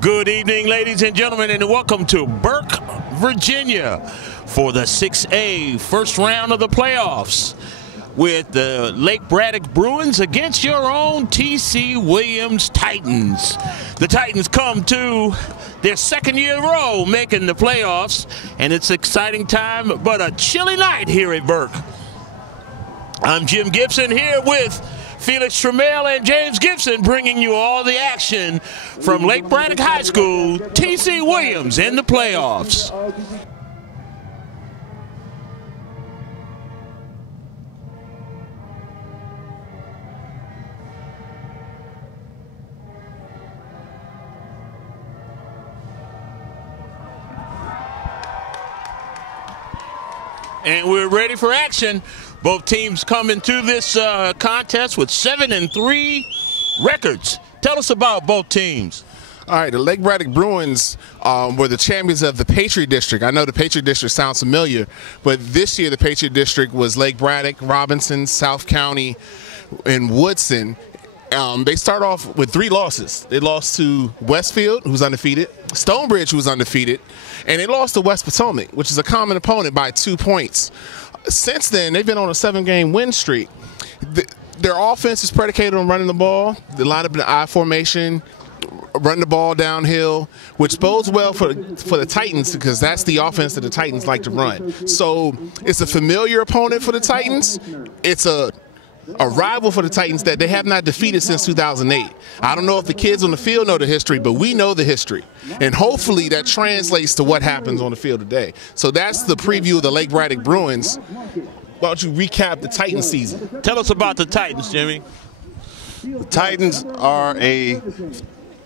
Good evening, ladies and gentlemen, and welcome to Burke, Virginia for the 6A first round of the playoffs with the Lake Braddock Bruins against your own T.C. Williams Titans. The Titans come to their second year in a row making the playoffs, and it's an exciting time, but a chilly night here at Burke. I'm Jim Gibson here with Felix Trammell and James Gibson, bringing you all the action from Lake Braddock High School, T.C. Williams in the playoffs. And we're ready for action. Both teams come into this contest with 7-3 records. Tell us about both teams. All right, the Lake Braddock Bruins were the champions of the Patriot District. I know the Patriot District sounds familiar, but this year the Patriot District was Lake Braddock, Robinson, South County, and Woodson. They start off with 3 losses. They lost to Westfield, who's undefeated, Stonebridge, who was undefeated, and they lost to West Potomac, which is a common opponent, by 2 points. Since then, they've been on a 7-game win streak. Their offense is predicated on running the ball. They line up in the I formation, run the ball downhill, which bodes well for the Titans because that's the offense that the Titans like to run. So it's a familiar opponent for the Titans. It's a rival for the Titans that they have not defeated since 2008. I don't know if the kids on the field know the history, but we know the history. And hopefully that translates to what happens on the field today. So that's the preview of the Lake Braddock Bruins. Why don't you recap the Titans season? Tell us about the Titans, Jimmy. The Titans are a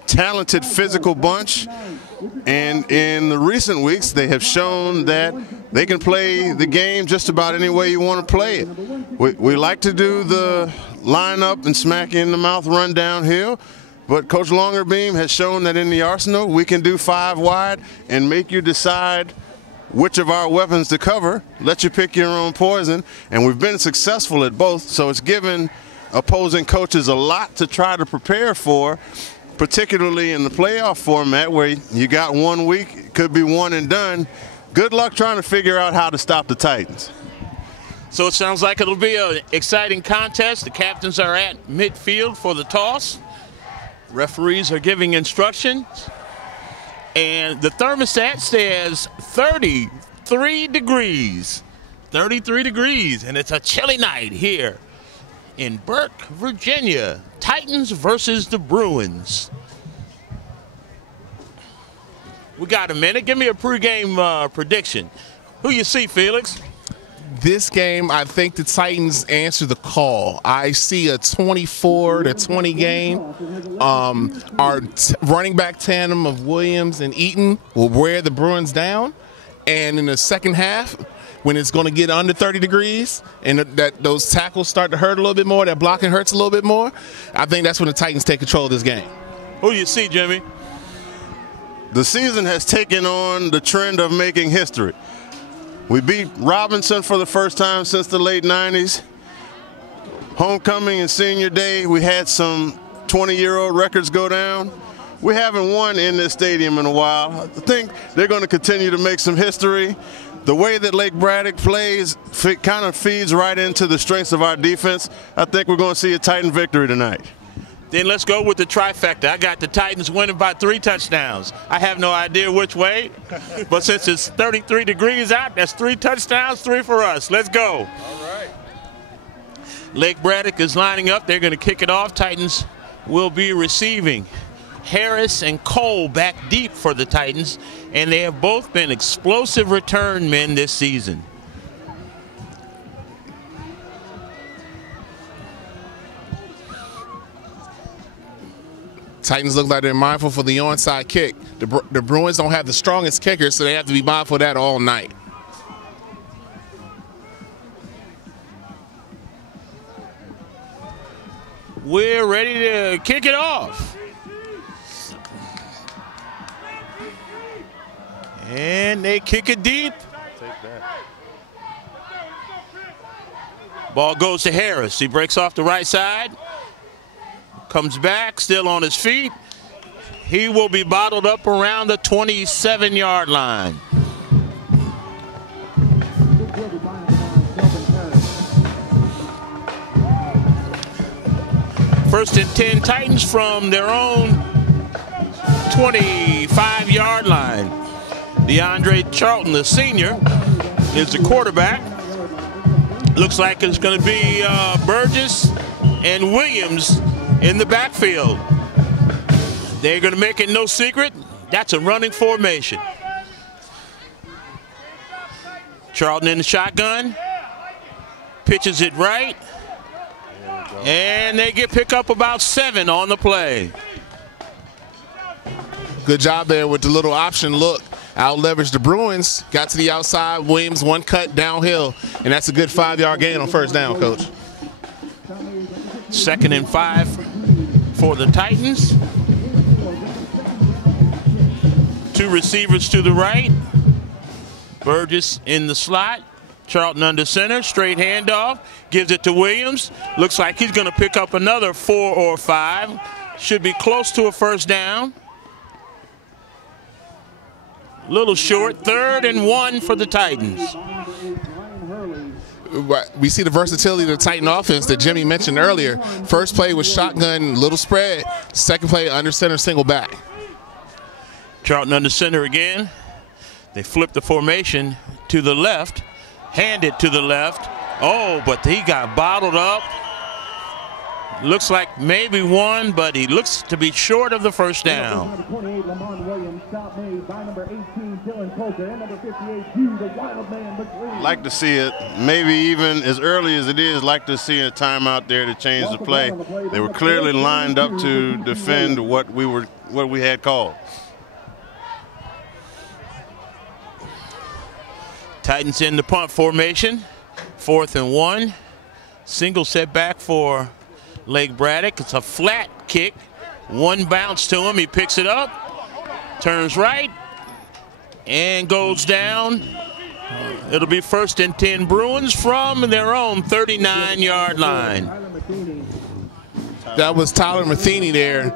talented physical bunch, and in the recent weeks they have shown that they can play the game just about any way you want to play it. We like to do the line up and smack in the mouth run downhill, but Coach Longerbeam has shown that in the arsenal we can do 5 wide and make you decide which of our weapons to cover, let you pick your own poison, and we've been successful at both, so it's given opposing coaches a lot to try to prepare for, particularly in the playoff format where you got 1 week, it could be one and done. Good luck trying to figure out how to stop the Titans. So it sounds like it'll be an exciting contest. The captains are at midfield for the toss. Referees are giving instructions. And the thermostat says 33 degrees. 33 degrees, and it's a chilly night here in Burke, Virginia. Titans versus the Bruins. We got a minute. Give me a pregame prediction. Who you see, Felix? This game, I think the Titans answer the call. I see a 24-20 game. Our running back tandem of Williams and Eaton will wear the Bruins down. And in the second half, when it's going to get under 30 degrees and that those tackles start to hurt a little bit more, that blocking hurts a little bit more, I think that's when the Titans take control of this game. Who do you see, Jimmy? The season has taken on the trend of making history. We beat Robinson for the first time since the late 90s. Homecoming and senior day, we had some 20-year-old records go down. We haven't won in this stadium in a while. I think they're going to continue to make some history. The way that Lake Braddock plays kind of feeds right into the strengths of our defense. I think we're going to see a Titan victory tonight. Then let's go with the trifecta. I got the Titans winning by 3 touchdowns. I have no idea which way, but since it's 33 degrees out, that's 3 touchdowns, 3 for us. Let's go. All right. Lake Braddock is lining up. They're going to kick it off. Titans will be receiving. Harris and Cole back deep for the Titans, and they have both been explosive return men this season. Titans look like they're mindful for the onside kick. The Bruins don't have the strongest kicker, so they have to be mindful of that all night. We're ready to kick it off. And they kick it deep. Take that. Ball goes to Harris. He breaks off the right side. Comes back, still on his feet. He will be bottled up around the 27-yard line. First and 10 Titans from their own 25-yard line. DeAndre Charlton, the senior, is the quarterback. Looks like it's going to be Burgess and Williams in the backfield. They're going to make it no secret. That's a running formation. Charlton in the shotgun. Pitches it right. And they pick up about 7 on the play. Good job there with the little option look. Out leveraged the Bruins, got to the outside. Williams, one cut downhill, and that's a good 5-yard gain on first down, Coach. 2nd and 5 for the Titans. 2 receivers to the right. Burgess in the slot. Charlton under center, straight handoff, gives it to Williams. Looks like he's going to pick up another 4 or 5. Should be close to a first down. Little short, 3rd and 1 for the Titans. We see the versatility of the Titan offense that Jimmy mentioned earlier. First play was shotgun, little spread. Second play, under center, single back. Charlton under center again. They flip the formation to the left. Hand it to the left. Oh, but he got bottled up. Looks like maybe 1, but he looks to be short of the first down. Like to see it, maybe even as early as it is, like to see a timeout there to change the play. They were clearly lined up to defend what we had called. Titans in the punt formation. 4th and 1. Single setback for Lake Braddock. It's a flat kick. 1 bounce to him. He picks it up, turns right, and goes down. It'll be 1st and 10 Bruins from their own 39-yard line. That was Tyler Matheny there.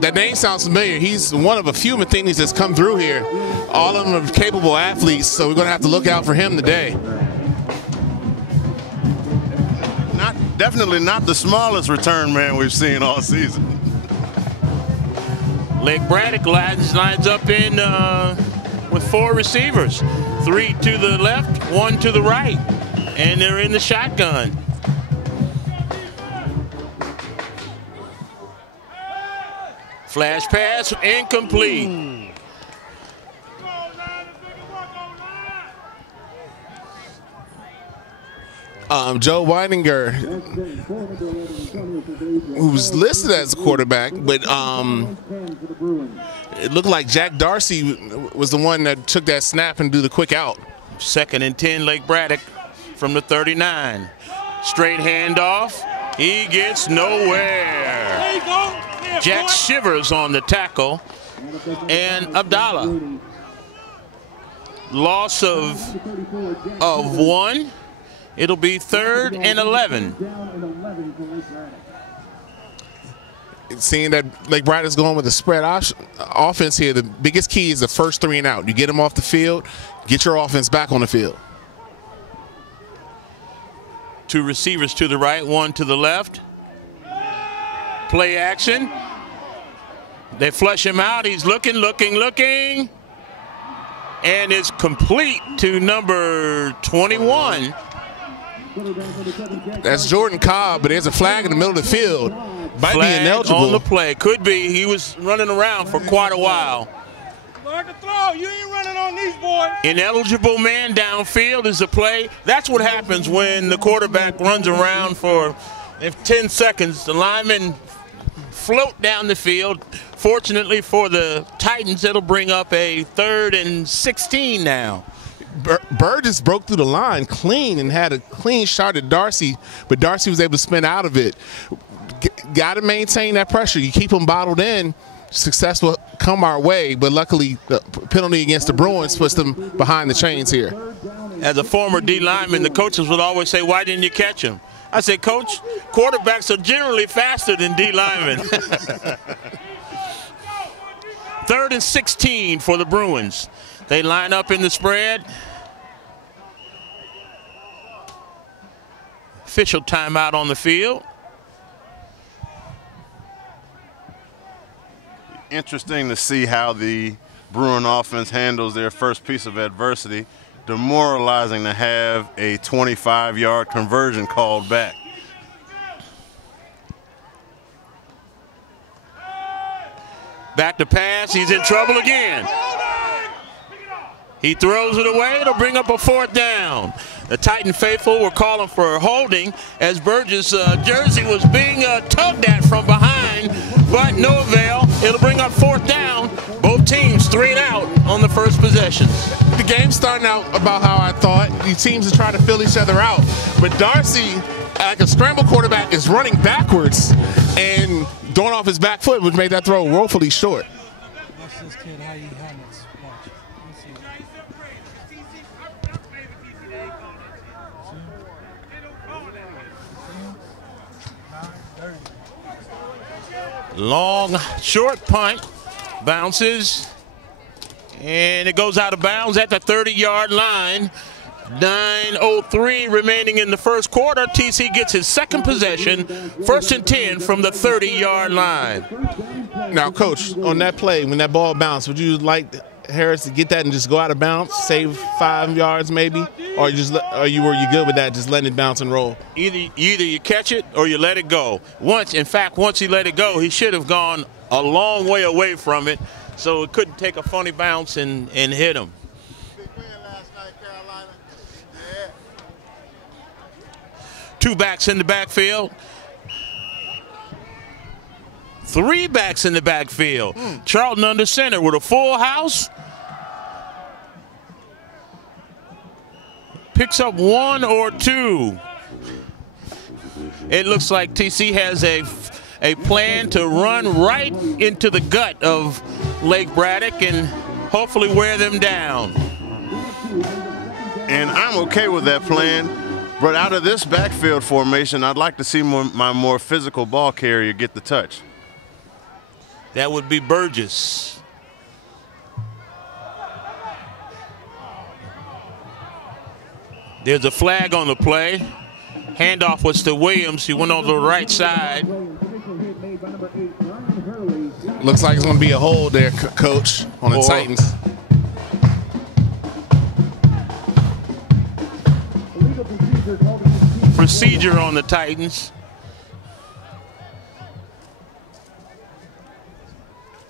That name sounds familiar. He's one of a few Matheny's that's come through here. All of them are capable athletes, so we're going to have to look out for him today. Definitely not the smallest return man we've seen all season. Lake Braddock lines up in with 4 receivers. 3 to the left, 1 to the right, and they're in the shotgun. Flash pass, incomplete. Joe Weininger, who's listed as a quarterback, but it looked like Jack Darcy was the one that took that snap and do the quick out. 2nd and 10, Lake Braddock from the 39. Straight handoff. He gets nowhere. Jack Shivers on the tackle, and Abdallah. Loss of 1. It'll be 3rd and 11. Seeing that Lake Braddock's going with a spread offense here, the biggest key is the first 3 and out. You get them off the field, get your offense back on the field. 2 receivers to the right, 1 to the left. Play action. They flush him out. He's looking. And it's complete to number 21. That's Jordan Cobb, but there's a flag in the middle of the field. Might be ineligible. On the play. Could be. He was running around for quite a while. Learn to throw. You ain't running on these boys. Ineligible man downfield is the play. That's what happens when the quarterback runs around for 10 seconds. The linemen float down the field. Fortunately for the Titans, it'll bring up a 3rd and 16 now. Burgess broke through the line clean and had a clean shot at Darcy, but Darcy was able to spin out of it. Got to maintain that pressure. You keep them bottled in, success will come our way, but luckily the penalty against the Bruins puts them behind the chains here. As a former D lineman, the coaches would always say, "Why didn't you catch him?" I said, "Coach, quarterbacks are generally faster than D linemen." 3rd and 16 for the Bruins. They line up in the spread. Official timeout on the field. Interesting to see how the Bruin offense handles their first piece of adversity. Demoralizing to have a 25-yard conversion called back. Back to pass. He's in trouble again. He throws it away. It'll bring up a 4th down. The Titan faithful were calling for holding as Burgess' jersey was being tugged at from behind, but no avail. It'll bring up 4th down. Both teams 3 and out on the first possessions. The game's starting out about how I thought. These teams are trying to fill each other out. But Darcy, like a scramble quarterback, is running backwards and throwing off his back foot, which made that throw woefully short. Watch this kid, how he handles. Watch. Long, short punt. Bounces. And it goes out of bounds at the 30-yard line. 9:03 remaining in the first quarter. TC gets his second possession. 1st and 10 from the 30-yard line. Now, Coach, on that play, when that ball bounced, would you like Harris to get that and just go out of bounds, save 5 yards maybe? Or were you good with that, just letting it bounce and roll? Either you catch it or you let it go. Once he let it go, he should have gone a long way away from it, so it couldn't take a funny bounce and hit him. Two backs in the backfield. 3 backs in the backfield. Charlton under center with a full house. Picks up 1 or 2. It looks like TC has a plan to run right into the gut of Lake Braddock and hopefully wear them down. And I'm okay with that plan. But out of this backfield formation, I'd like to see my more physical ball carrier get the touch. That would be Burgess. There's a flag on the play. Handoff was to Williams. He went on the right side. Looks like it's going to be a hold there, Coach, on the Titans. Procedure on the Titans.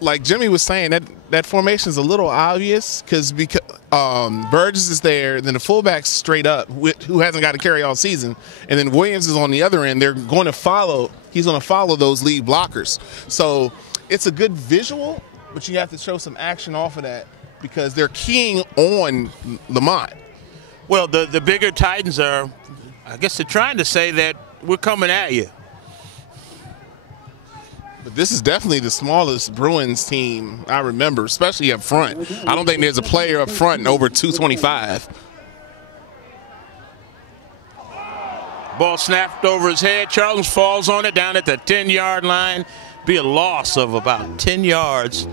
Like Jimmy was saying, that formation is a little obvious because Burgess is there, then the fullback's straight up, who hasn't got to carry all season, and then Williams is on the other end. They're going to follow. He's going to follow those lead blockers. So it's a good visual, but you have to show some action off of that because they're keying on Lamont. Well, the bigger Titans are, I guess they're trying to say that we're coming at you. But this is definitely the smallest Bruins team I remember, especially up front. I don't think there's a player up front over 225. Ball snapped over his head. Charles falls on it down at the 10-yard line. Be a loss of about 10 yards.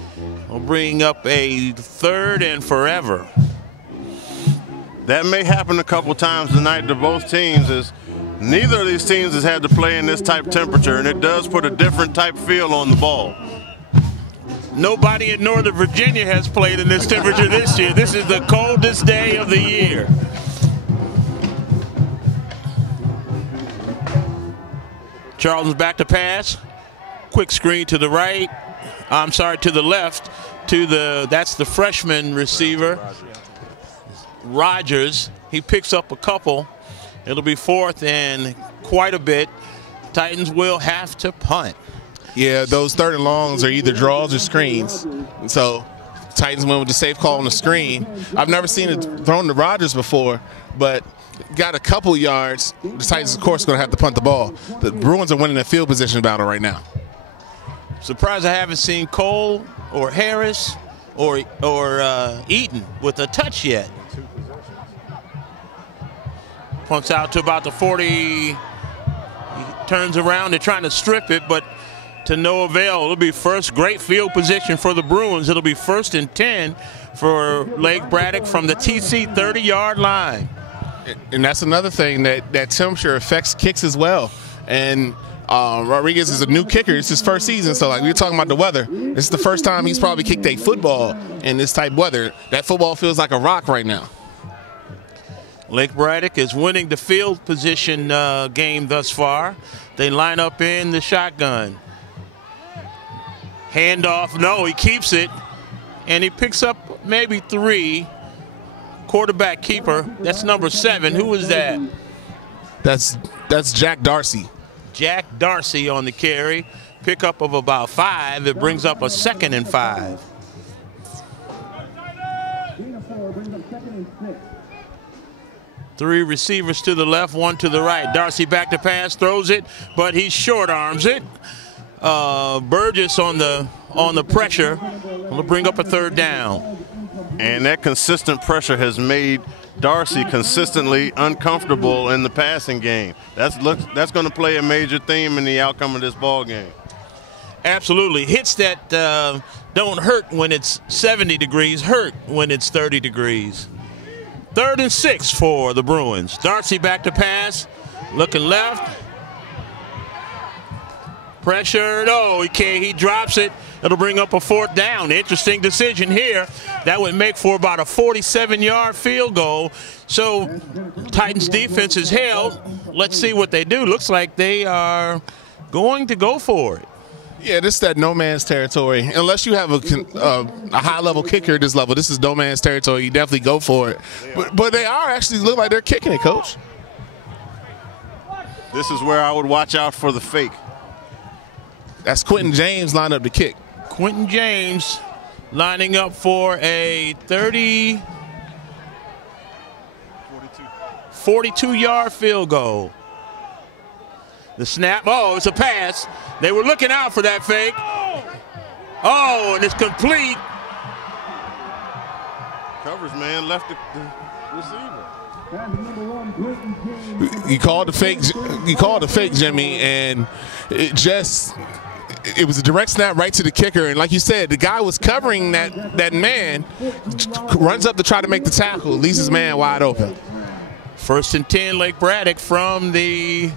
We'll bring up a 3rd and forever. That may happen a couple times tonight to both teams, as neither of these teams has had to play in this type temperature, and it does put a different type feel on the ball. Nobody in Northern Virginia has played in this temperature this year. This is the coldest day of the year. Charlton's back to pass. Quick screen to the right. I'm sorry, to the left. That's the freshman receiver, Rogers. He picks up a couple. It'll be 4th and quite a bit. Titans will have to punt. Yeah, those 3rd and longs are either draws or screens. So Titans went with the safe call on the screen. I've never seen it thrown to Rogers before, but got a couple yards. The Titans, of course, going to have to punt the ball. The Bruins are winning a field position battle right now. Surprised I haven't seen Cole or Harris or Eaton with a touch yet. Punts out to about the 40. He turns around. They're trying to strip it, but to no avail. It'll be first, great field position for the Bruins. It'll be 1st and 10 for Lake Braddock from the TC 30-yard line. And that's another thing, that temperature affects kicks as well. And Rodriguez is a new kicker. It's his first season, so like we were talking about the weather. This is the first time he's probably kicked a football in this type of weather. That football feels like a rock right now. Lake Braddock is winning the field position game thus far. They line up in the shotgun. Handoff, no, he keeps it, and he picks up maybe 3. Quarterback keeper, that's number 7. Who is that? That's Jack Darcy. Jack Darcy on the carry. Pickup of about 5. It brings up a 2nd and 5. Three receivers to the left, 1 to the right. Darcy back to pass, throws it, but he short arms it. Burgess on the pressure will bring up a 3rd down. And that consistent pressure has made Darcy consistently uncomfortable in the passing game. That's going to play a major theme in the outcome of this ball game. Absolutely. Hits that don't hurt when it's 70 degrees, hurt when it's 30 degrees. 3rd and 6 for the Bruins. Darcy back to pass, looking left. Pressure, no, he can't. He drops it. It'll bring up a 4th down. Interesting decision here. That would make for about a 47-yard field goal. So Titans defense is held. Let's see what they do. Looks like they are going to go for it. Yeah, this is that no man's territory. Unless you have a high-level kicker at this level, this is no man's territory. You definitely go for it. But they are actually look like they're kicking it, Coach. This is where I would watch out for the fake. That's Quentin James lined up to kick. Quentin James lining up for a 42-yard field goal. The snap, oh, it's a pass. They were looking out for that fake. Oh, and it's complete. Covers man left the receiver. You called the fake, Jimmy, and it was a direct snap right to the kicker. And like you said, the guy was covering that man, runs up to try to make the tackle, leaves his man wide open. 1st and 10, Lake Braddock from the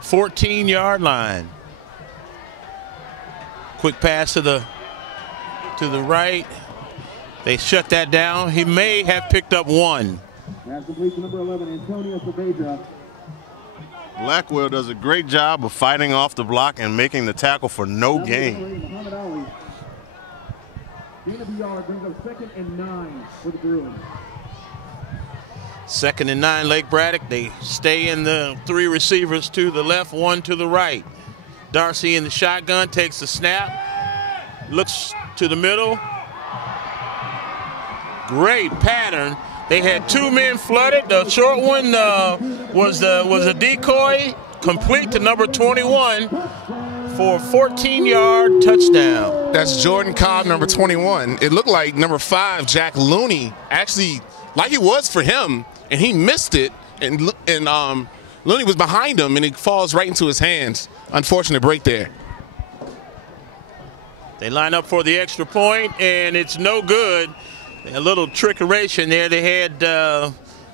14-yard line. Quick pass to the right. They shut that down. He may have picked up 1. Blackwell does a great job of fighting off the block and making the tackle for no gain. 2nd and 9, Lake Braddock. They stay in the 3 receivers to the left, 1 to the right. Darcy in the shotgun, takes the snap, looks to the middle. Great pattern. They had 2 men flooded. The short one was a decoy, complete to number 21 for a 14-yard touchdown. That's Jordan Cobb, number 21. It looked like number 5, Jack Looney, actually like it was for him, and he missed it, and Looney was behind him, and it falls right into his hands. Unfortunate break there. They line up for the extra point, and it's no good. A little trickeration there. They had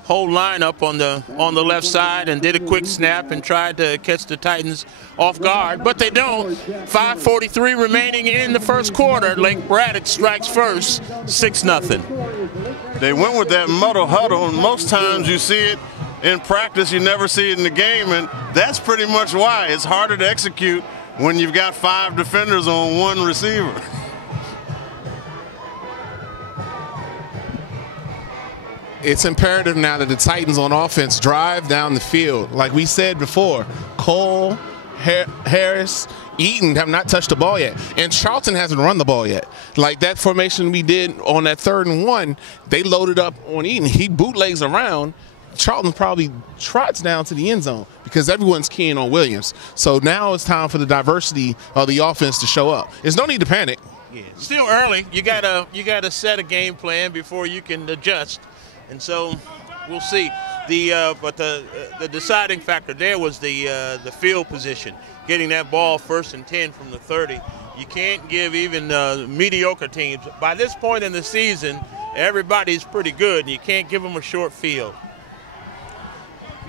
whole lineup on the left side and did a quick snap and tried to catch the Titans off guard, but they don't. 5:43 remaining in the first quarter. Lake Braddock strikes first, 6-0. They went with that muddle huddle, and most times you see it in practice, you never see it in the game, and that's pretty much why. It's harder to execute when you've got 5 defenders on 1 receiver. It's imperative now that the Titans on offense drive down the field. Like we said before, Cole, Harris, Eaton have not touched the ball yet. And Charlton hasn't run the ball yet. Like that formation we did on that 3rd and 1, they loaded up on Eaton. He bootlegs around. Charlton probably trots down to the end zone because everyone's keying on Williams. So now it's time for the diversity of the offense to show up. There's no need to panic. Yeah, still early. You gotta set a game plan before you can adjust. And so we'll see. But the deciding factor there was the field position, getting that ball 1st and 10 from the 30. You can't give even mediocre teams. By this point in the season, everybody's pretty good, and you can't give them a short field.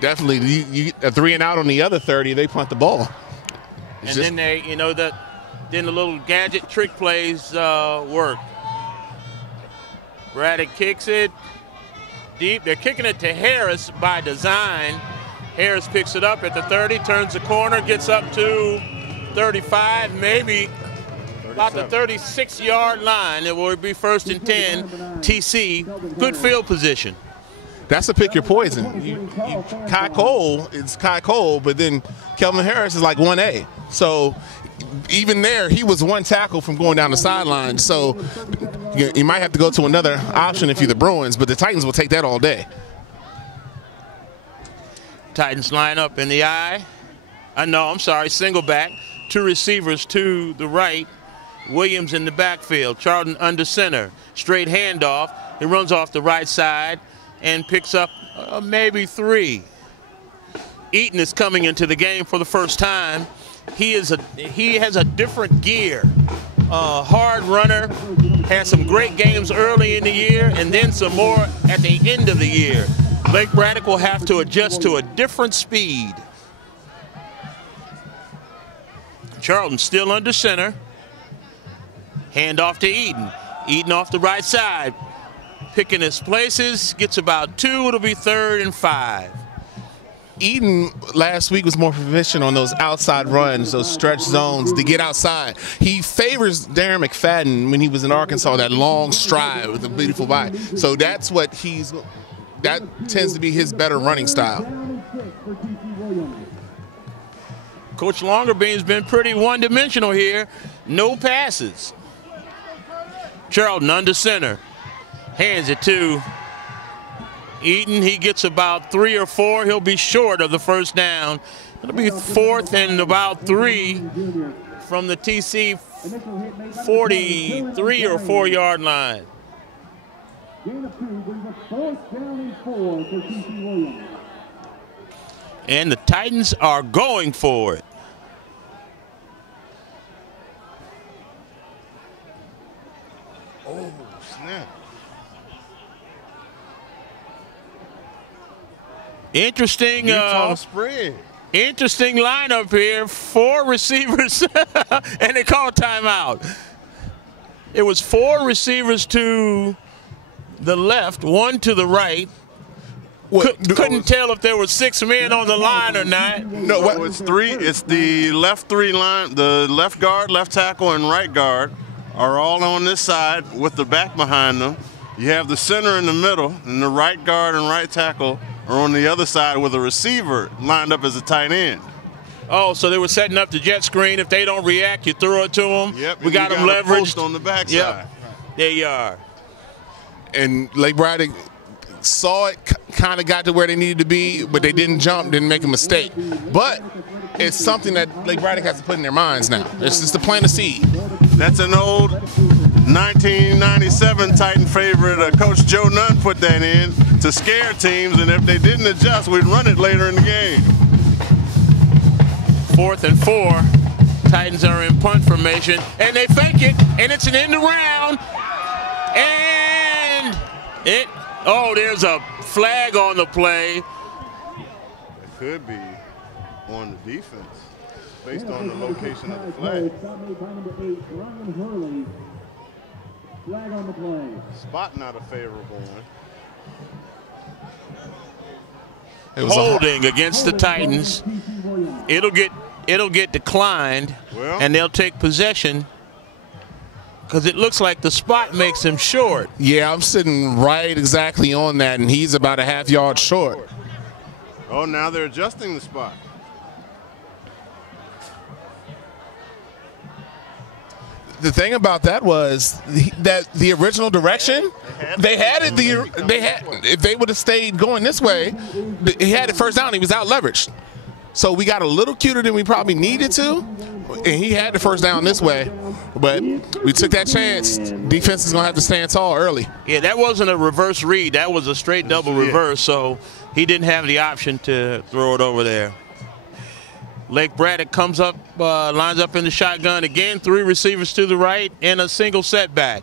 Definitely, you a 3 and out on the other 30, they punt the ball. Then then the little gadget trick plays work. Braddock kicks it deep. They're kicking it to Harris by design. Harris picks it up at the 30, turns the corner, gets up to 35, maybe about the 36-yard line. It will be 1st and 10. TC, good field position. That's a pick your poison. Kai Cole is Kai Cole, but then Kelvin Harris is like 1A. So even there, he was 1 tackle from going down the sideline. So you might have to go to another option if you're the Bruins, but the Titans will take that all day. Titans line up in the eye. Single back. 2 receivers to the right. Williams in the backfield. Charlton under center. Straight handoff. He runs off the right side and picks up maybe 3. Eaton is coming into the game for the first time. He has a different gear. Hard runner, had some great games early in the year and then some more at the end of the year. Lake Braddock will have to adjust to a different speed. Charlton still under center. Hand off to Eaton. Eaton off the right side. Picking his places, gets about 2, it'll be 3rd and 5. Eaton last week was more proficient on those outside runs, those stretch zones to get outside. He favors Darren McFadden when he was in Arkansas, that long stride with a beautiful body. So that's what that tends to be his better running style. Coach Longerbeam's been pretty one-dimensional here. No passes. Charlton under center. Hands it to Eaton. He gets about 3 or 4. He'll be short of the first down. It'll be 4th and about 3 from the TC 43 or 4-yard line. And the Titans are going for it. Oh, snap. Interesting spread. Interesting lineup here. 4 receivers, and they call timeout. It was 4 receivers to the left, 1 to the right. Couldn't tell if there were 6 men on the line or not. No, it's 3. It's the left 3 line. The left guard, left tackle, and right guard are all on this side with the back behind them. You have the center in the middle, and the right guard and right tackle are on the other side with a receiver lined up as a tight end. Oh, so they were setting up the jet screen. If they don't react, you throw it to them. Yep, we got them leveraged on the backside. Yep, there you are. And Lake Braddock saw it, kind of got to where they needed to be, but they didn't jump, didn't make a mistake. But it's something that Lake Braddock has to put in their minds now. It's just to plant a seed. That's an old 1997 Titan favorite. Coach Joe Nunn put that in to scare teams, and if they didn't adjust, we'd run it later in the game. 4th and 4. Titans are in punt formation, and they fake it, and it's an end around. And there's a flag on the play. It could be on the defense based on the location of the flag. Flag on the play. Spot not a favorable one. It was holding against the Titans. It'll get declined, and they'll take possession because it looks like the spot makes him short. Yeah, I'm sitting right exactly on that, and he's about a half-yard short. Oh, now they're adjusting the spot. The thing about that was that the original direction, they had it. If they would have stayed going this way, he had it first down. He was out leveraged, so we got a little cuter than we probably needed to, and he had the first down this way. But we took that chance. Defense is going to have to stand tall early. Yeah, that wasn't a reverse read. That was a straight double reverse, so he didn't have the option to throw it over there. Lake Braddock comes up, lines up in the shotgun again. 3 receivers to the right and a single setback.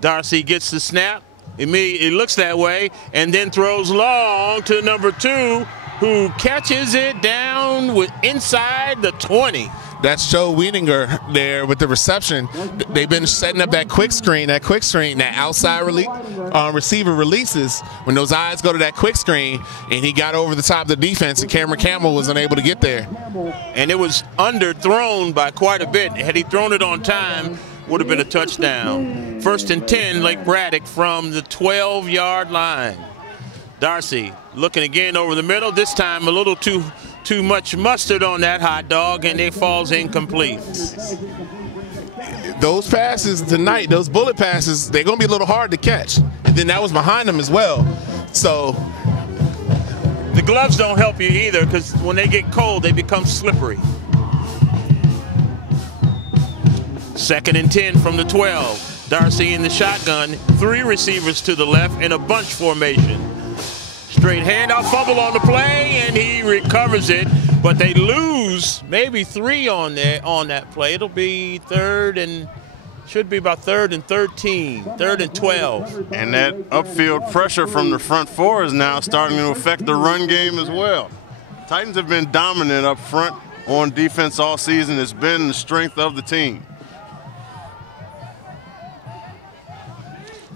Darcy gets the snap. Immediately looks that way and then throws long to number 2, who catches it down with inside the 20. That's Joe Weininger there with the reception. They've been setting up that quick screen, that outside receiver releases. When those eyes go to that quick screen, and he got over the top of the defense, and Cameron Campbell was unable to get there. And it was underthrown by quite a bit. Had he thrown it on time, would have been a touchdown. 1st and 10, Lake Braddock from the 12-yard line. Darcy looking again over the middle. This time a little too much mustard on that hot dog, and it falls incomplete. Those passes tonight, those bullet passes, they're going to be a little hard to catch. And then that was behind them as well. So the gloves don't help you either, because when they get cold, they become slippery. 2nd and 10 from the 12. Darcy in the shotgun, 3 receivers to the left in a bunch formation. Straight handoff, fumble on the play, and he recovers it, but they lose maybe 3 on that play. It'll be should be about 3rd and 13, 3rd and 12. And that upfield pressure from the front 4 is now starting to affect the run game as well. Titans have been dominant up front on defense all season. It's been the strength of the team.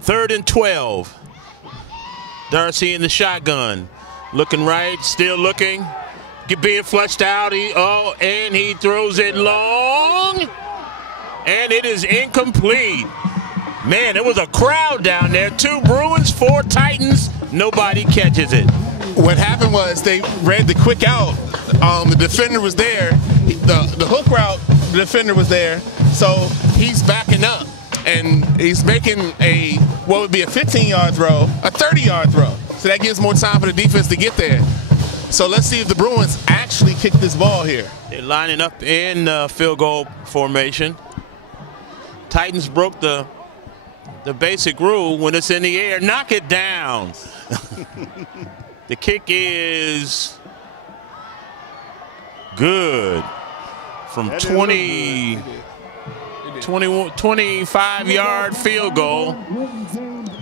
3rd and 12. Darcy in the shotgun, looking right, still looking, being flushed out. And he throws it long, and it is incomplete. Man, there was a crowd down there. 2 Bruins, 4 Titans. Nobody catches it. What happened was they read the quick out. The defender was there. The hook route, the defender was there. So he's backing up. And he's making what would be a 15-yard throw, a 30-yard throw. So that gives more time for the defense to get there. So let's see if the Bruins actually kick this ball here. They're lining up in field goal formation. Titans broke the basic rule: when it's in the air, knock it down. The kick is good from 25-yard field goal.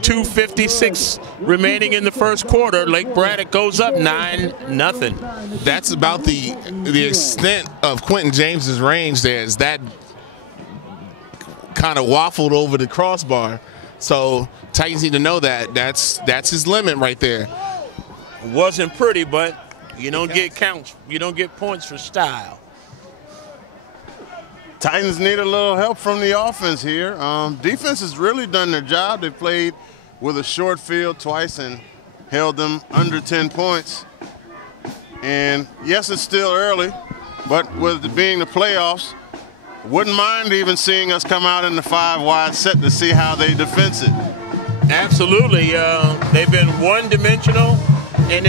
2:56 remaining in the first quarter. Lake Braddock goes up 9-0. That's about the extent of Quentin James's range there, is that kind of waffled over the crossbar. So Titans need to know that. That's his limit right there. Wasn't pretty, but you don't get counts. You don't get points for style. Titans need a little help from the offense here. Defense has really done their job. They played with a short field twice and held them under 10 points. And yes, it's still early, but with it being the playoffs, wouldn't mind even seeing us come out in the 5-wide set to see how they defense it. Absolutely. They've been one-dimensional, and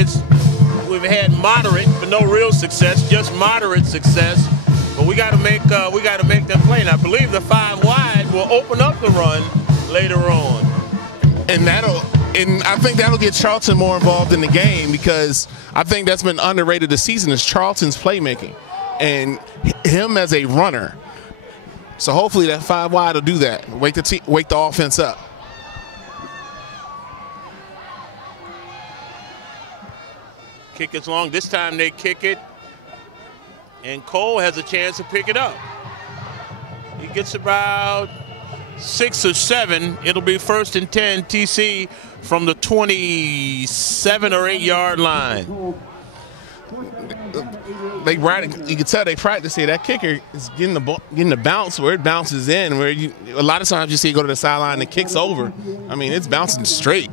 we've had moderate, but no real success, just moderate success. But we got to make them play. And I believe the 5-wide will open up the run later on. And I think that'll get Charlton more involved in the game, because I think that's been underrated this season is Charlton's playmaking and him as a runner. So hopefully that 5-wide will do that. Wake the offense up. Kick is long. This time they kick it, and Cole has a chance to pick it up. He gets about 6 or 7. It'll be 1st and 10 TC from the 27 or 8-yard line. You can tell they practice here. That kicker is getting the bounce where it bounces in. Where a lot of times you see it go to the sideline and it kicks over. I mean, it's bouncing straight,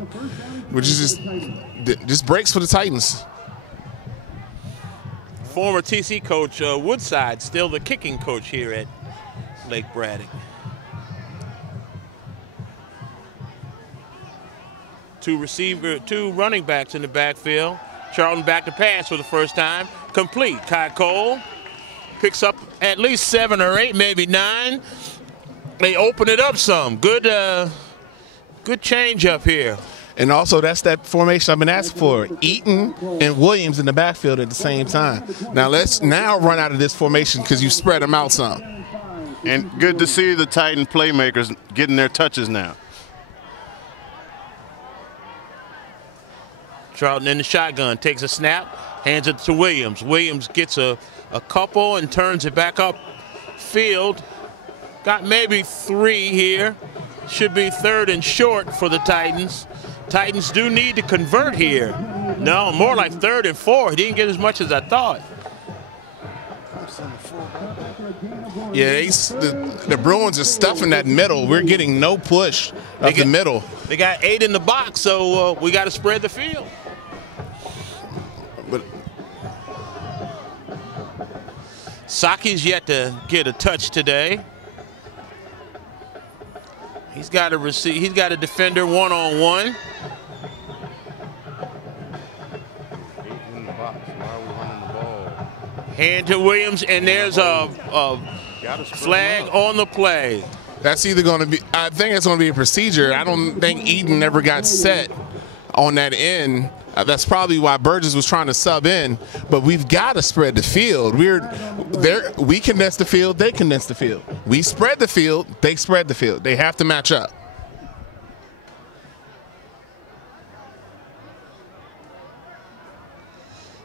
which is just breaks for the Titans. Former TC coach Woodside, still the kicking coach here at Lake Braddock. Two running backs in the backfield. Charlton back to pass for the first time. Complete. Kai Cole picks up at least 7 or 8, maybe 9. They open it up some. Good change up here. And also, that's that formation I've been asking for. Eaton and Williams in the backfield at the same time. Now, let's run out of this formation because you spread them out some. And good to see the Titan playmakers getting their touches now. Troughton in the shotgun, takes a snap, hands it to Williams. Williams gets a couple and turns it back up field. Got maybe 3 here. Should be 3rd and short for the Titans. Titans do need to convert here. No, more like 3rd and 4. He didn't get as much as I thought. Yeah, the Bruins are stuffing that middle. We're getting no push up the middle. They got 8 in the box, so we got to spread the field. But Saki's yet to get a touch today. He's got a defender one-on-one. In the box. Why are we running the ball? Hand to Williams, and there's a flag on the play. that's either going to be, I think it's going to be a procedure. I don't think Eden ever got set on that end. That's probably why Burgess was trying to sub in, but we've got to spread the field. We condense the field, they condense the field. We spread the field, they spread the field. They have to match up.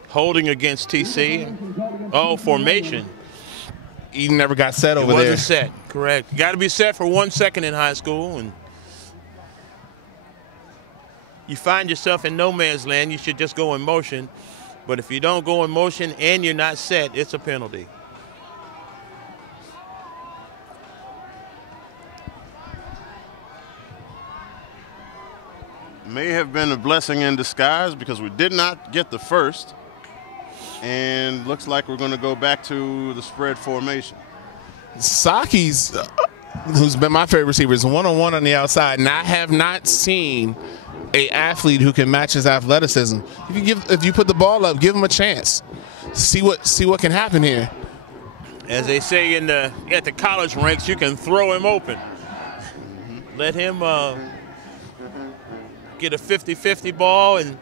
Holding against TC. Oh, formation. Eden never got set over there. there. Wasn't set, correct. You got to be set for 1 second in high school, and you find yourself in no man's land, you should just go in motion. But if you don't go in motion and you're not set, it's a penalty. May have been a blessing in disguise because we did not get the first. And looks like we're going to go back to the spread formation. Saki's, who's been my favorite receiver, is one-on-one on the outside, and I have not seen an athlete who can match his athleticism. If you put the ball up, give him a chance. See what can happen here. As they say at the college ranks, you can throw him open. Let him get a 50-50 ball and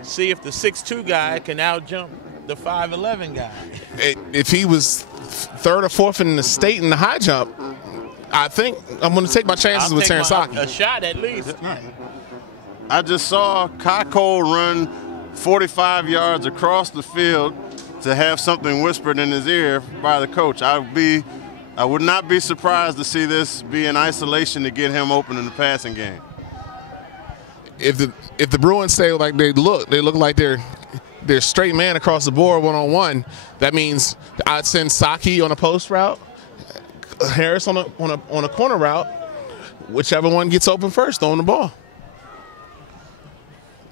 see if the 6'2" guy can out-jump the 5'11" guy. If he was 3rd or 4th in the state in the high jump, I think I'm going to take my chances with Terrence Saki. A shot at least. I just saw Kako run 45 yards across the field to have something whispered in his ear by the coach. I would not be surprised to see this be in isolation to get him open in the passing game. If the Bruins say like they look like they're straight man across the board one-on-one, that means I'd send Saki on a post route, Harris on a corner route, whichever one gets open first, throwing the ball.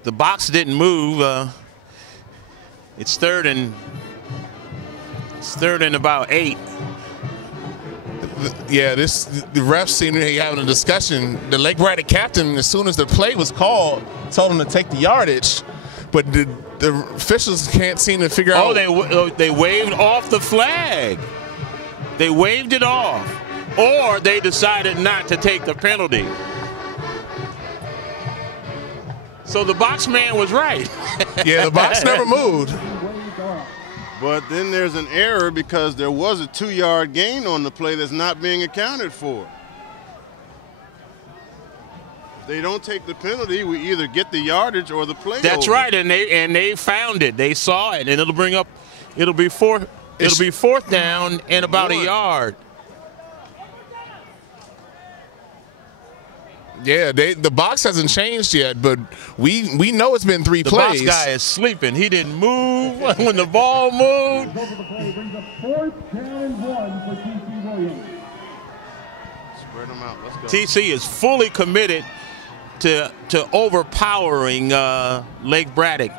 The box didn't move. It's third and about 8. Yeah, the refs seem to be having a discussion. The Lake Braddock captain, as soon as the play was called, told him to take the yardage, but the officials can't seem to figure out. Oh, they waved off the flag. They waved it off, or they decided not to take the penalty. So the box man was right. Yeah, the box never moved. But then there's an error because there was a 2-yard gain on the play that's not being accounted for. If they don't take the penalty, we either get the yardage or the play. That's over. right, and they found it. They saw it, and it'll be fourth down and about 1 yard. Yeah, the box hasn't changed yet, but we know it's been 3 plays. The box guy is sleeping. He didn't move when the ball moved. Spread them out. Let's go. TC is fully committed to overpowering Lake Braddock.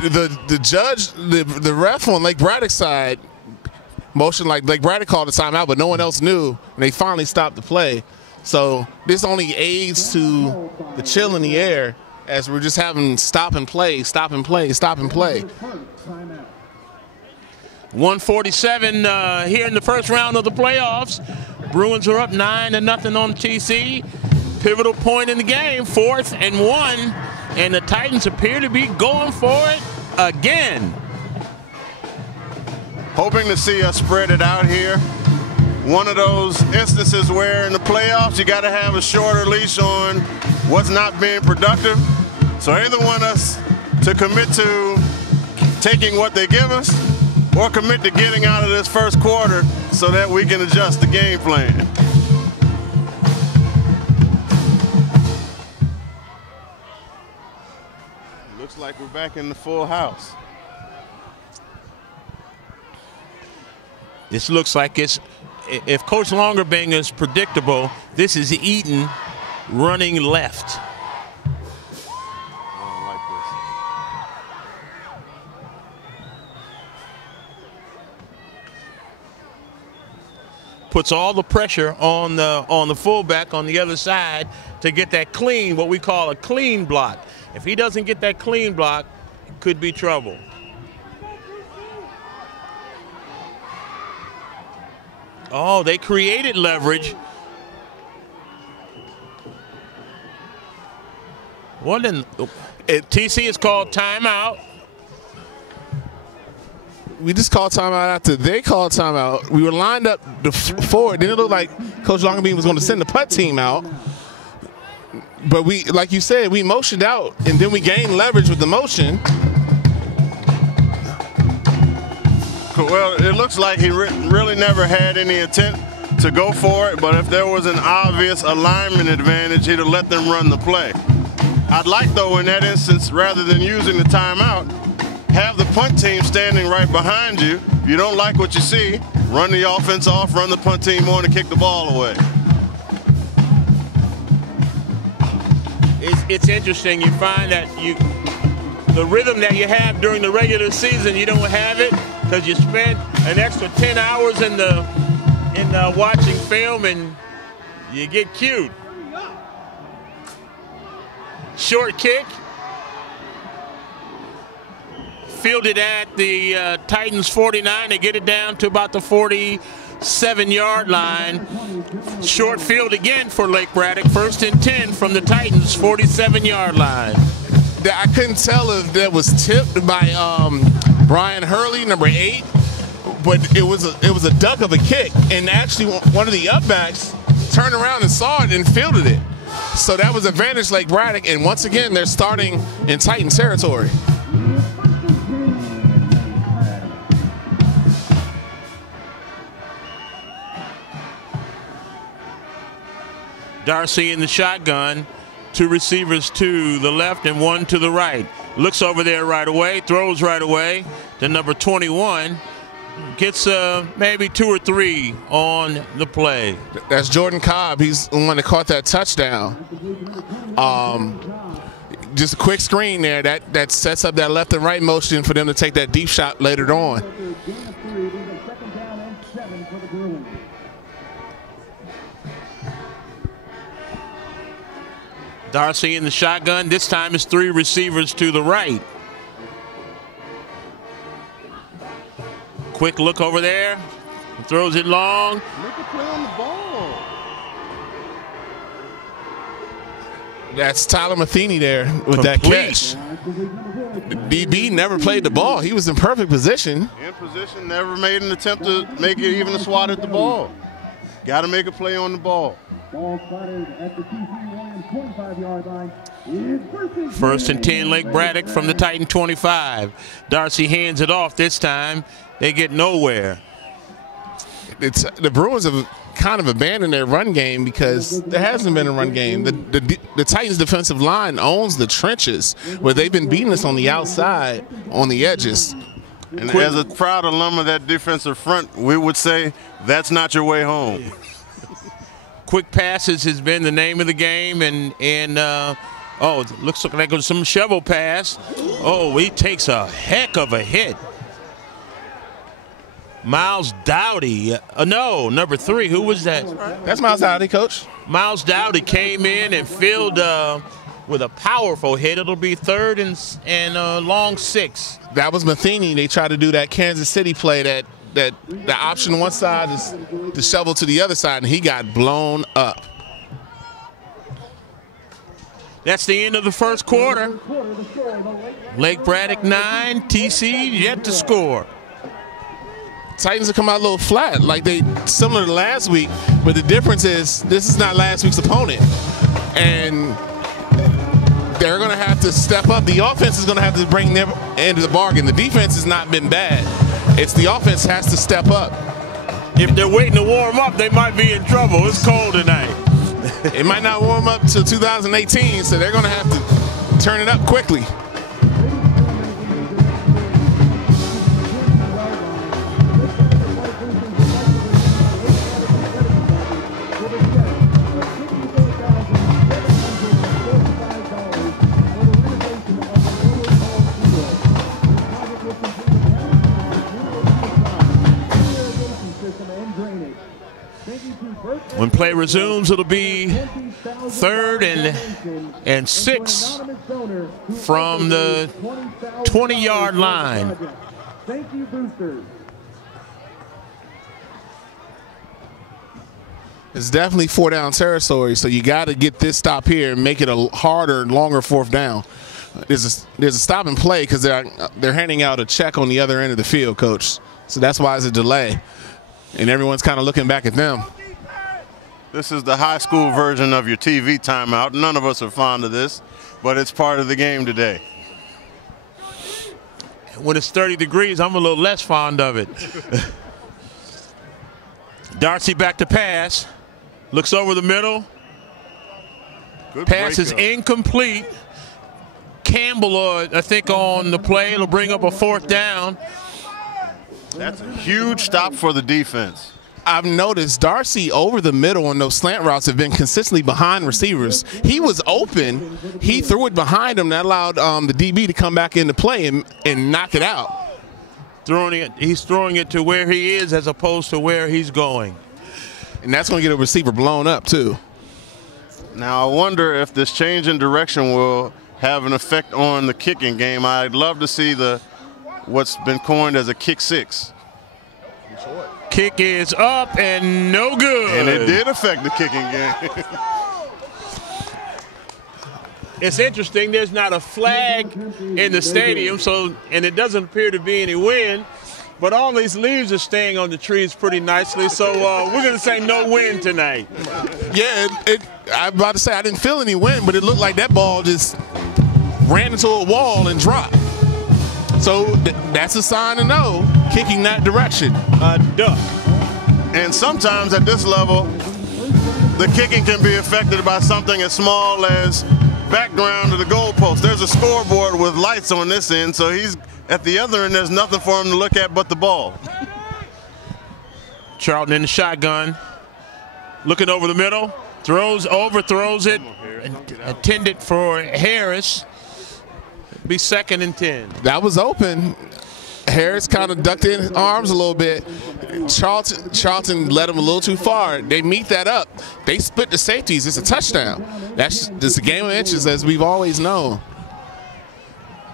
The judge, the ref on Lake Braddock's side motion like Lake Braddock called a timeout, but no one else knew, and they finally stopped the play. So this only aids to the chill in the air as we're just having stop and play, stop and play, stop and play. 147 here in the first round of the playoffs. Bruins are up 9-0 on TC. Pivotal point in the game, 4th and 1, and the Titans appear to be going for it again. Hoping to see us spread it out here. One of those instances where in the playoffs you got to have a shorter leash on what's not being productive. So either want us to commit to taking what they give us or commit to getting out of this first quarter so that we can adjust the game plan. Looks like we're back in the full house. This looks like it's, if Coach Longerbing is predictable, this is Eaton running left. Puts all the pressure on the fullback on the other side to get that clean, what we call a clean block. If he doesn't get that clean block, it could be trouble. Oh, they created leverage. What in TC is called timeout. We just called timeout after they called timeout. We were lined up forward. Then it looked like Coach Longerbing was going to send the putt team out. But we, like you said, we motioned out, and then we gained leverage with the motion. Well, it looks like he really never had any intent to go for it, but if there was an obvious alignment advantage, he'd have let them run the play. I'd like, though, in that instance, rather than using the timeout, have the punt team standing right behind you. If you don't like what you see, run the offense off, run the punt team on, and kick the ball away. It's interesting. You find that the rhythm that you have during the regular season, you don't have it because you spent an extra 10 hours in watching film, and you get cute. Short kick. Fielded at the Titans 49. They get it down to about the 47-yard line. Short field again for Lake Braddock. 1st and 10 from the Titans 47-yard line. I couldn't tell if that was tipped by Brian Hurley, number 8, but it was a duck of a kick, and actually one of the upbacks turned around and saw it and fielded it. So that was advantage Lake Braddock, and once again they're starting in Titan territory. Darcy in the shotgun, 2 receivers to the left and 1 to the right. Looks over there right away, throws right away to number 21. Gets maybe 2 or 3 on the play. That's Jordan Cobb. He's the one that caught that touchdown. Just a quick screen there. That sets up that left and right motion for them to take that deep shot later on. Darcy in the shotgun. This time it's 3 receivers to the right. Quick look over there. Throws it long. Make a play on the ball. That's Tyler Matheny there with that catch. DB never played the ball. He was in perfect position. In position, never made an attempt to make it even a swat at the ball. Got to make a play on the ball. Ball spotted at the TC 25-yard line. 1st and 10 Lake Braddock from the Titan 25. Darcy hands it off this time. They get nowhere. The Bruins have kind of abandoned their run game because there hasn't been a run game. The Titans defensive line owns the trenches where they've been beating us on the outside, on the edges. And as a proud alum of that defensive front, we would say that's not your way home. Quick passes has been the name of the game, and it looks like there's some shovel pass. Oh, he takes a heck of a hit. Miles Dowdy. No, number 3. Who was that? That's Miles Dowdy, Coach. Miles Dowdy came in and filled with a powerful hit. It'll be 3rd and long 6. That was Matheny. They tried to do that Kansas City play that the option one side is the shovel to the other side, and he got blown up. That's the end of the first quarter. Lake Braddock 9, TC yet to score. Titans have come out a little flat, like they similar to last week, but the difference is this is not last week's opponent, and they're going to have to step up. The offense is going to have to bring their end of the bargain. The defense has not been bad. It's the offense has to step up. If they're waiting to warm up, they might be in trouble. It's cold tonight. It might not warm up till 2018, so they're going to have to turn it up quickly. When play resumes, it'll be 3rd and 6 from the 20-yard line. Thank you, boosters. It's definitely 4-down territory, so you got to get this stop here and make it a harder, longer 4th down. There's a stop and play because they're handing out a check on the other end of the field, Coach. So that's why it's a delay, and everyone's kind of looking back at them. This is the high school version of your TV timeout. None of us are fond of this, but it's part of the game today. When it's 30 degrees, I'm a little less fond of it. Darcy back to pass. Looks over the middle. Good Pass is breakup. incomplete. Campbell, I think, on the play. It'll bring up a 4th down. That's a huge stop for the defense. I've noticed Darcy over the middle on those slant routes have been consistently behind receivers. He was open. He threw it behind him. That allowed the DB to come back into play and knock it out. He's throwing it to where he is as opposed to where he's going. And that's going to get a receiver blown up, too. Now, I wonder if this change in direction will have an effect on the kicking game. I'd love to see what's been coined as a kick 6. Kick is up and no good. And it did affect the kicking game. It's interesting. There's not a flag in the stadium, and it doesn't appear to be any wind. But all these leaves are staying on the trees pretty nicely, so we're going to say no wind tonight. Yeah, I'm about to say I didn't feel any wind, but it looked like that ball just ran into a wall and dropped. So that's a sign to know, kicking that direction. A duck. And sometimes at this level, the kicking can be affected by something as small as background to the goalpost. There's a scoreboard with lights on this end, so he's at the other end. There's nothing for him to look at but the ball. Charlton in the shotgun, looking over the middle, overthrows it, intended for Harris. Be 2nd and 10. That was open. Harris kind of ducked in his arms a little bit. Charlton led him a little too far. They meet that up. They split the safeties. It's a touchdown. That's just a game of inches, as we've always known.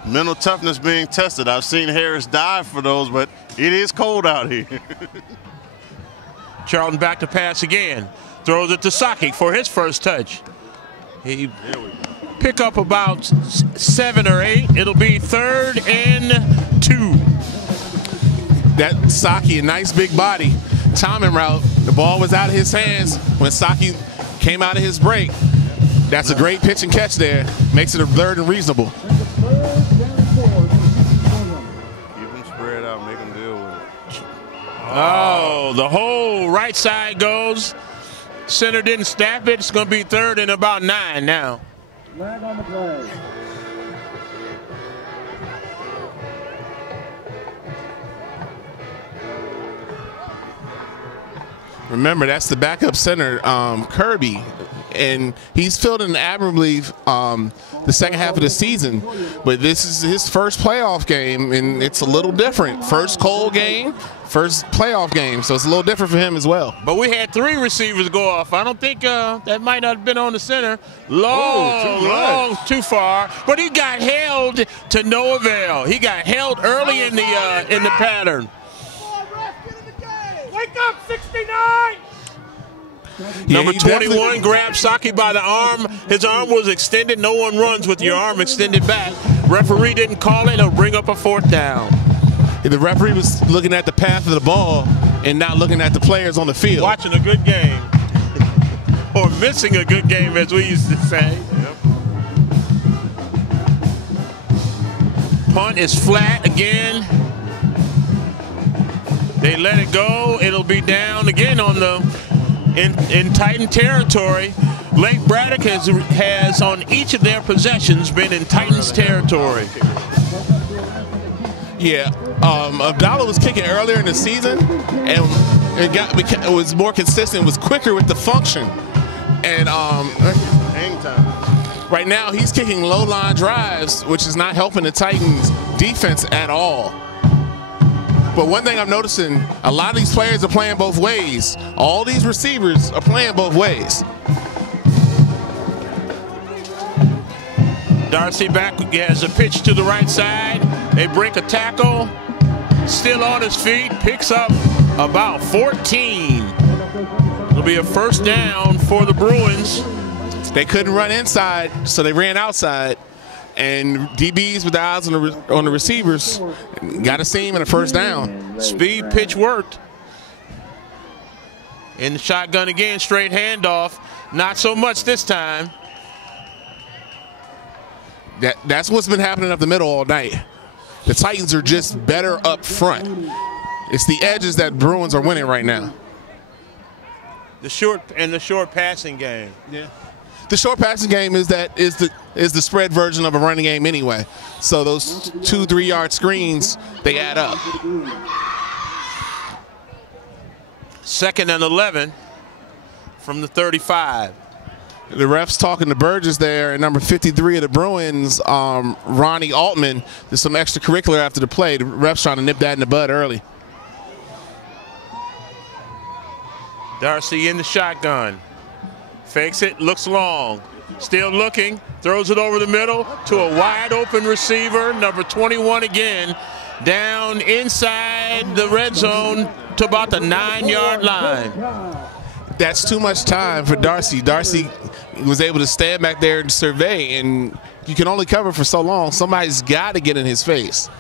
Mental toughness being tested. I've seen Harris dive for those, but it is cold out here. Charlton back to pass again. Throws it to Saki for his first touch. He pick up about 7 or 8. It'll be 3rd and 2. That Saki, a nice big body. Timing route. The ball was out of his hands when Saki came out of his break. That's a great pitch and catch there. Makes it a 3rd and reasonable. Keep them spread out, make them deal with it. Oh, the whole right side goes. Center didn't snap it. It's going to be 3rd and about 9 now. Flag on the play. Remember, that's the backup center, Kirby. and he's filled in admirably the second half of the season. But this is his first playoff game, and it's a little different. First cold game, first playoff game, so it's a little different for him as well. But we had 3 receivers go off. I don't think that might not have been on the center. Long, too far. But he got held to no avail. He got held early in the pattern. Wake up, 69! Number 21 grabbed Saki by the arm. His arm was extended. No one runs with your arm extended back. Referee didn't call it. It'll bring up a 4th down. The referee was looking at the path of the ball and not looking at the players on the field. Watching a good game. Or missing a good game, as we used to say. Yep. Punt is flat again. They let it go. It'll be down again on in Titan territory. Lake Braddock has on each of their possessions been in Titans territory. Yeah, Abdallah was kicking earlier in the season, and it was more consistent, was quicker with the function. And Hang time. right now he's kicking low line drives, which is not helping the Titans defense at all. But one thing I'm noticing, a lot of these players are playing both ways. All these receivers are playing both ways. Darcy back has a pitch to the right side. They break a tackle. Still on his feet. Picks up about 14. It'll be a 1st down for the Bruins. They couldn't run inside, so they ran outside. And DBs with the eyes on the receivers got a seam and a 1st down. Speed pitch worked. In the shotgun again, straight handoff. Not so much this time. That's what's been happening up the middle all night. The Titans are just better up front. It's the edges that Bruins are winning right now. The short passing game. Yeah. The short passing game is the spread version of a running game anyway. So those 2-3 yard screens, they add up. 2nd and 11 from the 35. The refs talking to Burgess there, and number 53 of the Bruins, Ronnie Altman. There's some extracurricular after the play. The refs trying to nip that in the bud early. Darcy in the shotgun. Fakes it, looks long. Still looking, throws it over the middle to a wide open receiver, number 21 again, down inside the red zone to about the 9-yard line. That's too much time for Darcy. Darcy was able to stand back there and survey, and you can only cover for so long. Somebody's got to get in his face.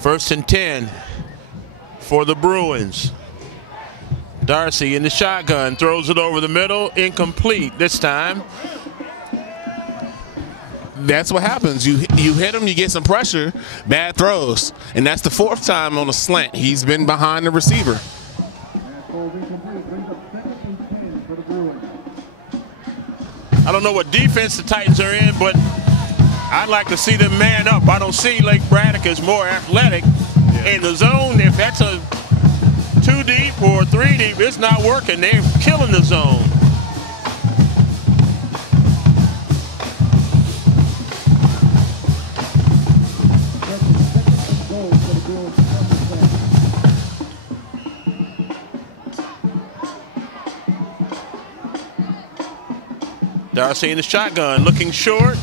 1st and 10 for the Bruins. Darcy in the shotgun, throws it over the middle, incomplete this time. That's what happens. You hit him, you get some pressure, bad throws. And that's the 4th time on a slant. He's been behind the receiver. I don't know what defense the Titans are in, but I'd like to see them man up. I don't see Lake Braddock as more athletic in the zone. If that's a 2 deep or 3 deep, it's not working. They're killing the zone. Darcy in the shotgun, looking short.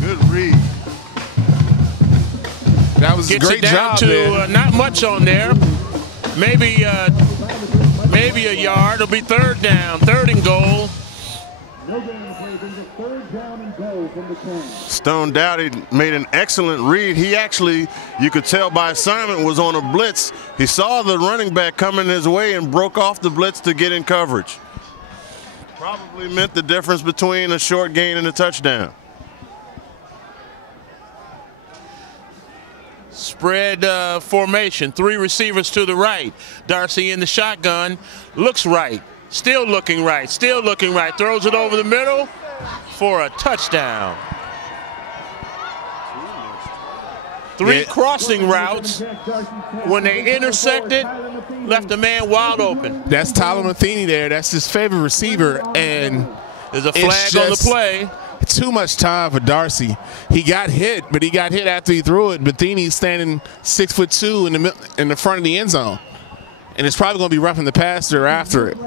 Good read. That was a great job there. Not much on there. Maybe a yard. It'll be 3rd down, 3rd and goal. Stone Dowdy made an excellent read. He actually, you could tell by assignment, was on a blitz. He saw the running back coming his way and broke off the blitz to get in coverage. Probably meant the difference between a short gain and a touchdown. Spread formation, 3 receivers to the right. Darcy in the shotgun, looks right, still looking right, throws it over the middle for a touchdown. 3 crossing routes. When they intersected, left the man wide open. That's Tyler Matheny there. That's his favorite receiver, and there's a flag on the play. Too much time for Darcy. He got hit, but he got hit after he threw it. Matheny's standing 6'2" in the front of the end zone, and it's probably going to be roughing the passer after it.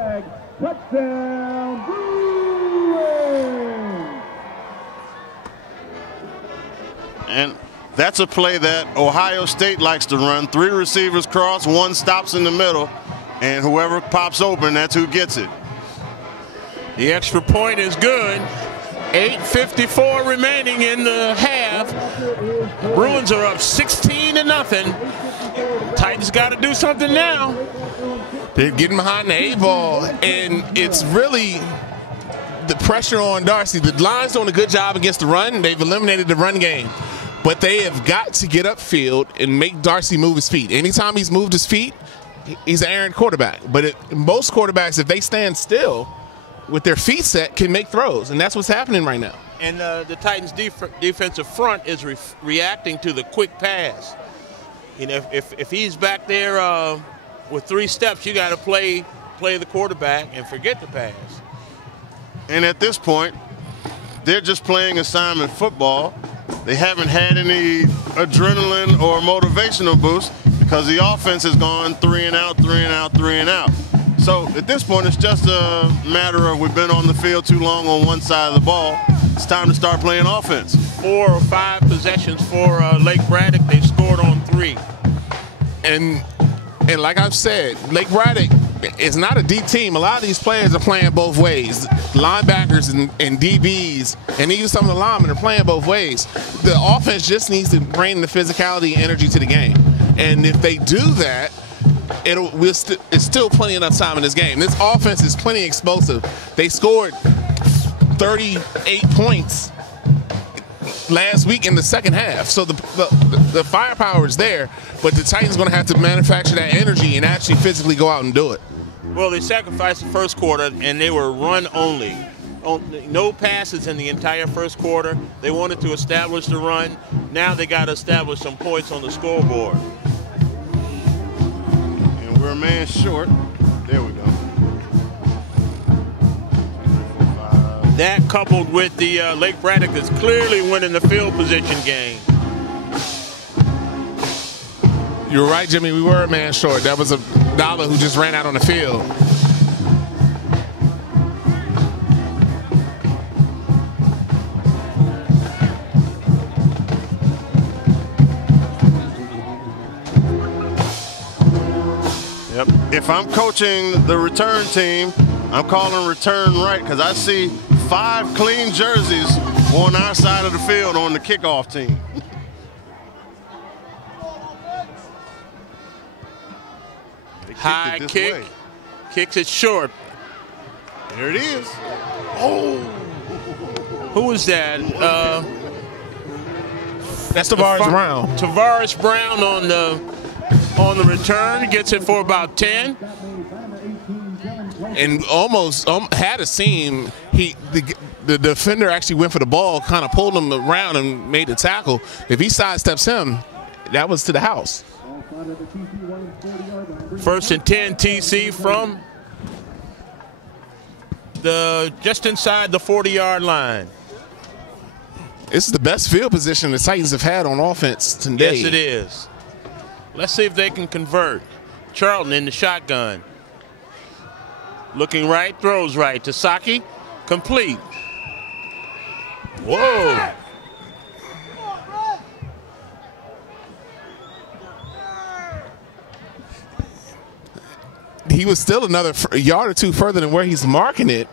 And that's a play that Ohio State likes to run. 3 receivers cross, 1 stops in the middle, and whoever pops open, that's who gets it. The extra point is good. 8:54 remaining in the half. Bruins are up 16-0. Titans got to do something now. They're getting behind the 8 ball, and it's really the pressure on Darcy. The Lions doing a good job against the run. They've eliminated the run game. But they have got to get upfield and make Darcy move his feet. Anytime he's moved his feet, he's an errant quarterback. But most quarterbacks, if they stand still with their feet set, can make throws. And that's what's happening right now. And the Titans' defensive front is reacting to the quick pass. You know, if he's back there with 3 steps, you got to play the quarterback and forget the pass. And at this point, they're just playing assignment football. They haven't had any adrenaline or motivational boost because the offense has gone 3 and out, 3 and out, 3 and out. So at this point, it's just a matter of we've been on the field too long on one side of the ball. It's time to start playing offense. 4 or 5 possessions for Lake Braddock. They've scored on 3. And like I've said, Lake Braddock is not a deep team. A lot of these players are playing both ways. Linebackers and DBs, and even some of the linemen are playing both ways. The offense just needs to bring the physicality and energy to the game. And if they do that, it's still plenty enough time in this game. This offense is plenty explosive. They scored 38 points last week in the second half. So the firepower is there, but the Titans are going to have to manufacture that energy and actually physically go out and do it. Well, they sacrificed the first quarter, and they were run only. No passes in the entire first quarter. They wanted to establish the run. Now they got to establish some points on the scoreboard. And we're a man short. There we go. That coupled with the Lake Braddock is clearly winning the field position game. You're right, Jimmy. We were a man short. That was a dollar who just ran out on the field. Yep. If I'm coaching the return team, I'm calling return right because I see 5 clean jerseys on our side of the field on the kickoff team. High kick, kicks it short. There it is. Oh, who was that? That's Tavares Brown. Tavares Brown on the return, gets it for about 10. And almost had a seam. The defender actually went for the ball, kind of pulled him around and made the tackle. If he sidesteps him, that was to the house. 1st and 10 TC from just inside the 40-yard line. This is the best field position the Titans have had on offense today. Yes, it is. Let's see if they can convert. Charlton in the shotgun. Looking right, throws right to Saki. Complete. Whoa. He was still another yard or 2 further than where he's marking it.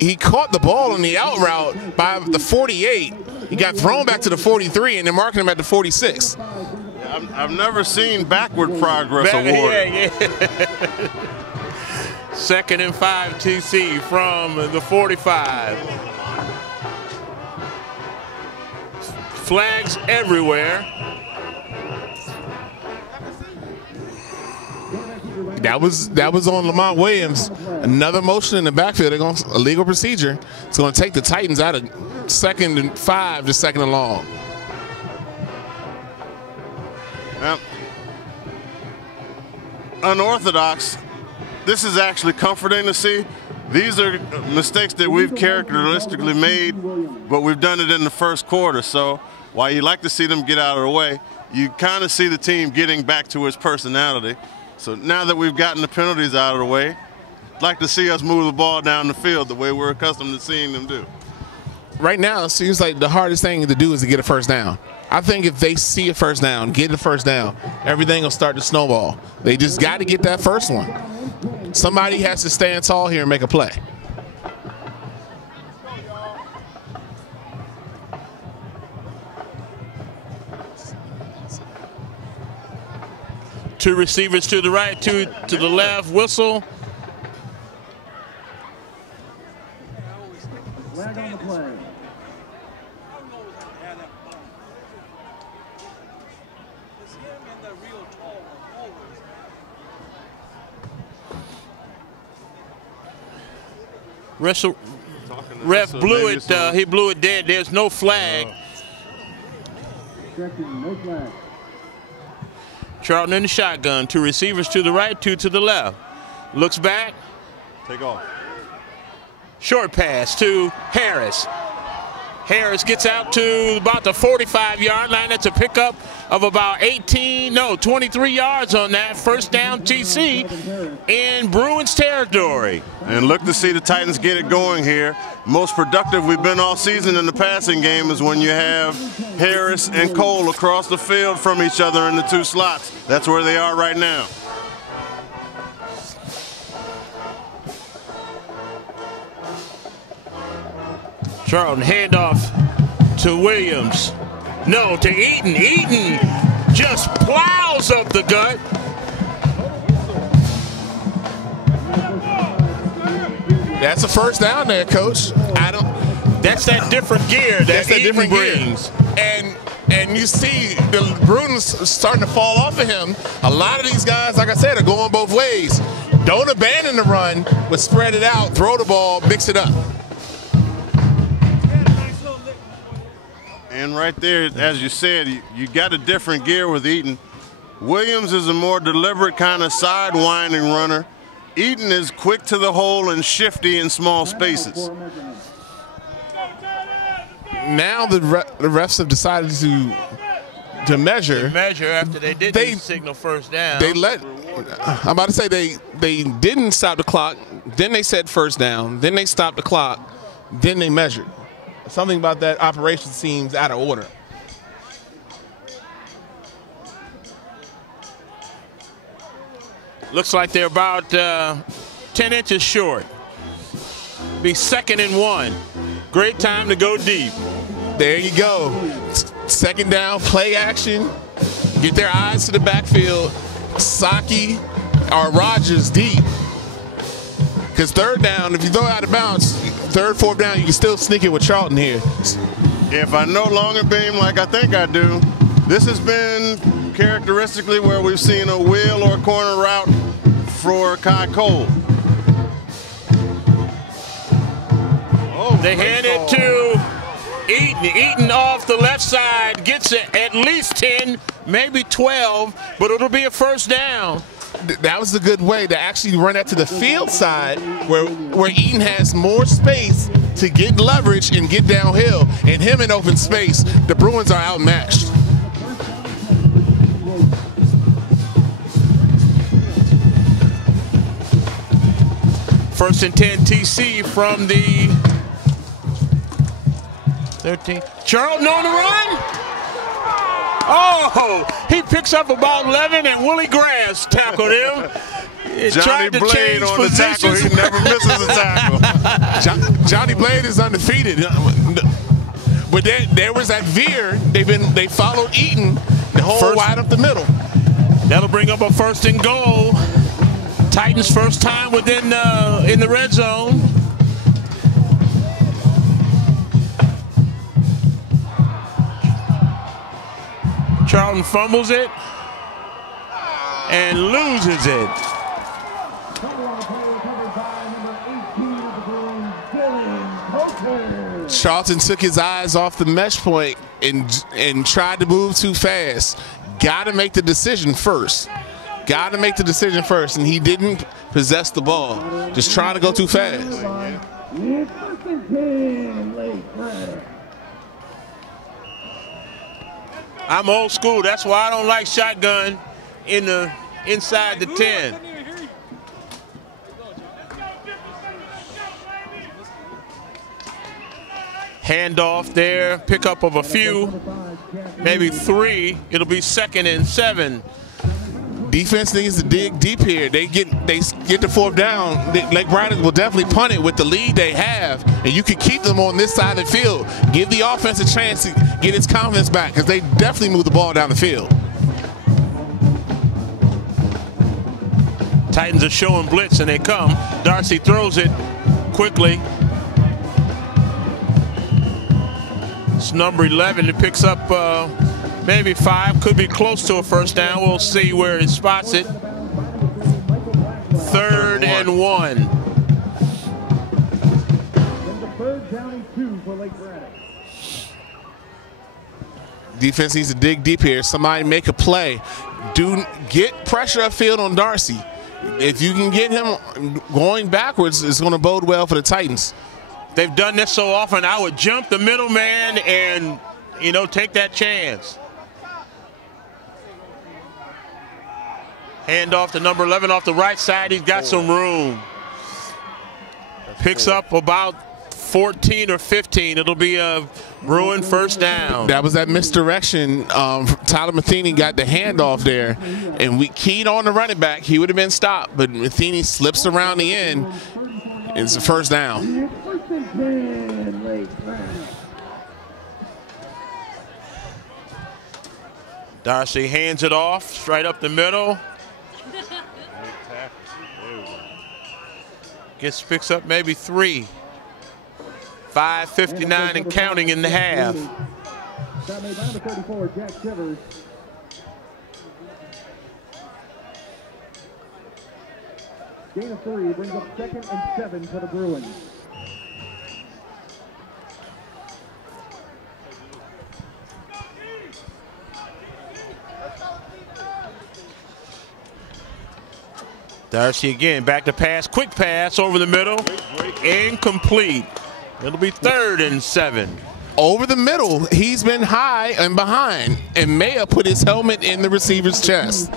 He caught the ball on the out route by the 48. He got thrown back to the 43, and they're marking him at the 46. I've never seen backward progress awarded. Yeah. 2nd and 5 TC from the 45. Flags everywhere. That was on Lamont Williams. Another motion in the backfield. They're going a legal procedure. It's going to take the Titans out of 2nd and 5 to 2nd and long. unorthodox, this is actually comforting to see. These are mistakes that we've characteristically made, but we've done it in the first quarter. So while you like to see them get out of the way, you kind of see the team getting back to its personality. So now that we've gotten the penalties out of the way, I'd like to see us move the ball down the field the way we're accustomed to seeing them do. Right now, it seems like the hardest thing to do is to get a first down. I think if they see a first down, get a first down, everything will start to snowball. They just got to get that first one. Somebody has to stand tall here and make a play. Two receivers to the right, two to the left. Whistle. Flag on the play. Ref blew it. He blew it dead. There's no flag. Correction, no flag. Charlton in the shotgun. Two receivers to the right, two to the left. Looks back. Take off. Short pass to Harris. Harris gets out to about the 45-yard line. That's a pickup of about 23 yards on that. First down TC in Bruins territory. And look to see the Titans get it going here. Most productive we've been all season in the passing game is when you have Harris and Cole across the field from each other in the two slots. That's where they are right now. Charlton handoff to Williams. No, to Eaton. Eaton just plows up the gut. That's a first down there, Coach. That's that different gear that Eaton brings. And you see the Bruins starting to fall off of him. A lot of these guys, like I said, are going both ways. Don't abandon the run, but spread it out, throw the ball, mix it up. And right there, as you said, you got a different gear with Eaton. Williams is a more deliberate kind of sidewinding runner. Eaton is quick to the hole and shifty in small spaces. Now the refs have decided to measure. They measure after they didn't signal first down. I'm about to say they didn't stop the clock. Then they said first down. Then they stopped the clock. Then they measured. Something about that operation seems out of order. Looks like they're about 10 inches short. Be 2nd and 1. Great time to go deep. There you go. Second down, play action. Get their eyes to the backfield. Saki or Rogers deep. Because third down, if you throw out of bounds, third, fourth down, you can still sneak it with Charlton here. If I no longer beam like I think I do, this has been characteristically where we've seen a wheel or corner route for Kai Cole. They hand it to Eaton. Eaton off the left side gets it at least 10, maybe 12, but it'll be a first down. That was a good way to actually run that to the field side where Eaton has more space to get leverage and get downhill. And him in open space, the Bruins are outmatched. First and 10 TC from the 13. Charlton on the run. Oh, he picks up about 11 and Willie Grass tackled him. Johnny Blade on the tackle. He never misses a tackle. Johnny Blade is undefeated. But there was that veer. They followed Eaton the whole wide up the middle. That'll bring up a 1st and goal. Titans first time within in the red zone. Charlton fumbles it and loses it. Charlton took his eyes off the mesh point and tried to move too fast. Got to make the decision first. got to make the decision first, and he didn't possess the ball. Just trying to go too fast. I'm old school. That's why I don't like shotgun in the inside the 10. Handoff there, pickup of a few, maybe 3. It'll be 2nd and 7. Defense needs to dig deep here. They get the 4th down. Lake Braddock will definitely punt it with the lead they have, and you can keep them on this side of the field. Give the offense a chance to get its confidence back, because they definitely move the ball down the field. Titans are showing blitz, and they come. Darcy throws it quickly. It's number 11. It picks up maybe 5. Could be close to a first down. We'll see where he spots it. 3rd and 1. Third down and 2 for Lake Braddock. Defense needs to dig deep here. Somebody make a play. Get pressure upfield on Darcy. If you can get him going backwards, it's going to bode well for the Titans. They've done this so often. I would jump the middleman and, take that chance. Hand off to number 11 off the right side. He's got some room. Picks up about 14 or 15. It'll be a Bruin first down. That was that misdirection. Tyler Matheny got the handoff there, and we keyed on the running back. He would have been stopped, but Matheny slips around the end. It's a first down. Darcy hands it off straight up the middle. Picks up maybe 3. 5:59 and counting in the half. Gain of 3 brings up 2nd and 7 for the Bruins. Darcy again, back to pass, quick pass over the middle, incomplete. It'll be 3rd and 7. Over the middle, he's been high and behind, and Maya put his helmet in the receiver's chest.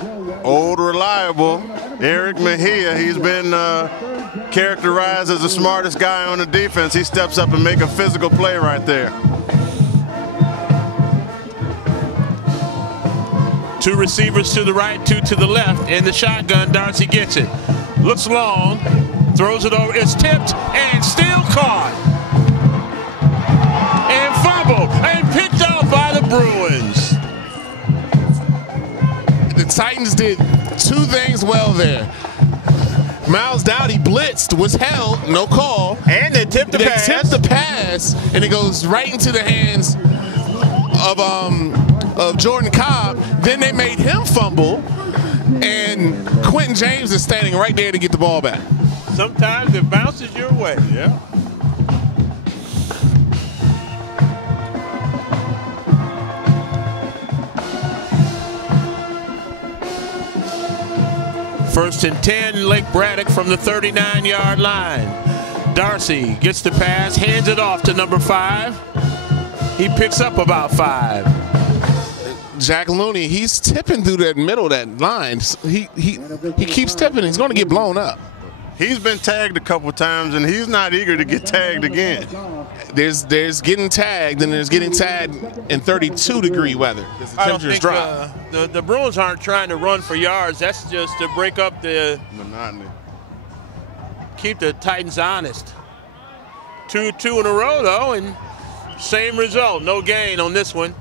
Old reliable Eric Mejia. He's been characterized as the smartest guy on the defense. He steps up and make a physical play right there. 2 receivers to the right, 2 to the left. In the shotgun, Darcy gets it. Looks long, throws it over. It's tipped and still caught. And fumbled and picked up by the Bruins. The Titans did 2 things well there. Miles Dowdy blitzed, was held, no call. And they tipped the pass. They tipped the pass, and it goes right into the hands of Jordan Cobb. Then they made him fumble, and Quentin James is standing right there to get the ball back. Sometimes it bounces your way. Yeah. First and 10, Lake Braddock from the 39-yard line. Darcy gets the pass, hands it off to number 5. He picks up about 5. Jack Looney, he's tipping through that middle of that line. He keeps tipping. He's going to get blown up. He's been tagged a couple times, and he's not eager to get tagged again. There's getting tagged, and there's getting tagged in 32-degree weather. The temperatures drop. The Bruins aren't trying to run for yards. That's just to break up the monotony. Keep the Titans honest. 2 in a row, though, and same result. No gain on this one.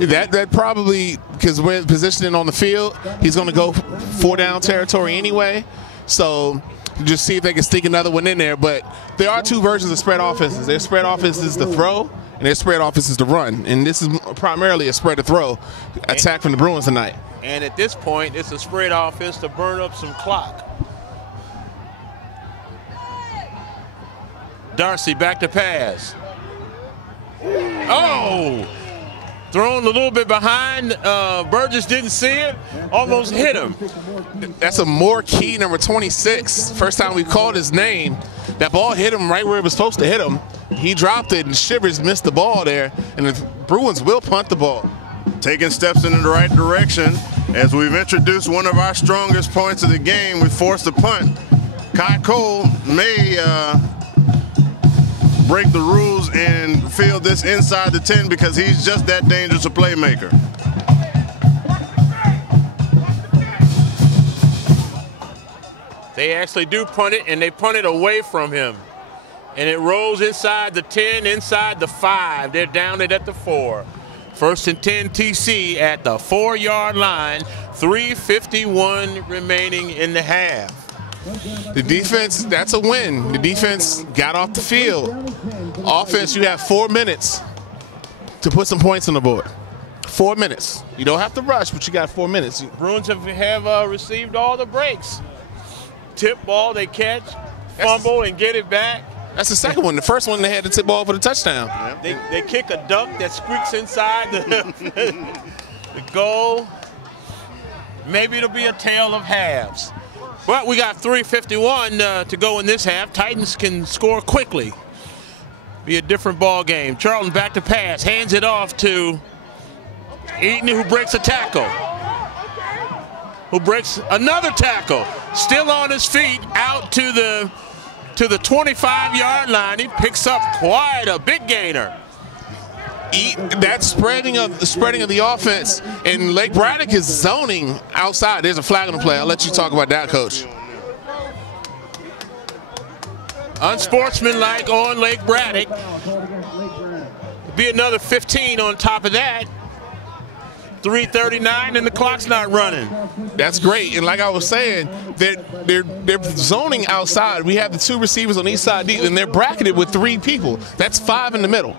That probably, because we're positioning on the field, he's going to go 4-down territory anyway. So just see if they can stick another one in there. But there are 2 versions of spread offenses. Their spread offense is the throw, and their spread offense is the run. And this is primarily a spread to throw attack from the Bruins tonight. And at this point, it's a spread offense to burn up some clock. Darcy back to pass. Oh! Thrown a little bit behind. Burgess didn't see it. Almost hit him. That's a Moore-Key, number 26. First time we called his name. That ball hit him right where it was supposed to hit him. He dropped it, and Shivers missed the ball there. And the Bruins will punt the ball. Taking steps in the right direction. As we've introduced one of our strongest points of the game, we forced a punt. Kai Cole may break the rules and field this inside the 10 because he's just that dangerous a playmaker. They actually do punt it, and they punt it away from him. And it rolls inside the 10, inside the 5. They're down it at the 4. First and 10 TC at the 4-yard line. 3:51 remaining in the half. The defense, that's a win. The defense got off the field. Offense, you have 4 minutes to put some points on the board. 4 minutes. You don't have to rush, but you got 4 minutes. Bruins have received all the breaks. Tip ball, they catch, fumble, and get it back. That's the second one. The first one, they had the tip ball for the touchdown. They kick a duck that squeaks inside the goal. Maybe it'll be a tale of halves. But we got 3:51 to go in this half. Titans can score quickly. Be a different ball game. Charlton back to pass. Hands it off to Eaton, who breaks a tackle. Who breaks another tackle. Still on his feet, out to the 25-yard line. He picks up quite a big gainer. That spreading of the offense, and Lake Braddock is zoning outside. There's a flag on the play. I'll let you talk about that, Coach. Unsportsmanlike on Lake Braddock. Be another 15 on top of that. 3:39 and the clock's not running. That's great, and like I was saying, they're zoning outside. We have the 2 receivers on each side, and they're bracketed with 3 people. That's 5 in the middle.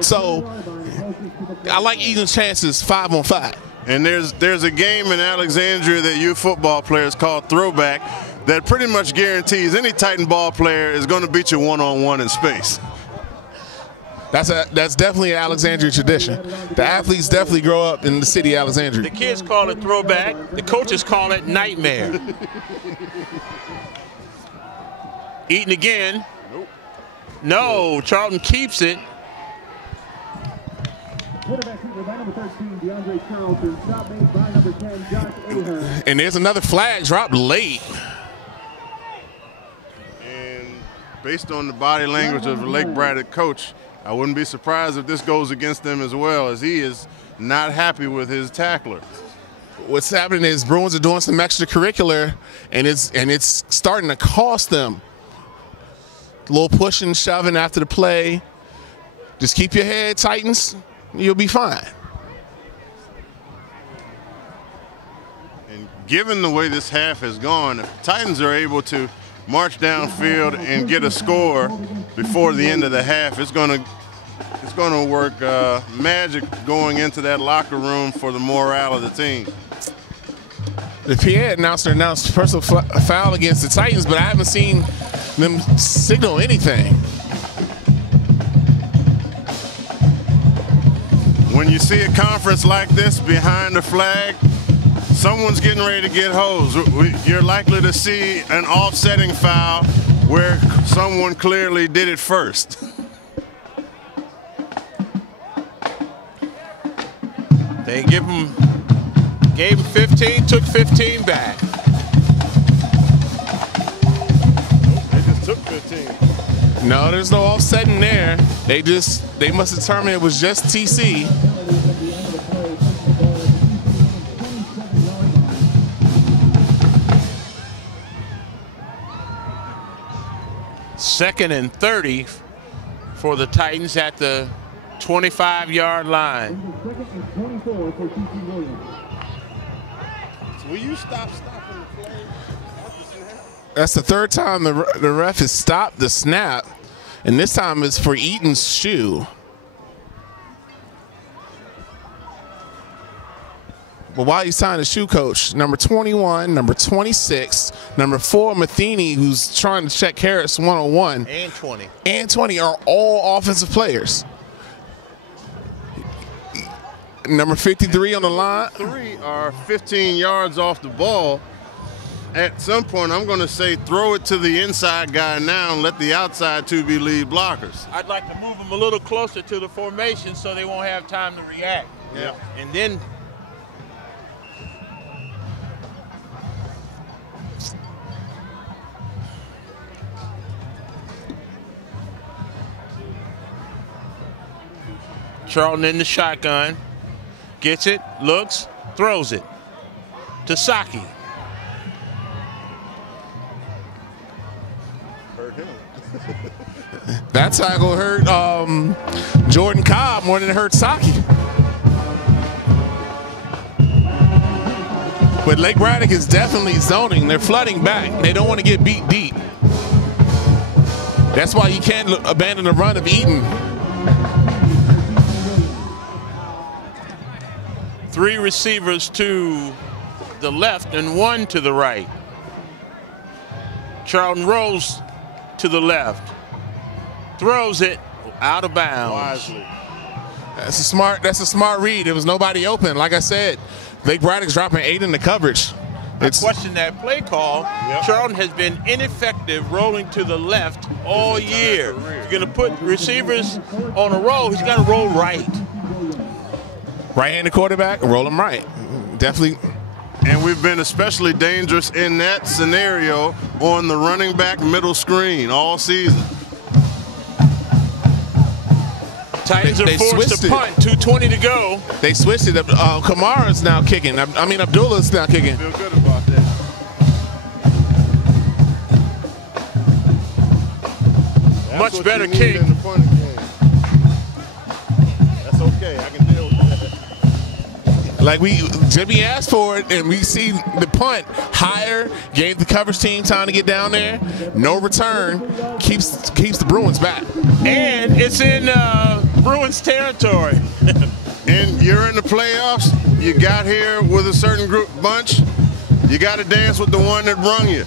So I like Eden's chances 5 on 5. And there's a game in Alexandria that you football players call throwback that pretty much guarantees any Titan ball player is going to beat you one-on-one in space. That's definitely an Alexandria tradition. The athletes definitely grow up in the city of Alexandria. The kids call it throwback. The coaches call it nightmare. Eaton again. Nope. No, Charlton keeps it. And there's another flag dropped late. And based on the body language of the Lake Braddock coach, I wouldn't be surprised if this goes against them as well, as he is not happy with his tackler. What's happening is Bruins are doing some extracurricular, and it's starting to cost them. A little pushing, shoving after the play. Just keep your head, Titans. You'll be fine. And given the way this half has gone, if the Titans are able to march downfield and get a score before the end of the half, it's going to work magic going into that locker room for the morale of the team. The PA announcer announced personal foul against the Titans, but I haven't seen them signal anything. When you see a conference like this behind the flag, someone's getting ready to get hosed. You're likely to see an offsetting foul where someone clearly did it first. They gave him 15, took 15 back. They just took 15. No, there's no offsetting there. They must determine it was just TC. Second and 30 for the Titans at the 25-yard line. Will you stop stopping the play? That's the third time the ref has stopped the snap, and this time it's for Eaton's shoe. But while he's tying the shoe, coach, number 21, number 26, number 4, Matheny, who's trying to check Harris one-on-one. And 20 are all offensive players. Number 53 on the line. 3 are 15 yards off the ball. At some point, I'm going to say throw it to the inside guy now and let the outside 2 be lead blockers. I'd like to move them a little closer to the formation so they won't have time to react. Yeah. And then Charlton in the shotgun. Gets it, looks, throws it to Saki. Hurt him. That tackle hurt Jordan Cobb more than it hurt Saki. But Lake Braddock is definitely zoning. They're flooding back. They don't want to get beat deep. That's why you can't abandon the run of Eaton. 3 receivers to the left and 1 to the right. Charlton rolls to the left. Throws it out of bounds. Wisely. That's a smart read. There was nobody open. Like I said, Lake Braddock's dropping 8 in the coverage. I question that play call. Yep. Charlton has been ineffective rolling to the left all year. If you're going to put receivers on a roll, he's got to roll right. Right-handed quarterback, roll him right. Definitely. And we've been especially dangerous in that scenario on the running back middle screen all season. Titans are forced to punt. 2:20 to go. They switched it. Kamara's now kicking. I mean, Abdullah's now kicking. Feel good about that. Much better kick. In the punting game. That's okay. I can deal with that. Like Jimmy asked for it, and we see the punt higher, gave the coverage team time to get down there. No return, keeps the Bruins back. And it's in Bruins territory. And you're in the playoffs. You got here with a certain bunch. You got to dance with the one that brung you.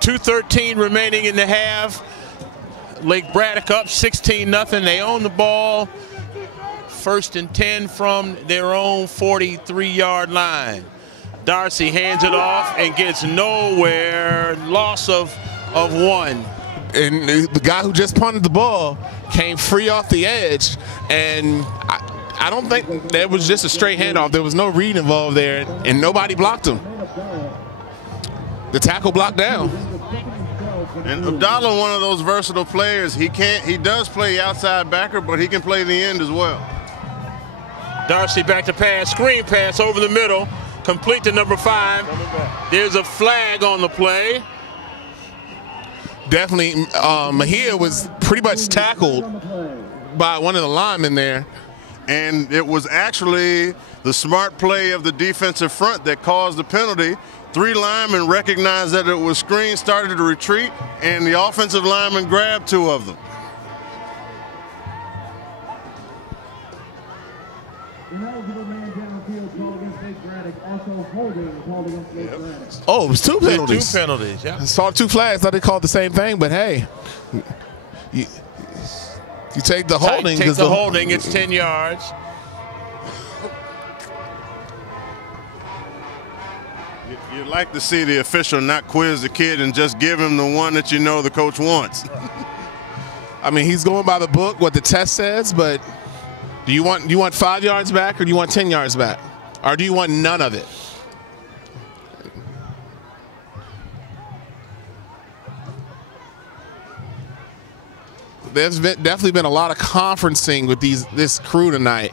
2:13 remaining in the half. Lake Braddock up 16-0. They own the ball. 1st and 10 from their own 43-yard line. Darcy hands it off and gets nowhere. Loss of 1. And the guy who just punted the ball came free off the edge, and I don't think that was just a straight handoff. There was no read involved there, and nobody blocked him. The tackle blocked down. And Abdallah, one of those versatile players. He does play outside backer, but he can play the end as well. Darcy back to pass, screen pass over the middle, complete to number 5. There's a flag on the play. Definitely, Mahia was pretty much tackled by one of the linemen there. And it was actually the smart play of the defensive front that caused the penalty. 3 linemen recognized that it was screen, started to retreat, and the offensive lineman grabbed 2 of them. Oh, it was 2 penalties. 2 penalties, yeah. I saw 2 flags. Thought they called the same thing, but hey, you take the holding. Take the holding. It's 10 yards. You'd like to see the official not quiz the kid and just give him the one that you know the coach wants. I mean, he's going by the book, what the test says, but do you want 5 yards back, or do you want 10 yards back? Or do you want none of it? There's definitely been a lot of conferencing with this crew tonight.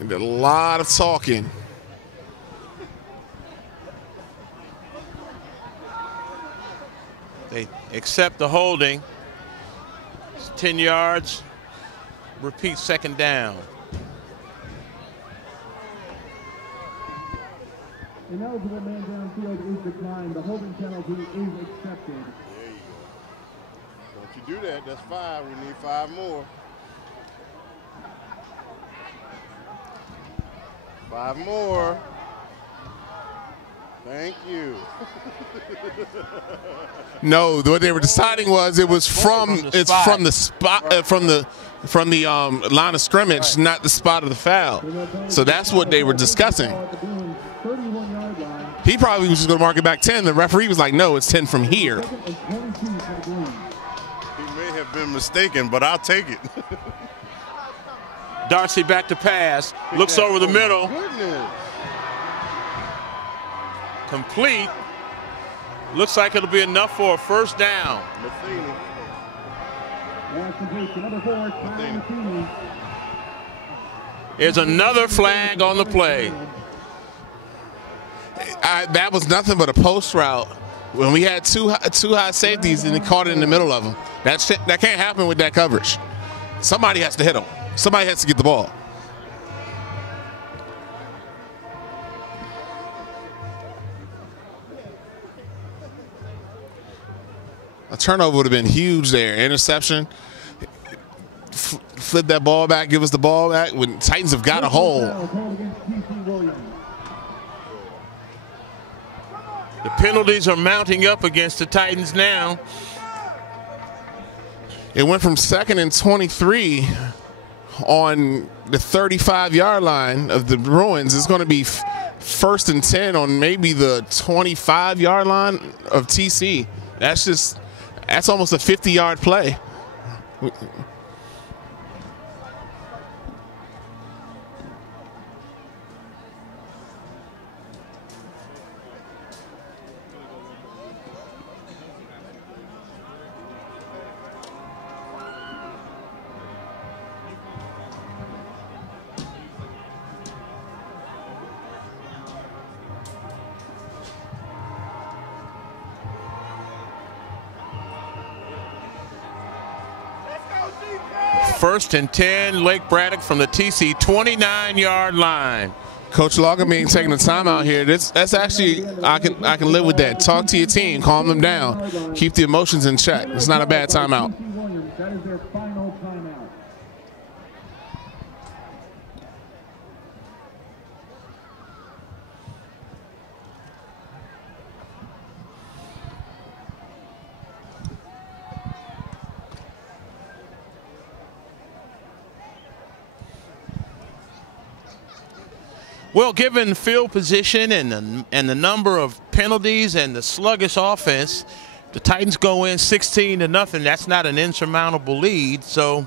A lot of talking. They accept the holding. It's 10 yards. Repeat, 2nd down. An eligible man downfield is declined. The holding penalty is accepted. Don't you do that. That's 5. We need 5 more. 5 more. Thank you. No, what they were deciding was it was from the line of scrimmage, not the spot of the foul. So that's what they were discussing. He probably was just going to mark it back 10. The referee was like, no, it's 10 from here. He may have been mistaken, but I'll take it. Darcy back to pass. Looks over the middle. Goodness. Complete. Looks like it'll be enough for a first down. There's another flag on the play. That was nothing but a post route. When we had two high safeties and they caught it in the middle of them. That can't happen with that coverage. Somebody has to hit them. Somebody has to get the ball. A turnover would have been huge there. Interception. Flip that ball back, give us the ball back. When Titans have got a hole. The penalties are mounting up against the Titans now. It went from 2nd and 23 on the 35-yard line of the Bruins. It's going to be 1st and 10 on maybe the 25-yard line of TC. That's almost a 50-yard play. First and 10, Lake Braddock from the TC 29-yard line. Coach Lagerman taking the time out here. That's actually, I can live with that. Talk to your team, calm them down, keep the emotions in check. It's not a bad timeout. That is their final timeout. Well, given field position and the number of penalties and the sluggish offense, the Titans go in 16-0. That's not an insurmountable lead. So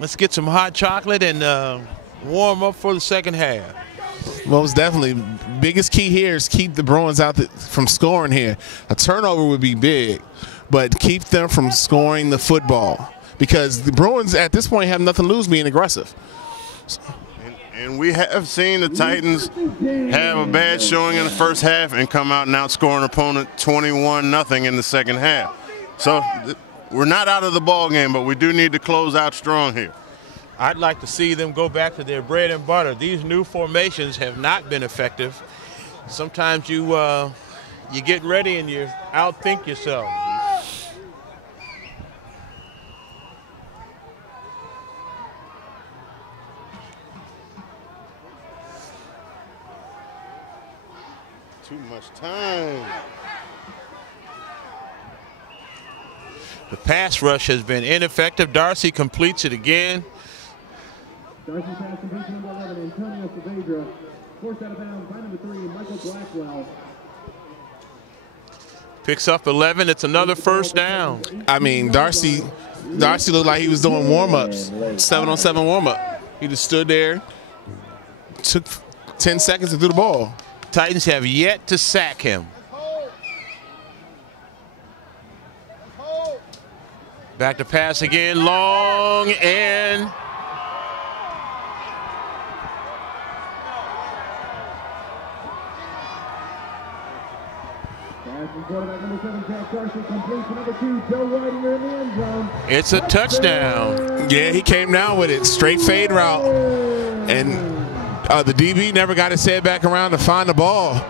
let's get some hot chocolate and warm up for the second half. Most definitely. Biggest key here is keep the Bruins out from scoring here. A turnover would be big, but keep them from scoring the football because the Bruins at this point have nothing to lose being aggressive. And we have seen the Titans have a bad showing in the first half and come out and outscore an opponent 21-0 in the second half. So we're not out of the ball game, but we do need to close out strong here. I'd like to see them go back to their bread and butter. These new formations have not been effective. Sometimes you get ready and you outthink yourself. Too much time. The pass rush has been ineffective. Darcy completes it again. Darcy pass completion number 11, Antonio Saavedra. Forced out of bounds by number 3, Michael Blackwell. Picks up 11. It's another first down. I mean, Darcy looked like he was doing warm-ups, 7-on-7 warm-up. He just stood there, took 10 seconds to do the ball. Titans have yet to sack him. Back to pass again, long and it's a touchdown. Yeah, he came down with it, straight fade route, and the DB never got his head back around to find the ball,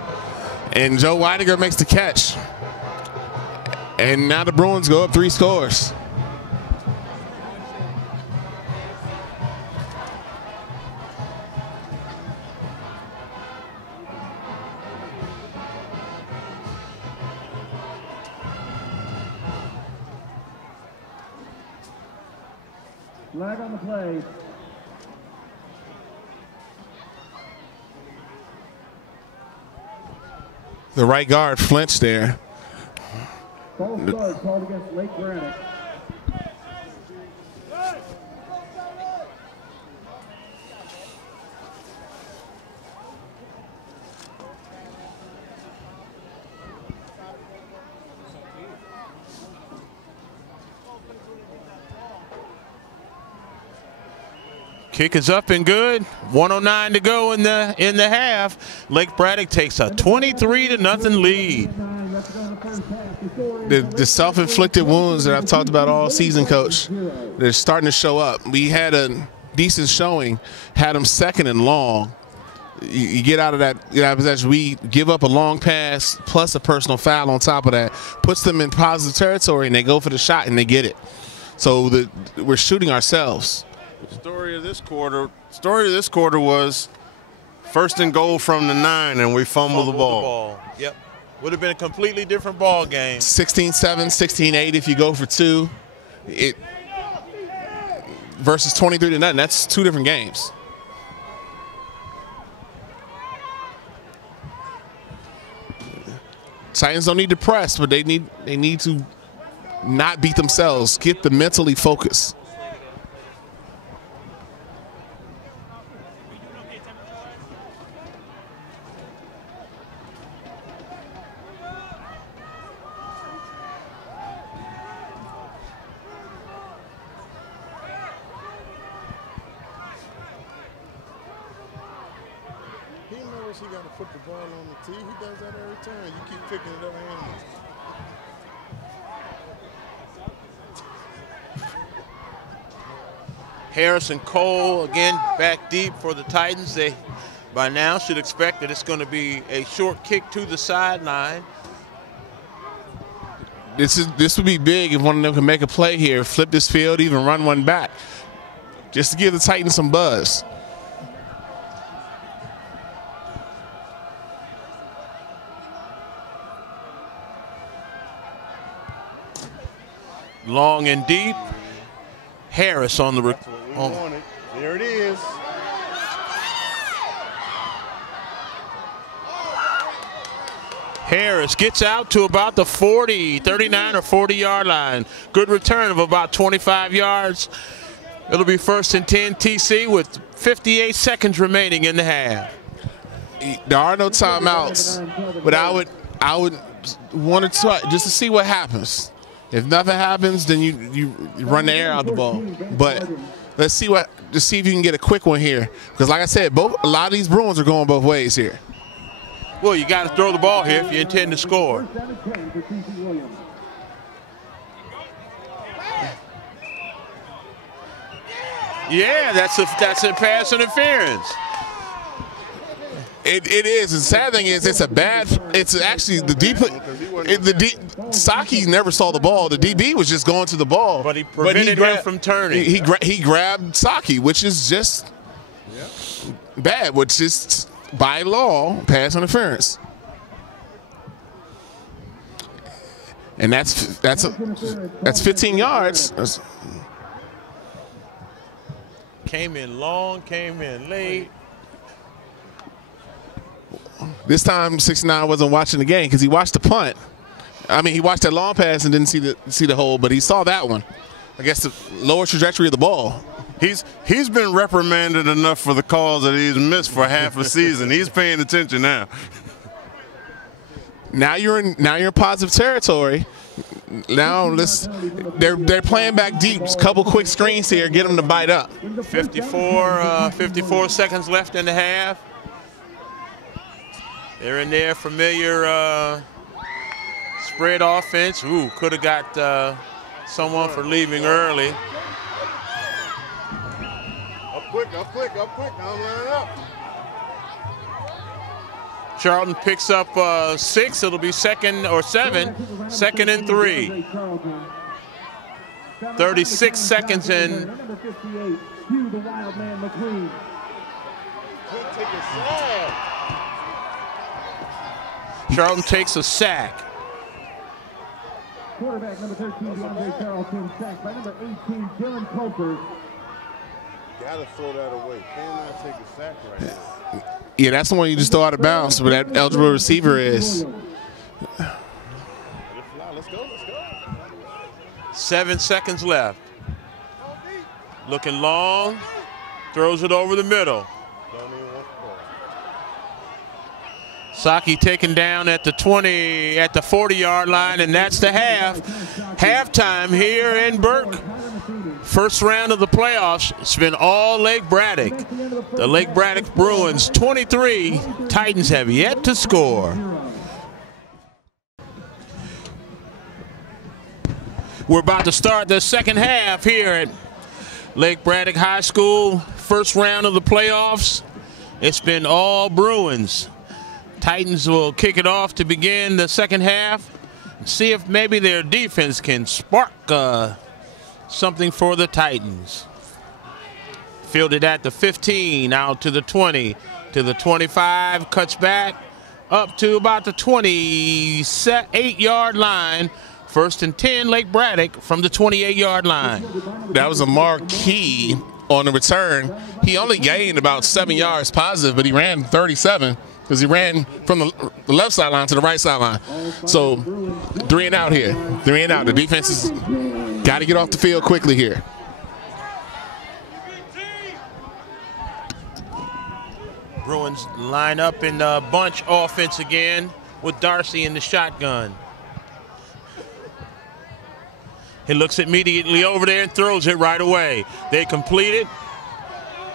and Joe Weidiger makes the catch. And now the Bruins go up 3 scores. Flag on the play. The right guard flinched there. False start called against Lake Braddock. Kick is up and good. 1:09 to go in the half. Lake Braddock takes a 23-0 lead. The self-inflicted wounds that I've talked about all season, Coach, they're starting to show up. We had a decent showing, had them second and long. You get out of that possession. We give up a long pass plus a personal foul on top of that. Puts them in positive territory, and they go for the shot, and they get it. So we're shooting ourselves. Story of this quarter was first and goal from the 9, and we fumbled the ball. Yep. Would have been a completely different ball game. 16-7, 16-8 if you go for 2. Versus 23-0. That's 2 different games. Titans don't need to press, but they need to not beat themselves. Get them mentally focused. He got to put the ball on the tee. He does that every time. You keep picking it up and Harris and Cole again back deep for the Titans. They by now should expect that it's going to be a short kick to the sideline. This would be big if one of them can make a play here, flip this field, even run one back, just to give the Titans some buzz. Long and deep. Harris on the there it is. Harris gets out to about the 39 or 40-yard line. Good return of about 25 yards. It'll be 1st and 10 TC with 58 seconds remaining in the half. There are no timeouts, but I would want to try just to see what happens. If nothing happens, then you run the air out the ball. But let's see just see if you can get a quick one here. Because like I said, a lot of these Bruins are going both ways here. Well, you got to throw the ball here if you intend to score. Yeah, that's a pass interference. It is. The sad thing is, it's actually Saki never saw the ball. The DB was just going to the ball, but he prevented him from turning. He grabbed Saki, which is just bad. Which is by law pass interference, and that's 15 yards. Came in long, came in late. This time 69 wasn't watching the game because he watched the punt. I mean, he watched that long pass and didn't see the hole, but he saw that one. I guess the lower trajectory of the ball. He's been reprimanded enough for the calls that he's missed for half a season. He's paying attention now. Now you're in positive territory. Now they're playing back deep. Just a couple quick screens here, get them to bite up. 54 seconds left in the half. They're in their familiar spread offense. Ooh, could have got someone for leaving early. Up quick, I'm running up. Charlton picks up 6. It'll be 2nd or 7. 2nd and 3. 36 seconds in. Charlton takes a sack. Quarterback number 13, DeAndre Charlton, sacked by number 18, Dylan Culper. Gotta throw that away. Cannot take a sack right now. Yeah, that's the one you just throw out of bounds, but that eligible receiver is. Let's go. 7 seconds left. Looking long, throws it over the middle. Saki taken down at the 20, at the 40-yard line, and that's the half. Halftime here in Burke. First round of the playoffs. It's been all Lake Braddock. The Lake Braddock Bruins 23. Titans have yet to score. We're about to start the second half here at Lake Braddock High School. First round of the playoffs. It's been all Bruins. Titans will kick it off to begin the second half. See if maybe their defense can spark something for the Titans. Fielded at the 15, out to the 20, to the 25, cuts back up to about the 28-yard line. First and 10, Lake Braddock from the 28-yard line. That was a marquee on the return. He only gained about 7 yards positive, but he ran 37 because he ran from the left sideline to the right sideline. So 3 and out here. 3 and out. The defense has got to get off the field quickly here. Bruins line up in the bunch offense again with Darcy in the shotgun. He looks immediately over there and throws it right away. They complete it.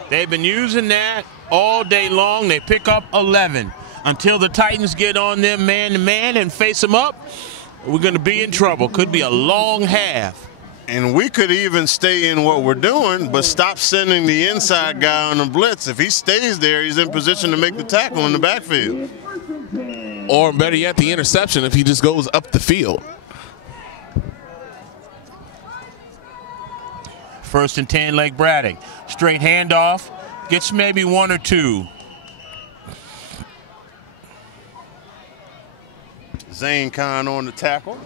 They've been using that all day long. They pick up 11. Until the Titans get on them man-to-man and face them up, we're going to be in trouble. Could be a long half. And we could even stay in what we're doing, but stop sending the inside guy on the blitz. If he stays there, he's in position to make the tackle in the backfield. Or better yet, the interception if he just goes up the field. First and 10, Lake Braddock. Straight handoff. Gets maybe 1 or 2. Zane Khan on the tackle.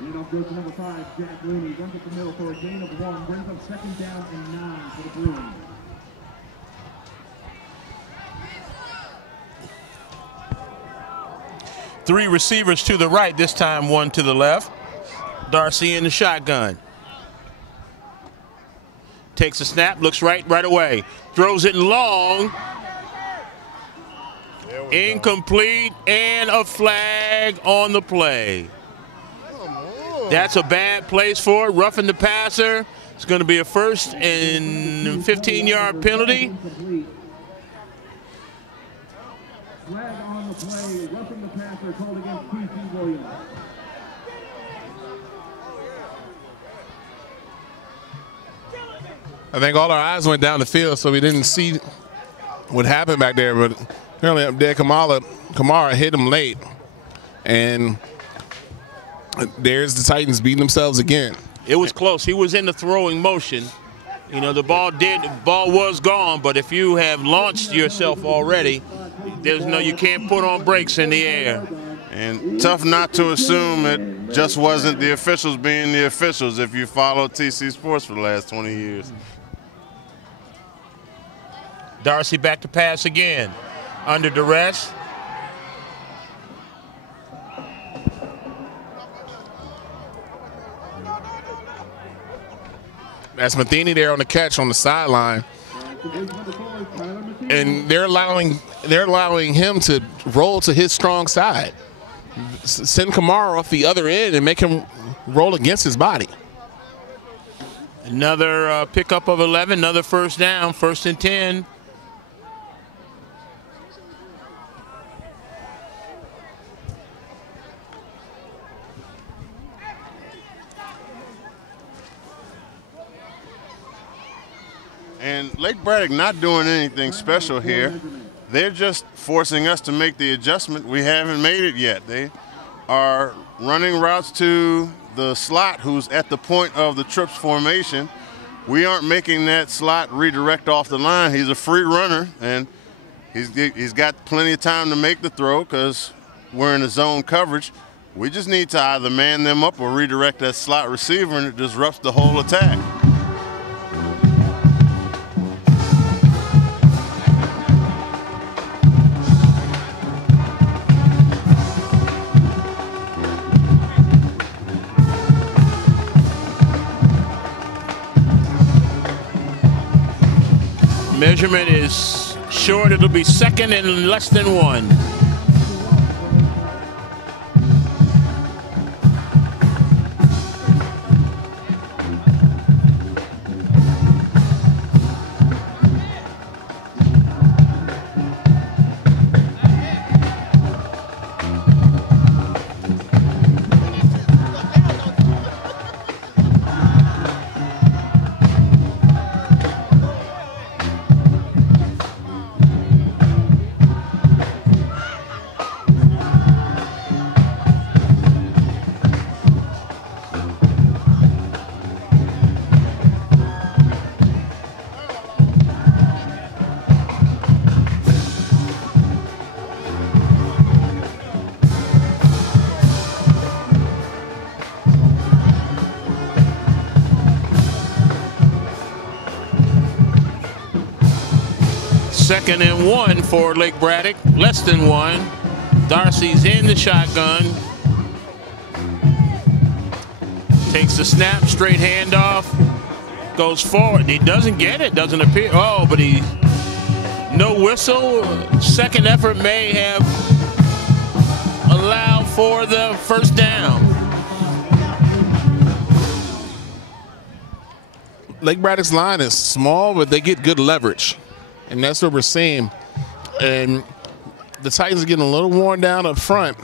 Handoff goes to number 5, Jack Looney. Runs up the middle for a gain of 1. Brings up second down and 9 for the Bruins. Three receivers to the right, this time 1 to the left. Darcy in the shotgun. Takes a snap, looks right away. Throws it long. Incomplete, and a flag on the play. That's a bad place for it. Roughing the passer. It's going to be a first and 15-yard penalty. Flag on the play. Roughing the passer called against T.C. Williams. I think all our eyes went down the field, so we didn't see what happened back there. But apparently up there, Kamara hit him late. And there's the Titans beating themselves again. It was close. He was in the throwing motion. You know, the ball was gone, but if you have launched yourself already, you can't put on brakes in the air. And tough not to assume it just wasn't the officials being the officials if you follow TC Sports for the last 20 years. Darcy back to pass again. Under duress. That's Matheny there on the catch on the sideline. And they're allowing him to roll to his strong side. Send Kamara off the other end and make him roll against his body. Another pickup of 11, another first down, first and 10. And Lake Braddock not doing anything special here. They're just forcing us to make the adjustment. We haven't made it yet. They are running routes to the slot who's at the point of the trips formation. We aren't making that slot redirect off the line. He's a free runner, and he's got plenty of time to make the throw because we're in a zone coverage. We just need to either man them up or redirect that slot receiver, and it disrupts the whole attack. Measurement is short. It'll be second and less than 1. Second and 1 for Lake Braddock, less than 1. Darcy's in the shotgun. Takes the snap, straight handoff, goes forward. He doesn't get it, doesn't appear. Oh, but he, no whistle. Second effort may have allowed for the first down. Lake Braddock's line is small, but they get good leverage. And that's what we're seeing. And the Titans are getting a little worn down up front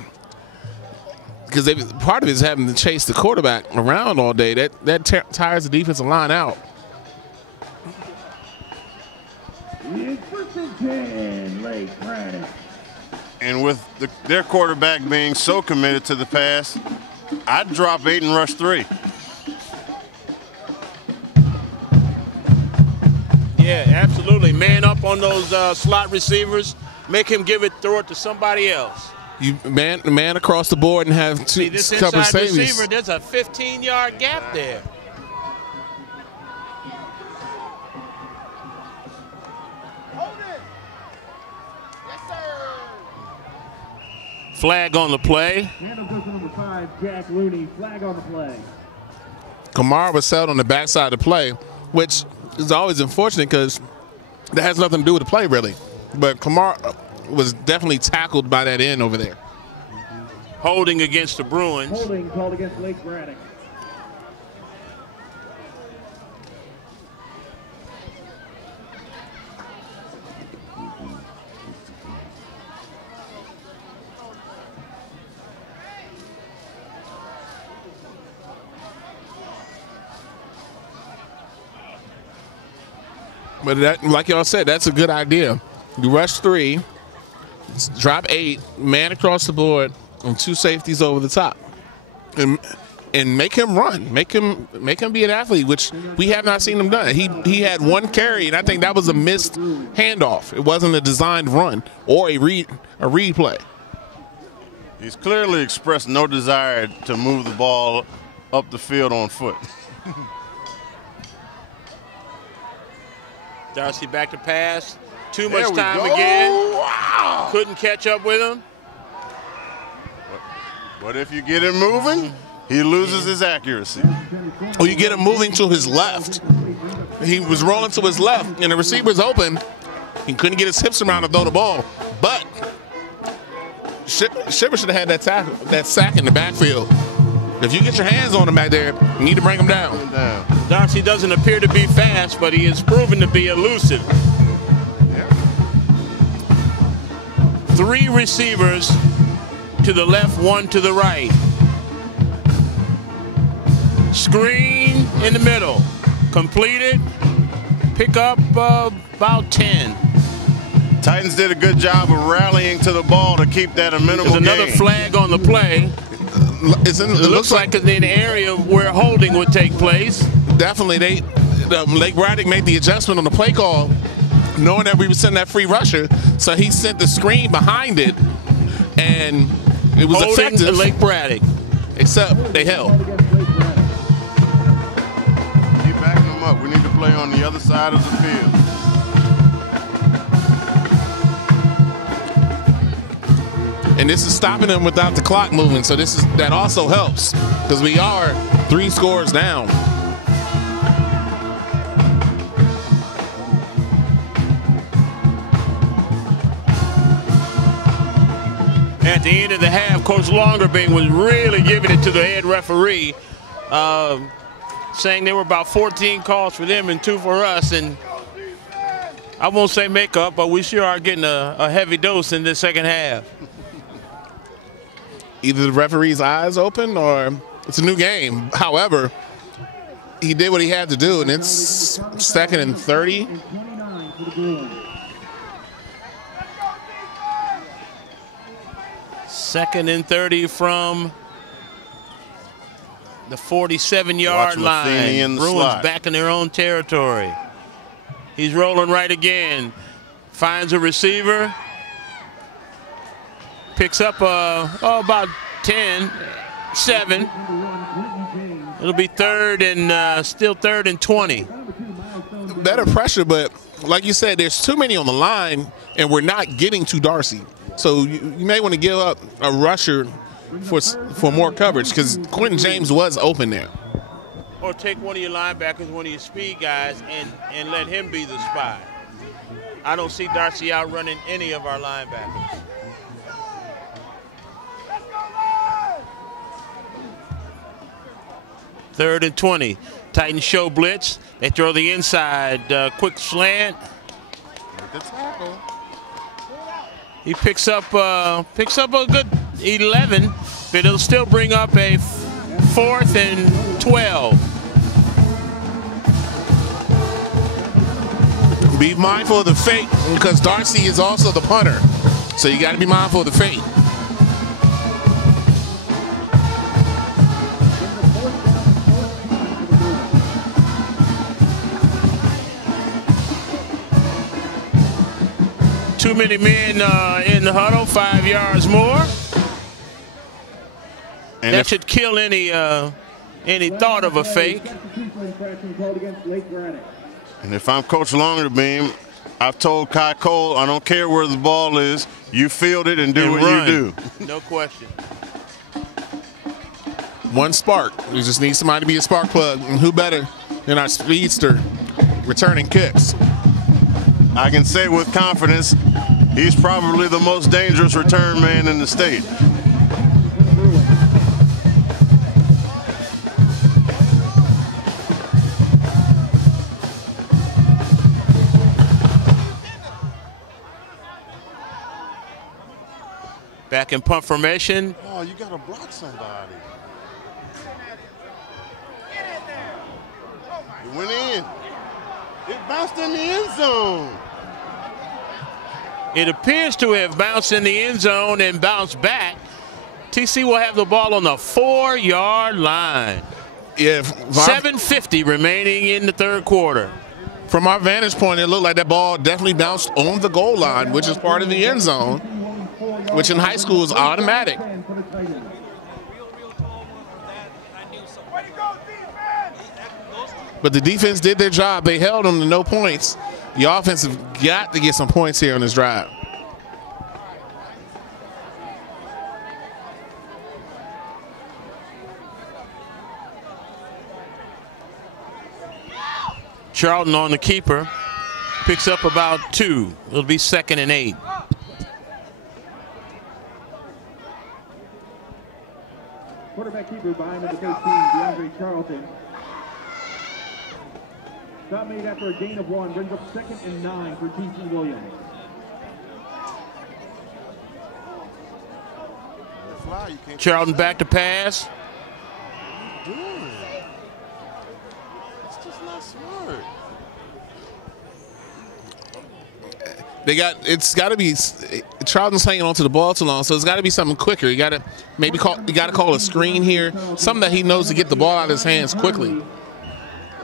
because part of it is having to chase the quarterback around all day. That tires the defensive line out. Lake Braddock. And with their quarterback being so committed to the pass, I'd drop 8 and rush 3. Yeah, absolutely. Man up on those slot receivers. Make him throw it to somebody else. You man across the board and have See, this inside receiver, there's a 15-yard gap there. Flag on the play. Number 5, Jack Looney. Flag on the play. Kamara was set on the backside of the play, which is always unfortunate because that has nothing to do with the play, really. But Kamara was definitely tackled by that end over there. Holding against the Bruins. Holding called against Lake Braddock. But that, like y'all said, that's a good idea. You rush 3, drop 8, man across the board, and 2 safeties over the top, and make him run, make him be an athlete, which we have not seen him done. He had 1 carry, and I think that was a missed handoff. It wasn't a designed run or a read play. He's clearly expressed no desire to move the ball up the field on foot. Darcy back to pass. Too much time again. Wow. Couldn't catch up with him. But if you get him moving, he loses his accuracy. Or you get him moving to his left. He was rolling to his left, and the receiver's open. He couldn't get his hips around to throw the ball. But Shiver should have had that sack in the backfield. If you get your hands on him back there, you need to bring him down. Darcy doesn't appear to be fast, but he is proven to be elusive. Yeah. 3 receivers to the left, 1 to the right. Screen in the middle. Completed. Pick up about 10. Titans did a good job of rallying to the ball to keep that a minimal There's another gain. flag on the play. It looks like it's in the area where holding would take place. Definitely, Lake Braddock made the adjustment on the play call, knowing that we would send that free rusher, so he sent the screen behind it, and it was holding effective. Lake Braddock. Except they held. Keep backing them up. We need to play on the other side of the field. And this is stopping them without the clock moving, so that also helps because we are 3 scores down. the end of the half, Coach Longerbeam was really giving it to the head referee, saying there were about 14 calls for them and 2 for us. And I won't say makeup, but we sure are getting a heavy dose in this second half. Either the referee's eyes open or it's a new game. However, he did what he had to do, and it's 2nd and 30. Second and 30 from the 47-yard line. Bruins back in their own territory. He's rolling right again. Finds a receiver. Picks up about 10, 7. It'll be still third and 20. Better pressure, but like you said, there's too many on the line, and we're not getting to Darcy. So you may want to give up a rusher for more coverage because Quentin James was open there. Or take one of your linebackers, one of your speed guys, and let him be the spy. I don't see Darcy outrunning any of our linebackers. Third and 20. Titans show blitz. They throw the inside. Quick slant. He picks up a good 11, but it'll still bring up a 4th and 12. Be mindful of the fake because Darcy is also the punter. So you got to be mindful of the fake. Too many men in the huddle, 5 yards more. And that should kill any thought of a fake. And if I'm Coach Longerbeam, I've told Kai Cole, I don't care where the ball is, you field it and do what you do. No question. One spark. We just need somebody to be a spark plug. And who better than our speedster returning kicks? I can say with confidence, he's probably the most dangerous return man in the state. Back in punt formation. Oh, you got to block somebody. It went in. It bounced in the end zone. It appears to have bounced in the end zone and bounced back. TC will have the ball on the 4-yard line. Yeah, 7:50 remaining in the third quarter. From our vantage point, it looked like that ball definitely bounced on the goal line, which is part of the end zone, which in high school is automatic. But the defense did their job. They held them to no points. The offense have got to get some points here on this drive. Charlton on the keeper. Picks up about 2. It'll be 2nd and 8. Quarterback keeper behind number 13, DeAndre Charlton. Stop made after a gain of 1, brings up 2nd and 9 for TC Williams. Charlton back to pass. It's just not smart. It's got to be, Charlton's hanging onto the ball too long, so it's got to be something quicker. You got to call a screen here, something that he knows to get the ball out of his hands quickly.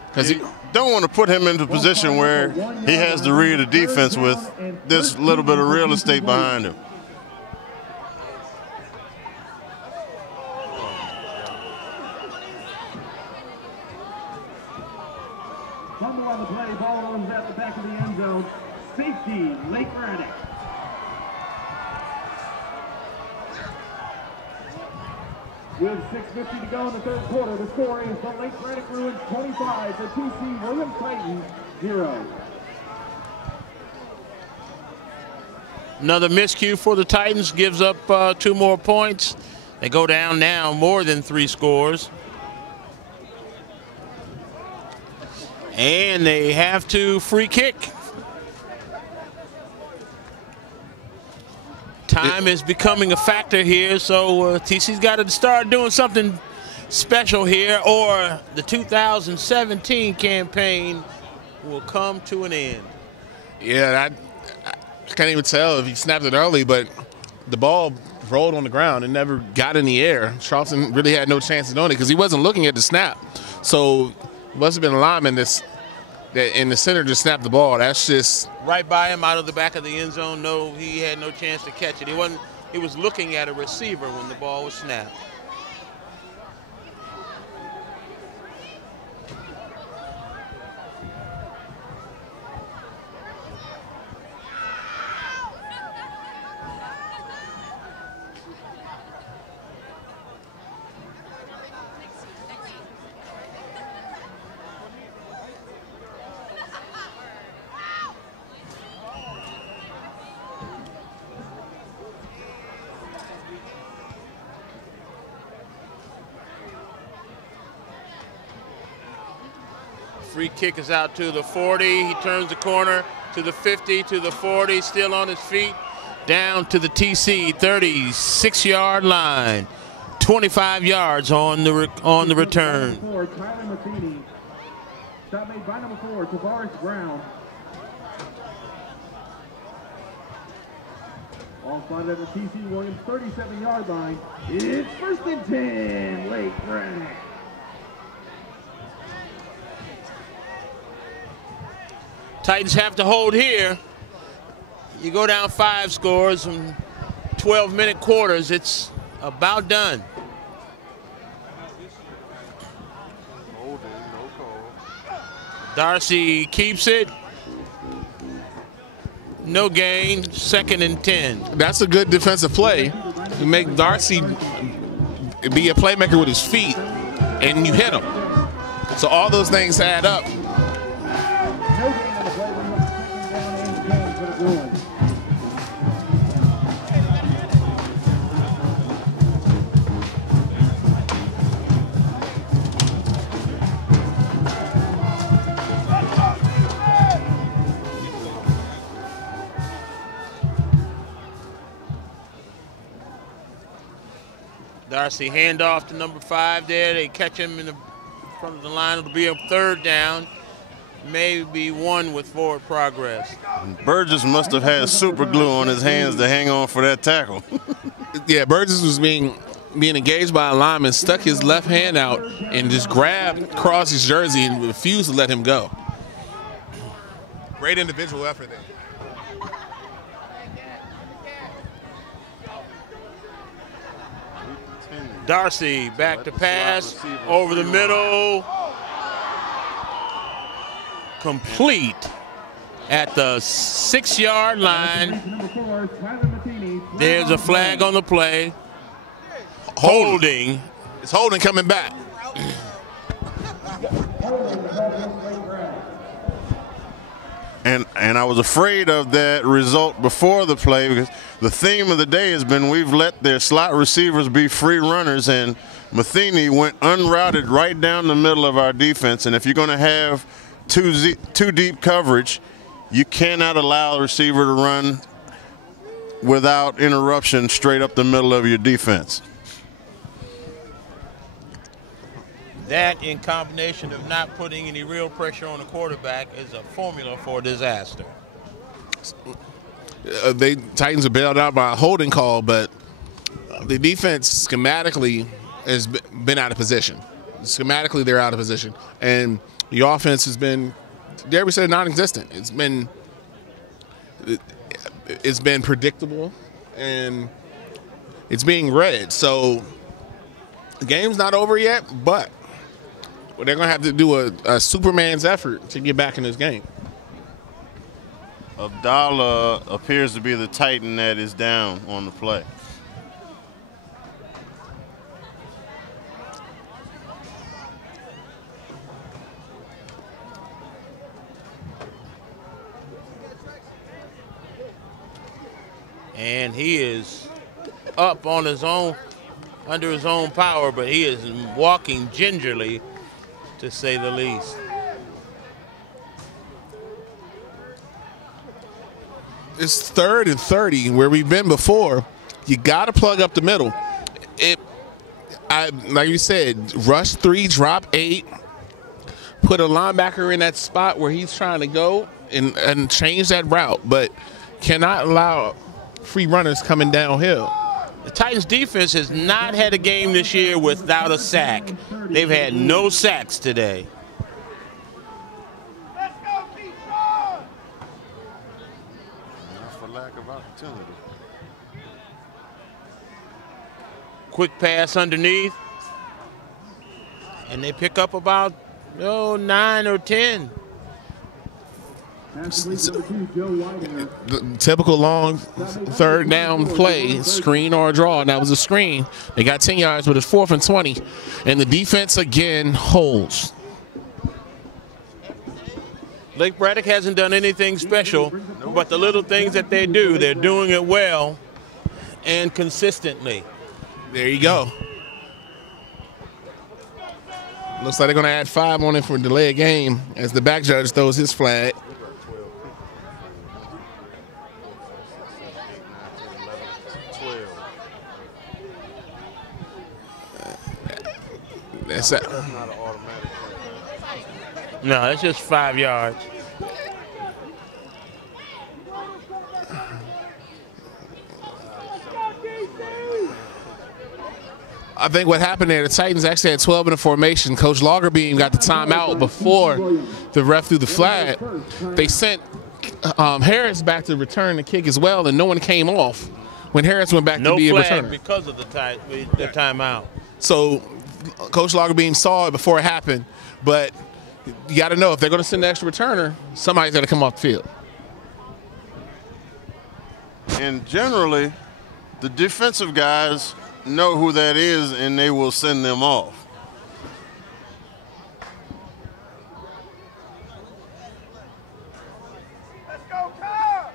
Because he don't want to put him into a position where he has to read a defense with this little bit of real estate behind him. Fumble on the play, ball runs out the back of the end zone. Safety, Lake Braddock. With 6:50 to go in the third quarter, the score is the Lake Braddock Bruins 25, the TC Williams Titans 0. Another miscue for the Titans, gives up 2 more points. They go down now more than 3 scores. And they have to free kick. Time is becoming a factor here, so TC's got to start doing something special here, or the 2017 campaign will come to an end. Yeah, I can't even tell if he snapped it early, but the ball rolled on the ground and never got in the air. Charleston really had no chance of doing it because he wasn't looking at the snap. So it must have been a lineman that in the center just snapped the ball. That's just right by him, out of the back of the end zone. No, he had no chance to catch it. He was looking at a receiver when the ball was snapped. Free kick is out to the 40. He turns the corner to the 50, to the 40, still on his feet, down to the TC 36-yard line. 25 yards on the return. Stop made by number 4, Tavares Brown. All spotted at the TC Williams 37-yard line. It's 1st and 10, Lake Braddock. Titans have to hold here. You go down 5 scores from 12-minute quarters, it's about done. Darcy keeps it. No gain, 2nd and 10. That's a good defensive play. You make Darcy be a playmaker with his feet, and you hit him. So all those things add up. Darcy handoff to number 5 there. They catch him in the front of the line. It'll be a 3rd down. Maybe 1 with forward progress. Burgess must have had super glue on his hands to hang on for that tackle. Yeah, Burgess was being engaged by a lineman, stuck his left hand out and just grabbed Crosby's jersey and refused to let him go. Great individual effort there. Darcy back to pass, over the middle. Complete at the 6-yard line. There's a flag on the play. Holding. It's holding coming back. And I was afraid of that result before the play because the theme of the day has been we've let their slot receivers be free runners, and Matheny went unrouted right down the middle of our defense. And if you're going to have too deep coverage, you cannot allow a receiver to run without interruption straight up the middle of your defense. That, in combination of not putting any real pressure on the quarterback, is a formula for disaster. Titans are bailed out by a holding call, but the defense schematically has been out of position. Schematically, they're out of position. And the offense has been, dare we say, non-existent. It's been predictable, and it's being read. So the game's not over yet, but they're going to have to do a Superman's effort to get back in this game. Abdallah appears to be the Titan that is down on the play. And he is up on his own, under his own power, but he is walking gingerly, to say the least. It's 3rd and 30 where we've been before. You got to plug up the middle. Like you said, rush 3, drop 8, put a linebacker in that spot where he's trying to go and change that route, but cannot allow free runners coming downhill. The Titans defense has not had a game this year without a sack. They've had no sacks today. Let's go, Krishauna! Not for lack of opportunity. Quick pass underneath. And they pick up about 9 or 10. The typical long 3rd down play, screen or a draw, and that was a screen. They got 10 yards, but it's 4th and 20, and the defense again holds. Lake Braddock hasn't done anything special, but the little things that they do, they're doing it well and consistently. There you go. Looks like they're going to add 5 on it for a delayed game as the back judge throws his flag. That's not an automatic. No, it's just 5 yards. I think what happened there, the Titans actually had 12 in the formation. Coach Lagerbeam got the timeout before the ref threw the flag. They sent Harris back to return the kick as well, and no one came off when Harris went back to be a returner. No flag because of the timeout. So Coach Lagerbeam saw it before it happened, but you got to know if they're going to send an extra returner, somebody's got to come off the field. And generally, the defensive guys know who that is, and they will send them off. Let's go, Carl!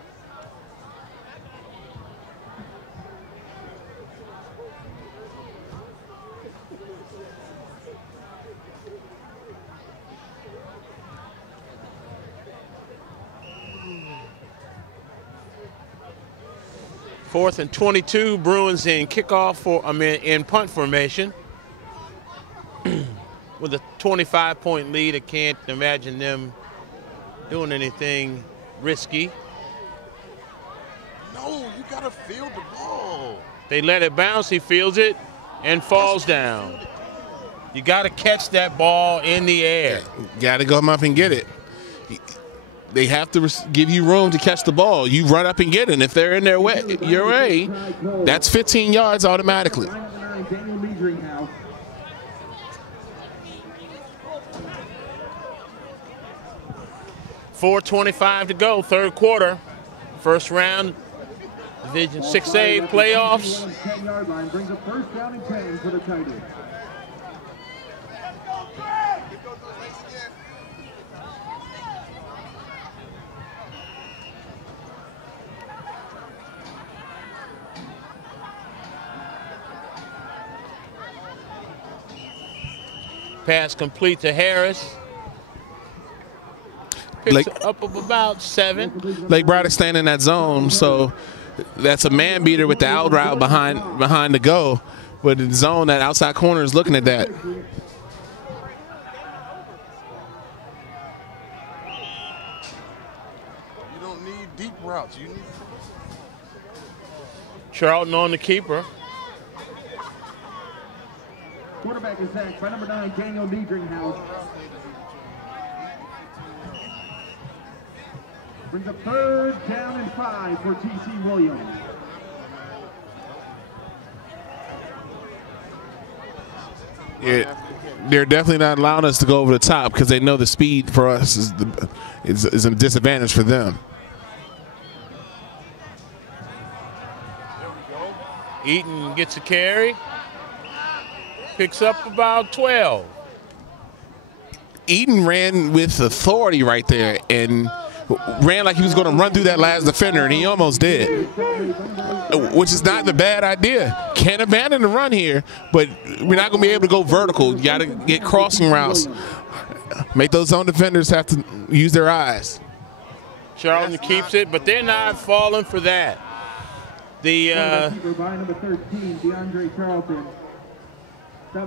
Fourth and 22, Bruins in in punt formation. With a 25-point lead, I can't imagine them doing anything risky. No, you gotta field the ball. They let it bounce, he fields it, and falls down. You got to catch that ball in the air. Got to go up and get it. They have to give you room to catch the ball. You run up and get it. And if they're in their way, your way, that's 15 yards automatically. 4:25 to go, 3rd quarter. First round, Division 6A playoffs. 10-yard line brings a 1st down and 10 for the Titans. Pass complete to Harris. Picks up of about 7. Lake Braddock staying in that zone, so that's a man beater with the out route behind the go. But the zone, that outside corner is looking at that. You don't need deep routes. You need. Charlton on the keeper. Quarterback is sacked by number 9, Daniel Niedringhouse. Brings a 3rd down and 5 for T.C. Williams. They're definitely not allowing us to go over the top because they know the speed for us is a disadvantage for them. Eaton gets a carry. Picks up about 12. Eaton ran with authority right there, and ran like he was going to run through that last defender, and he almost did, which is not the bad idea. Can't abandon the run here, but we're not going to be able to go vertical. You got to get crossing routes. Make those zone defenders have to use their eyes. Charlton keeps it, but they're not falling for that.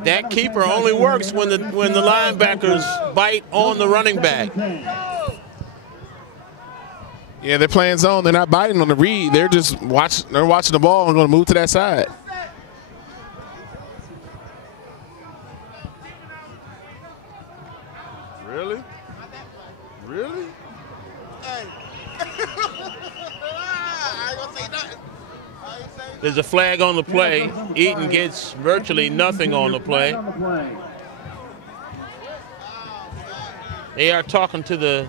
That keeper only works when the linebackers bite on the running back. Yeah, they're playing zone. They're not biting on the read. They're just watching the ball and going to move to that side. Really? Really? There's a flag on the play. Eaton gets virtually nothing on the play. They are talking to the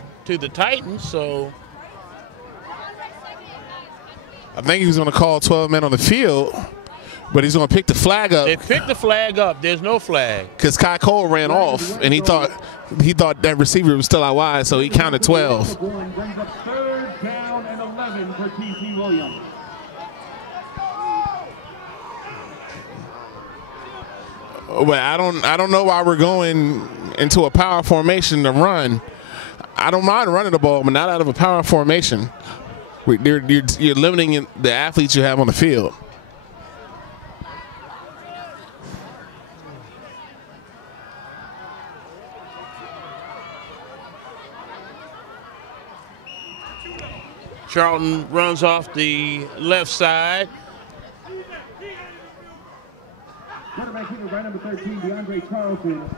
Titans, so I think he was going to call 12 men on the field, but he's going to pick the flag up. They picked the flag up. There's no flag. Because Kai Cole ran off, and he thought that receiver was still out wide, so he counted 12. Third down and 11 for T.C. Williams. But I don't know why we're going into a power formation to run. I don't mind running the ball, but not out of a power formation. You're limiting the athletes you have on the field. Charlton runs off the left side. Quarterback keeper by number 13, DeAndre Charlton.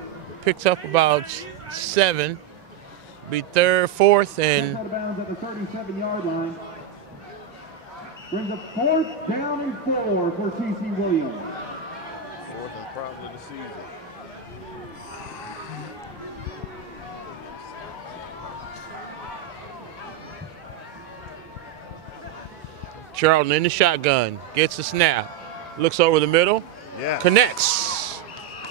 Picks up about 7. Be fourth and Out of bounds at the 37-yard line. Brings up 4th down and 4 for T.C. Williams. Fourth and probably the season. Charlton in the shotgun. Gets the snap. Looks over the middle. Yeah. Connects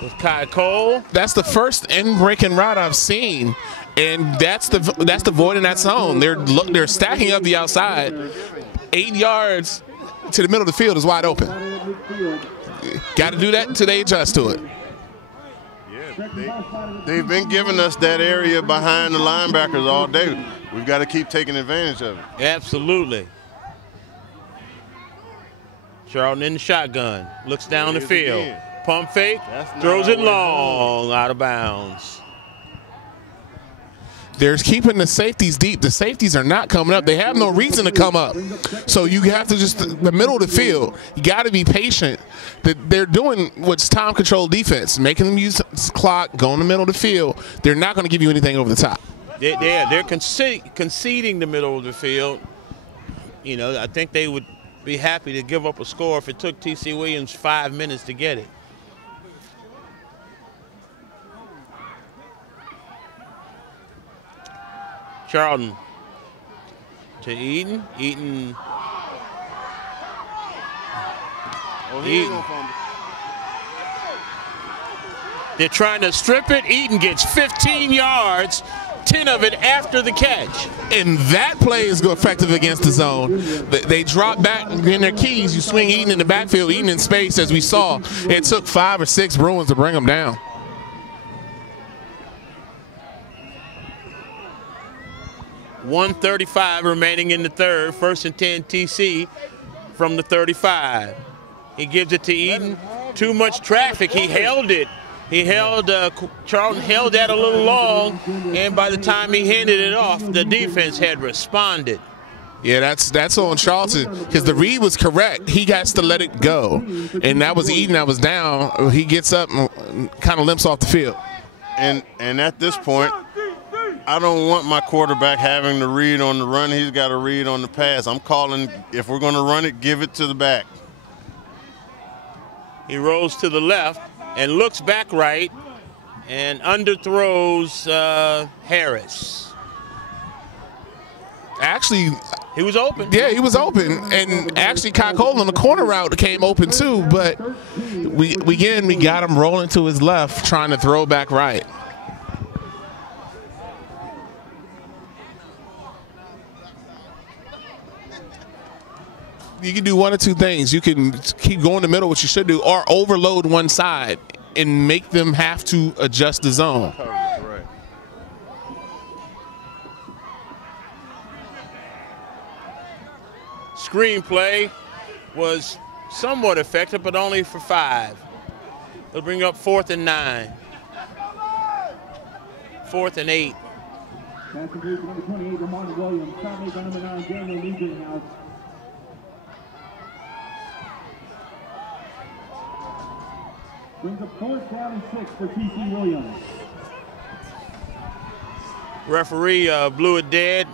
with Kai Cole. That's the first end-breaking route I've seen, and that's the void in that zone. They're stacking up the outside. 8 yards to the middle of the field is wide open. Got to do that until they adjust to it. Yeah, they've been giving us that area behind the linebackers all day. We've got to keep taking advantage of it. Absolutely. Charlton in the shotgun. Looks down the field. Again. Pump fake. That's Throws not it our way long. Out of bounds. They're keeping the safeties deep. The safeties are not coming up. They have no reason to come up. So you have to just, the middle of the field, you got to be patient. They're doing what's time control defense, making them use clock, go in the middle of the field. They're not going to give you anything over the top. They're conceding the middle of the field. You know, I think they would be happy to give up a score if it took T.C. Williams 5 minutes to get it. Charlton to Eaton. Eaton. Eaton. They're trying to strip it. Eaton gets 15 yards, 10 of it after the catch. And that play is effective against the zone. They drop back in their keys. You swing Eaton in the backfield, Eaton in space, as we saw. It took 5 or 6 Bruins to bring them down. .135 remaining in the third. 1st and 10 TC from the 35. He gives it to Eaton. Too much traffic. He held it. Charlton held that a little long, and by the time he handed it off, the defense had responded. Yeah, that's on Charlton, because the read was correct. He has to let it go, and that was Eaton that was down. He gets up and kind of limps off the field. And at this point, I don't want my quarterback having to read on the run. He's got to read on the pass. I'm calling, if we're going to run it, give it to the back. He rolls to the left and looks back right and underthrows Harris. Actually, he was open. Yeah, he was open. And actually, Kai Cole on the corner route came open too, but we got him rolling to his left, trying to throw back right. You can do one or two things. You can keep going the middle, which you should do, or overload one side and make them have to adjust the zone. Right. Screenplay was somewhat effective, but only for 5. They'll bring up 4th and 9. 4th and 8. Pass complete to number 28, Ramon Williams. Stop make on number 9, Daniel Niegenhouse. Brings up 4th down and 6 for T.C. Williams. Referee blew it dead.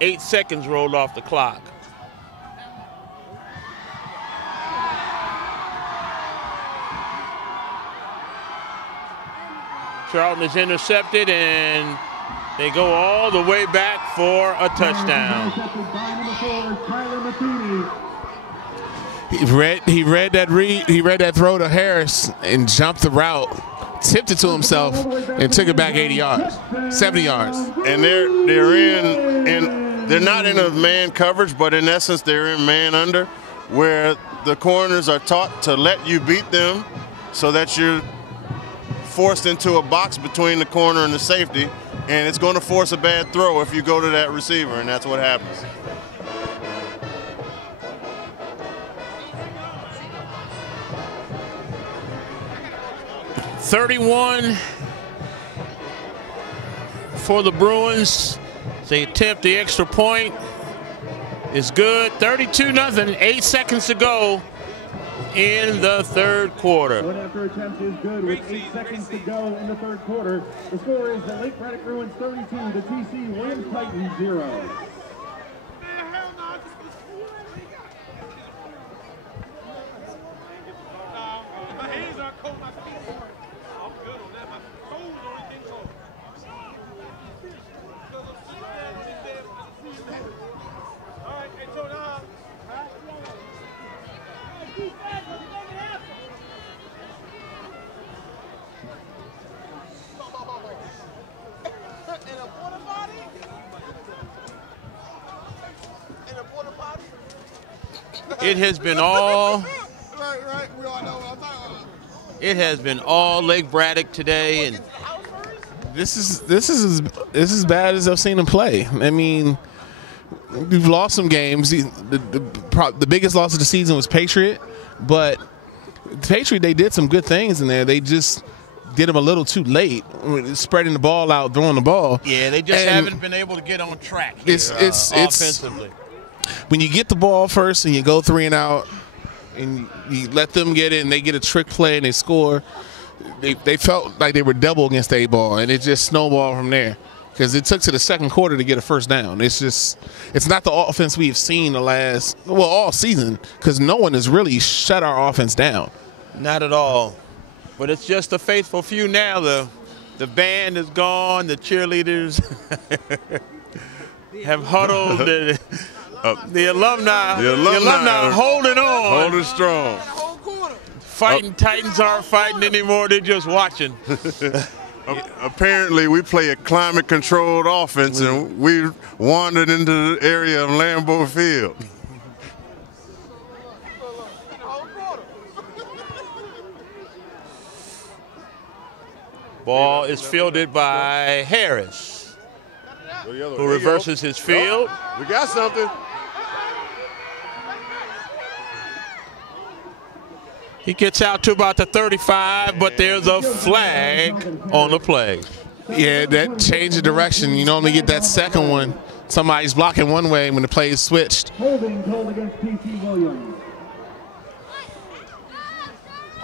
8 seconds rolled off the clock. Charlton is intercepted, and they go all the way back for a touchdown. Intercepted by number 4, Tyler Matheny. He read that throw to Harris and jumped the route, tipped it to himself, and took it back 80 yards, 70 yards. And they're not in a man coverage, but in essence they're in man under, where the corners are taught to let you beat them so that you're forced into a box between the corner and the safety, and it's going to force a bad throw if you go to that receiver, and that's what happens. .31 for the Bruins. They attempt the extra point. It's good. 32-0. 8 seconds to go in the third quarter. One after attempt is good with 8 seconds to go in the third quarter. The score is the Lake Braddock Bruins 32, the T.C. Williams Titans 0. It has been all. It has been all Lake Braddock today, and This is as bad as I've seen him play. I mean, we've lost some games. The biggest loss of the season was Patriot, but Patriot, they did some good things in there. They just did them a little too late, spreading the ball out, throwing the ball. Yeah, they just haven't been able to get on track here, offensively. When you get the ball first and you go 3 and out, and you let them get in, they get a trick play and they score. They felt like they were double against the A-ball, and it just snowballed from there. Because it took to the second quarter to get a first down. It's not the offense we've seen all season, because no one has really shut our offense down. Not at all. But it's just the faithful few now. The band is gone. The cheerleaders have huddled. The alumni are holding on. Holding strong. Fighting Titans aren't fighting anymore. They're just watching. Apparently, we play a climate-controlled offense, and we wandered into the area of Lambeau Field. Ball is fielded by Harris, who reverses his field. We got something. He gets out to about the 35, but there's a flag on the play. Yeah, that changed the direction. You normally get that second one. Somebody's blocking one way when the play is switched. Holding called against T.C. Williams.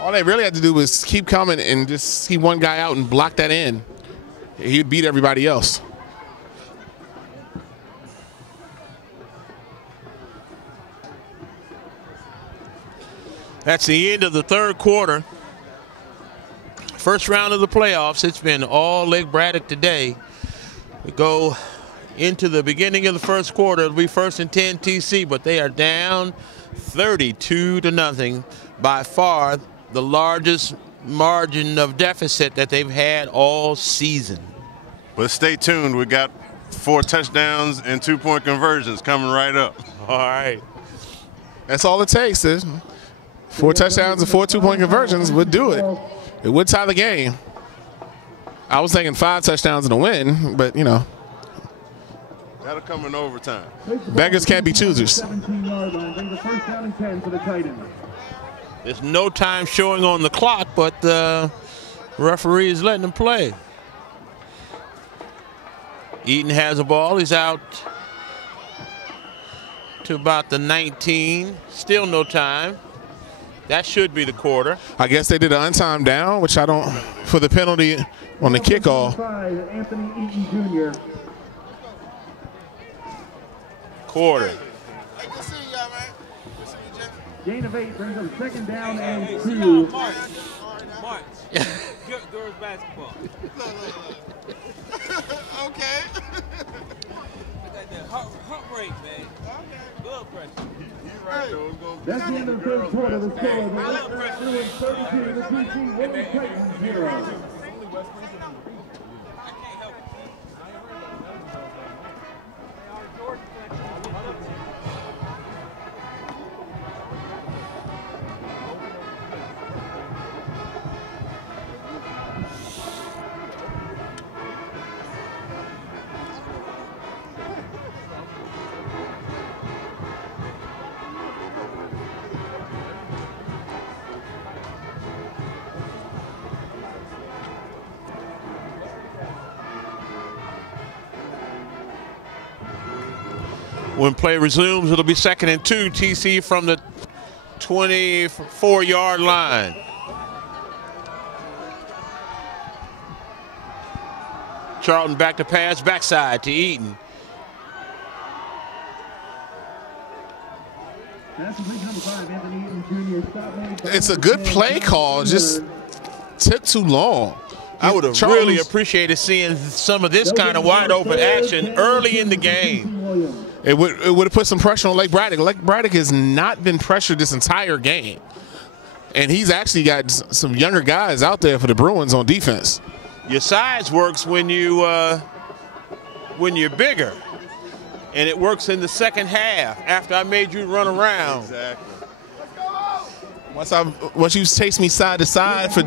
All they really had to do was keep coming and just see one guy out and block that in. He'd beat everybody else. That's the end of the third quarter. First round of the playoffs. It's been all Lake Braddock today. We go into the beginning of the first quarter. It'll be 1st and 10 TC, but they are down 32-0. By far the largest margin of deficit that they've had all season. But stay tuned. We got 4 touchdowns and 2-point conversions coming right up. All right. That's all it takes. 4 touchdowns and 4 2-point conversions would do it. It would tie the game. I was thinking 5 touchdowns and a win, but, you know. That'll come in overtime. Beggars can't be choosers. 17-yard line, brings a first down and 10 for the Titans. There's no time showing on the clock, but the referee is letting them play. Eaton has a ball. He's out to about the 19. Still no time. That should be the quarter. I guess they did an untimed down, which I don't, for the penalty on the kickoff. Anthony Eaton Jr. Quarter. Gain of 8 brings up second down and 2. March. Girls basketball. Okay. Got that heart rate, man. Blood pressure. That's the end of the third quarter. The score is Lake Braddock Bruins 32, the TC Williams Titans 0. When play resumes, it'll be 2nd and 2. TC from the 24-yard line. Charlton back to pass, backside to Eaton. It's a good play call, just took too long. I would have really appreciated seeing some of this kind of wide open action early in the game. It would have put some pressure on Lake Braddock. Lake Braddock has not been pressured this entire game. And he's actually got some younger guys out there for the Bruins on defense. Your size works when you're bigger. And it works in the second half after I made you run around. Exactly. Once you chase me side to side for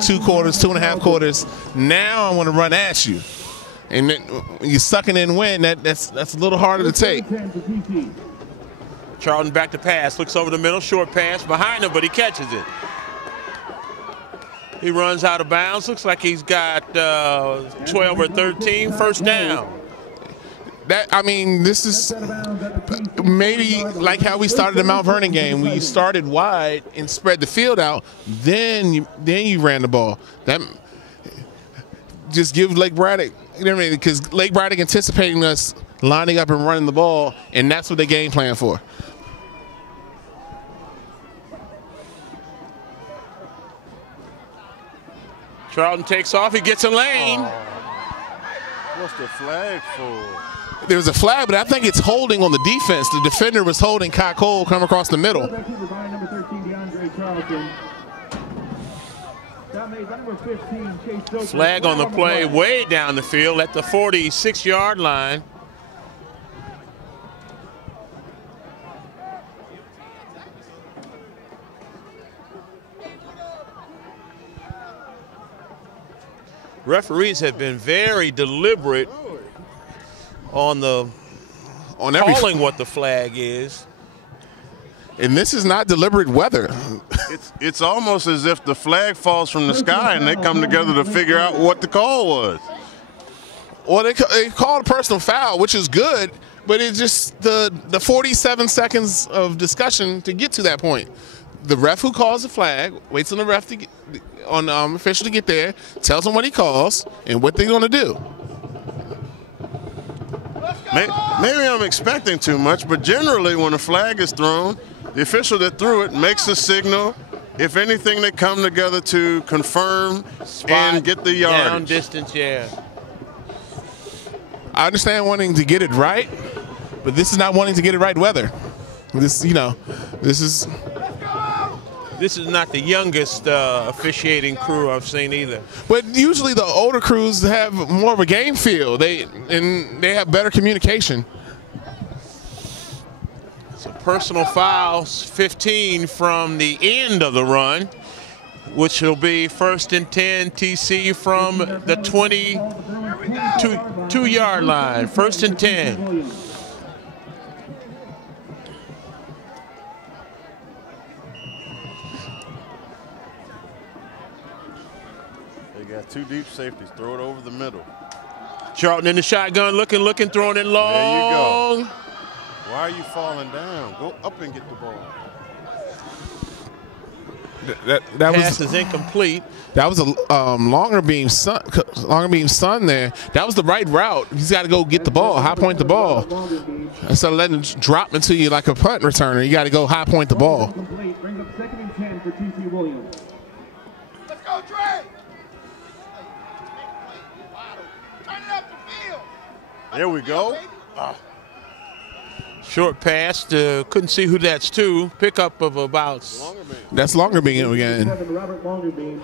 2 quarters, 2.5 quarters, now I want to run at you. And then you sucking in wind, that's a little harder to take. Charlton back to pass, looks over the middle, short pass behind him, but he catches it. He runs out of bounds, looks like he's got 12 or 13, first down. This is maybe like how we started the Mount Vernon game. We started wide and spread the field out, then you ran the ball. That just give Lake Braddock, you know what I mean? Because Lake Braddock anticipating us lining up and running the ball, and that's what they game plan for. Charlton takes off, he gets a lane. What's the flag for? There was a flag, but I think it's holding on the defense. The defender was holding Kai Cole come across the middle. Flag on the play way down the field at the 46-yard line. Referees have been very deliberate on calling what the flag is. And this is not deliberate weather. It's almost as if the flag falls from the sky and they come together to figure out what the call was. Well, they called a personal foul, which is good, but it's just the 47 seconds of discussion to get to that point. The ref who calls the flag waits on the ref to get, on the official to get there, tells them what he calls and what they're going to do. Maybe I'm expecting too much, but generally when a flag is thrown, the official that threw it makes a signal. If anything, they come together to confirm and get the yardage. Down distance, yeah. I understand wanting to get it right, but this is not wanting to get it right weather. This is not the youngest officiating crew I've seen either. But usually the older crews have more of a game feel. They have better communication. It's a personal fouls, 15 from the end of the run, which will be 1st and 10 TC from the 22-yard line. 1st and 10. They got 2 deep safeties. Throw it over the middle. Charlton in the shotgun, looking, throwing it long. There you go. Why are you falling down? Go up and get the ball. That Pass was is incomplete. That was a longer beam sun there. That was the right route. He's got to go get the ball, high point the ball. Instead of letting it drop into you like a punt returner, you got to go high point the ball. Brings up 2nd and 10 for TC Williams. Let's go, Trey! Turn it up the field! There we go. Short pass. Couldn't see who that's to. Pickup of about. That's Longerbeam again. Robert Longerbeam.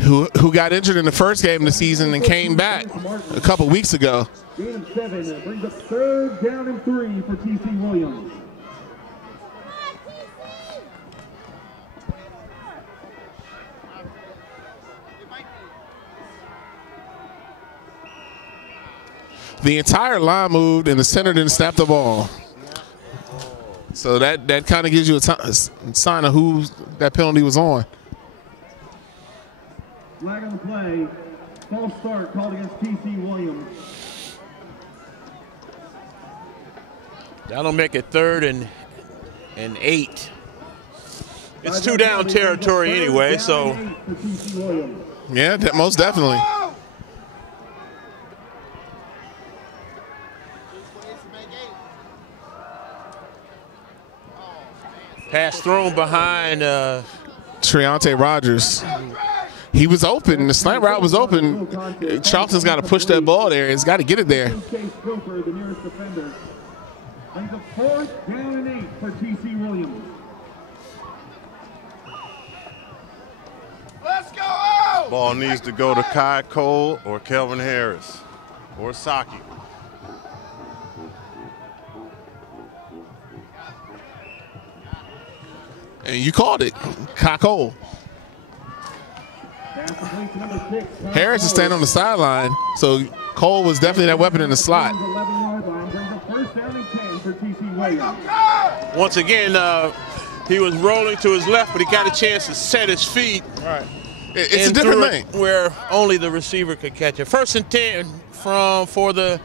Who got injured in the first game of the season and came back a couple weeks ago. Gain of 7 brings up 3rd down and 3 for TC Williams. The entire line moved and the center didn't snap the ball. So that kind of gives you a sign of who that penalty was on. Flag on the play. False start called against TC Williams. That'll make it 3rd and 8. It's 2 down territory anyway, so. Yeah, most definitely. Pass thrown behind Treonte Rogers. He was open. The slant route was open. Charlton's got to push that ball there. He's got to get it there. Brings up 4th down and 8 for TC Williams. Let's go! Ball needs to go to Kai Cole or Kelvin Harris or Saki. And you called it. Kai Cole. Harris is standing on the sideline, so Cole was definitely that weapon in the slot. Once again, he was rolling to his left, but he got a chance to set his feet. Right. It's a different thing. Where only the receiver could catch it. 1st and 10 for the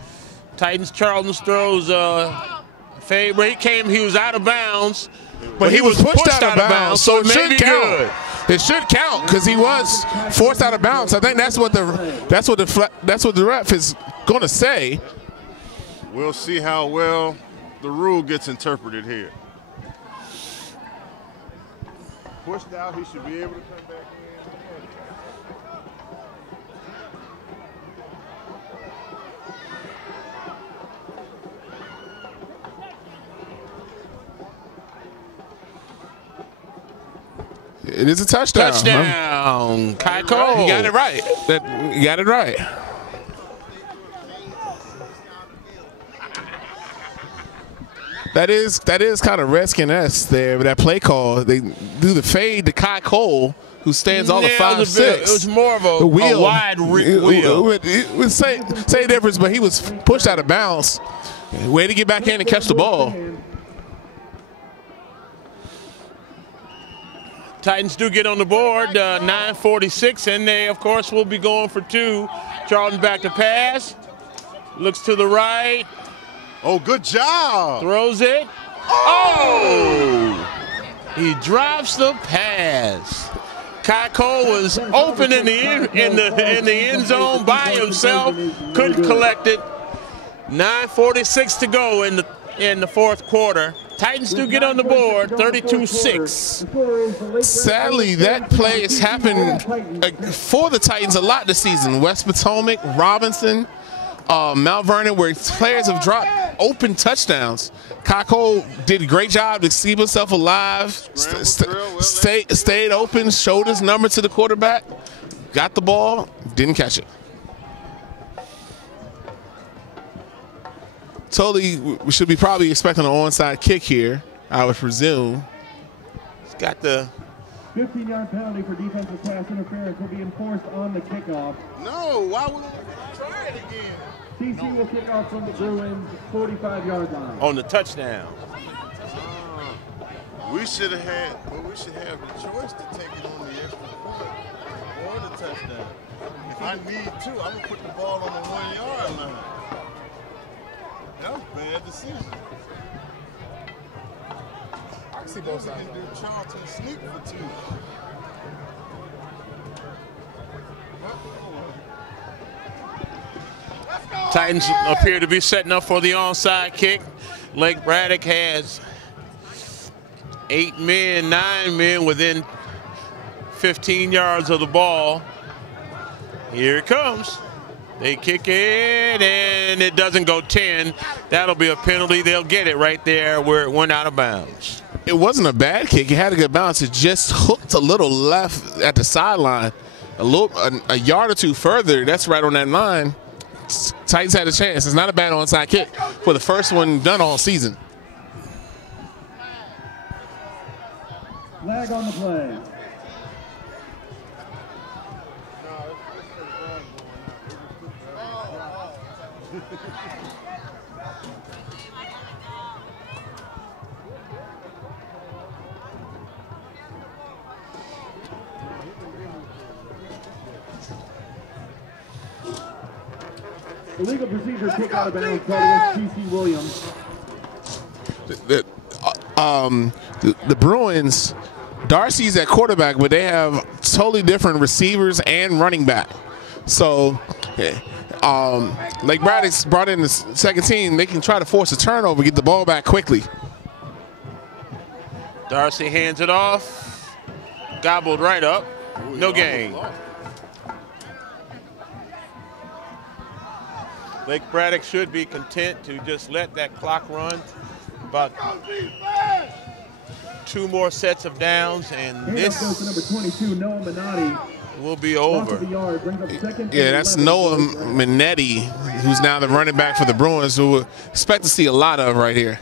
Titans. Charlton's throws fade. Where he was out of bounds. But he was pushed out of bounds, so it should count. Good. It should count because he was forced out of bounds. I think that's what the ref is going to say. We'll see how well the rule gets interpreted here. Pushed out, he should be able to come back in. It is a touchdown. Touchdown. Kai Cole. You got it right. You got it right. That is kind of Redskins-esque there, but that play call, they do the fade to Kai Cole, who stands all of 5'6". It was more of a wide wheel. It was same difference, but he was pushed out of bounds. Way to get back in and catch the ball. Titans do get on the board, 9:46, and they, of course, will be going for 2. Charlton back to pass. Looks to the right. Oh, good job. Throws it. Oh! He drops the pass. Kai Cole was open in the end zone by himself. Couldn't collect it. 9:46 to go in the 4th quarter. Titans do get on the board, 32-6. Sadly, that play has happened for the Titans a lot this season. West Potomac, Robinson, Mount Vernon, where players have dropped open touchdowns. Kai Cole did a great job to keep himself alive, stayed open, showed his number to the quarterback, got the ball, didn't catch it. Totally, we should be probably expecting an onside kick here. I would presume. He's got the 15-yard penalty for defensive pass interference will be enforced on the kickoff. No, why would I try it again? TC will kick off from the Bruins 45-yard line. on the touchdown. We should have the choice to take it on the extra point or the touchdown. If I need to, I'm going to put the ball on the 1 yard line. That was a bad decision. I can see both sides. You can do Charlton sneak for 2. Titans appear to be setting up for the onside kick. Lake Braddock has 8 men, 9 men within 15 yards of the ball. Here it comes. They kick it, and it doesn't go 10. That'll be a penalty. They'll get it right there where it went out of bounds. It wasn't a bad kick. It had a good bounce. It just hooked a little left at the sideline. A yard or two further, that's right on that line. Titans had a chance. It's not a bad onside kick for the first one done all season. Flag on the play. Illegal procedure kick out of bounds called against TC Williams. The Bruins, Darcy's at quarterback, but they have totally different receivers and running back. So Lake Braddock's brought in the second team. They can try to force a turnover, get the ball back quickly. Darcy hands it off. Gobbled right up. No gain. Lake Braddock should be content to just let that clock run. About 2 more sets of downs, and this goes to number 22, Noah Minotti. will be over. Yeah, that's Noah Minetti, who's now the running back for the Bruins, who we'll expect to see a lot of right here.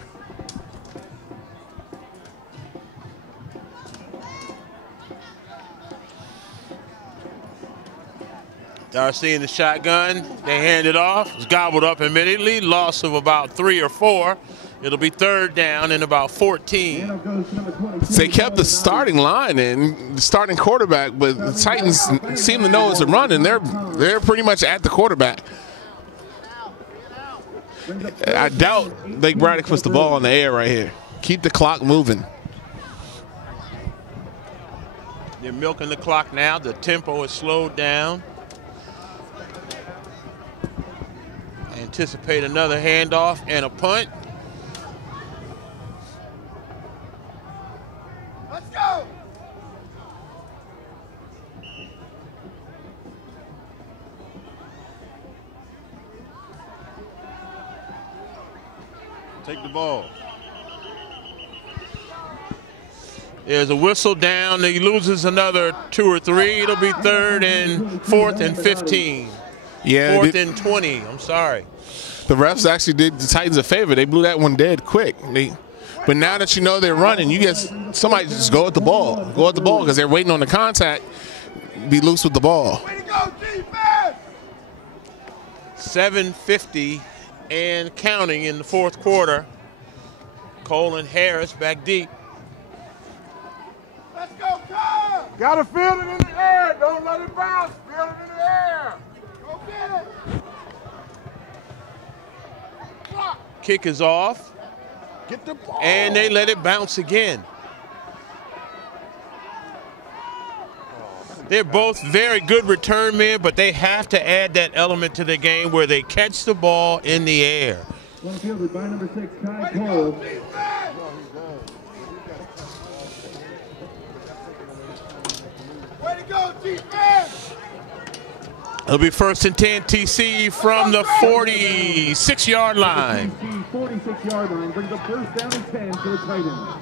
Darcy in the shotgun. They hand it off. It's gobbled up immediately. Loss of about 3 or 4. It'll be 3rd down and about 14. They kept the starting line and the starting quarterback, but the Titans seem to know it's a run, and they're pretty much at the quarterback. I doubt Lake Braddock puts the ball in the air right here. Keep the clock moving. They're milking the clock now. The tempo is slowed down. Anticipate another handoff and a punt. Let's go! Take the ball. There's a whistle down. He loses another 2 or 3. It'll be 3rd and 4th and 15. Yeah, 4th and 20. I'm sorry. The refs actually did the Titans a favor. They blew that one dead quick. But now that you know they're running, you guys, somebody just go at the ball. Go at the ball because they're waiting on the contact. Be loose with the ball. Way to go, defense! 7:50 and counting in the 4th quarter. Cole and Harris back deep. Let's go, Kyle! Gotta feel it in the air. Don't let it bounce. Feel it in the air. Go get it! Block! Kick is off, Get the ball. and they let it bounce again. They're both very good return men, but they have to add that element to the game where they catch the ball in the air. One fielded by number 6, Kai Way to go, Cole. defense! Way to go, defense! It'll be 1st and 10 TC from the 46-yard line. 46-yard line brings up 1st down and 10 for the Titans.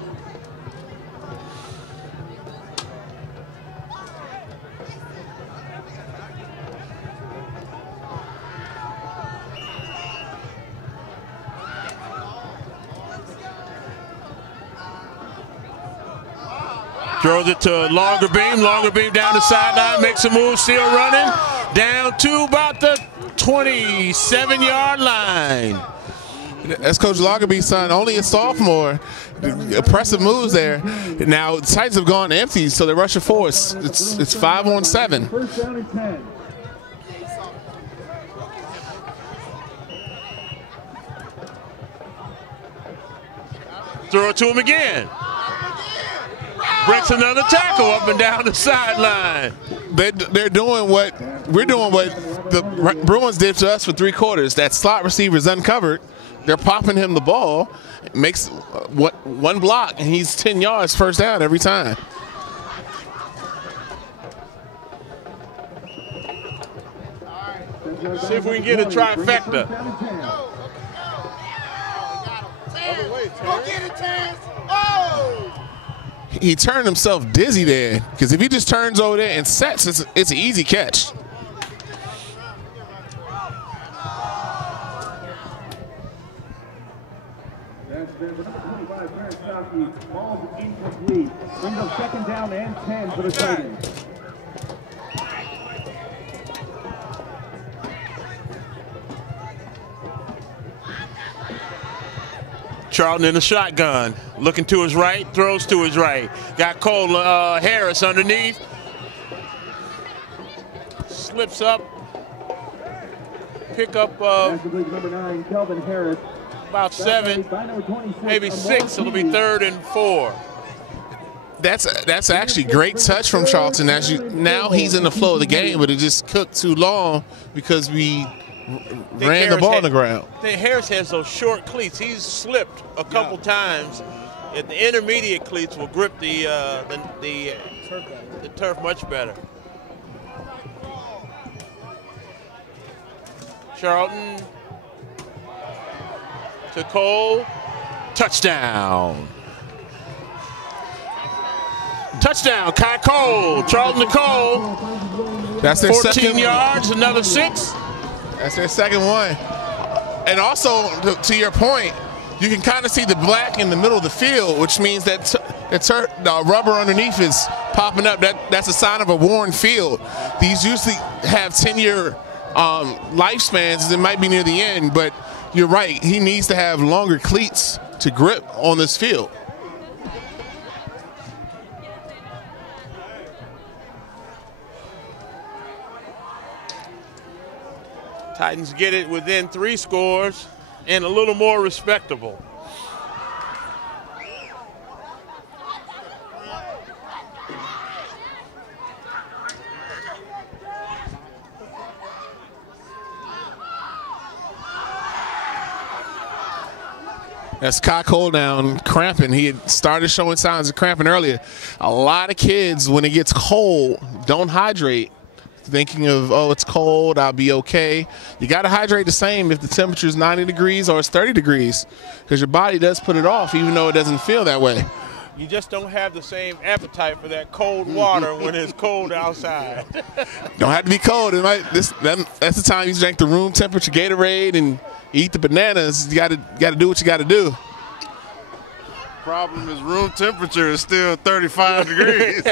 Throws it to longer beam down the sideline, makes a move, still running. Down to about the 27-yard line. That's Coach Lagerby's son, only a sophomore. Impressive moves there. Now, the Titans have gone empty, so they're rushing forward. It's 5 on 7. First down and 10. Throw it to him again. Breaks another tackle up and down the sideline. They're doing what we're doing, what the Bruins did to us for 3 quarters. That slot receiver is uncovered. They're popping him the ball. It makes one block, and he's 10 yards first down every time. See if we can get a trifecta. Go get it, Terrence. Oh! He turned himself dizzy there, because if he just turns over there and sets, it's an easy catch. That's the number 25, Terrence Stockey. Ball's incomplete. Brings up second down and 10 for the Titans. Charlton in the shotgun, looking to his right, throws to his right. Got Cole Harris underneath. Slips up. Pick up Number 9, Kelvin Harris. about 7, maybe 6. It'll be 3rd and 4. That's actually great touch from Charlton. Now he's in the flow of the game, but it just cooked too long because we ran the ball on the ground. Harris has those short cleats. He's slipped a couple times. And the intermediate cleats will grip the turf much better. Charlton to Cole. Touchdown. Touchdown, Kai Cole. Charlton to Cole. That's their 14 yards, another 6. That's their second one. And also, to your point, you can kind of see the black in the middle of the field, which means that the rubber underneath is popping up. That's a sign of a worn field. These usually have 10-year lifespans. It might be near the end, but you're right. He needs to have longer cleats to grip on this field. Titans get it within 3 scores and a little more respectable. That's Kai Cole down, cramping. He had started showing signs of cramping earlier. A lot of kids, when it gets cold, don't hydrate. Thinking of, oh, it's cold, I'll be okay. You got to hydrate the same if the temperature is 90 degrees or it's 30 degrees, because your body does put it off even though it doesn't feel that way. You just don't have the same appetite for that cold water when it's cold outside. Don't have to be cold. That's the time you drink the room temperature Gatorade and eat the bananas. You got to do what you got to do. Problem is room temperature is still 35 degrees.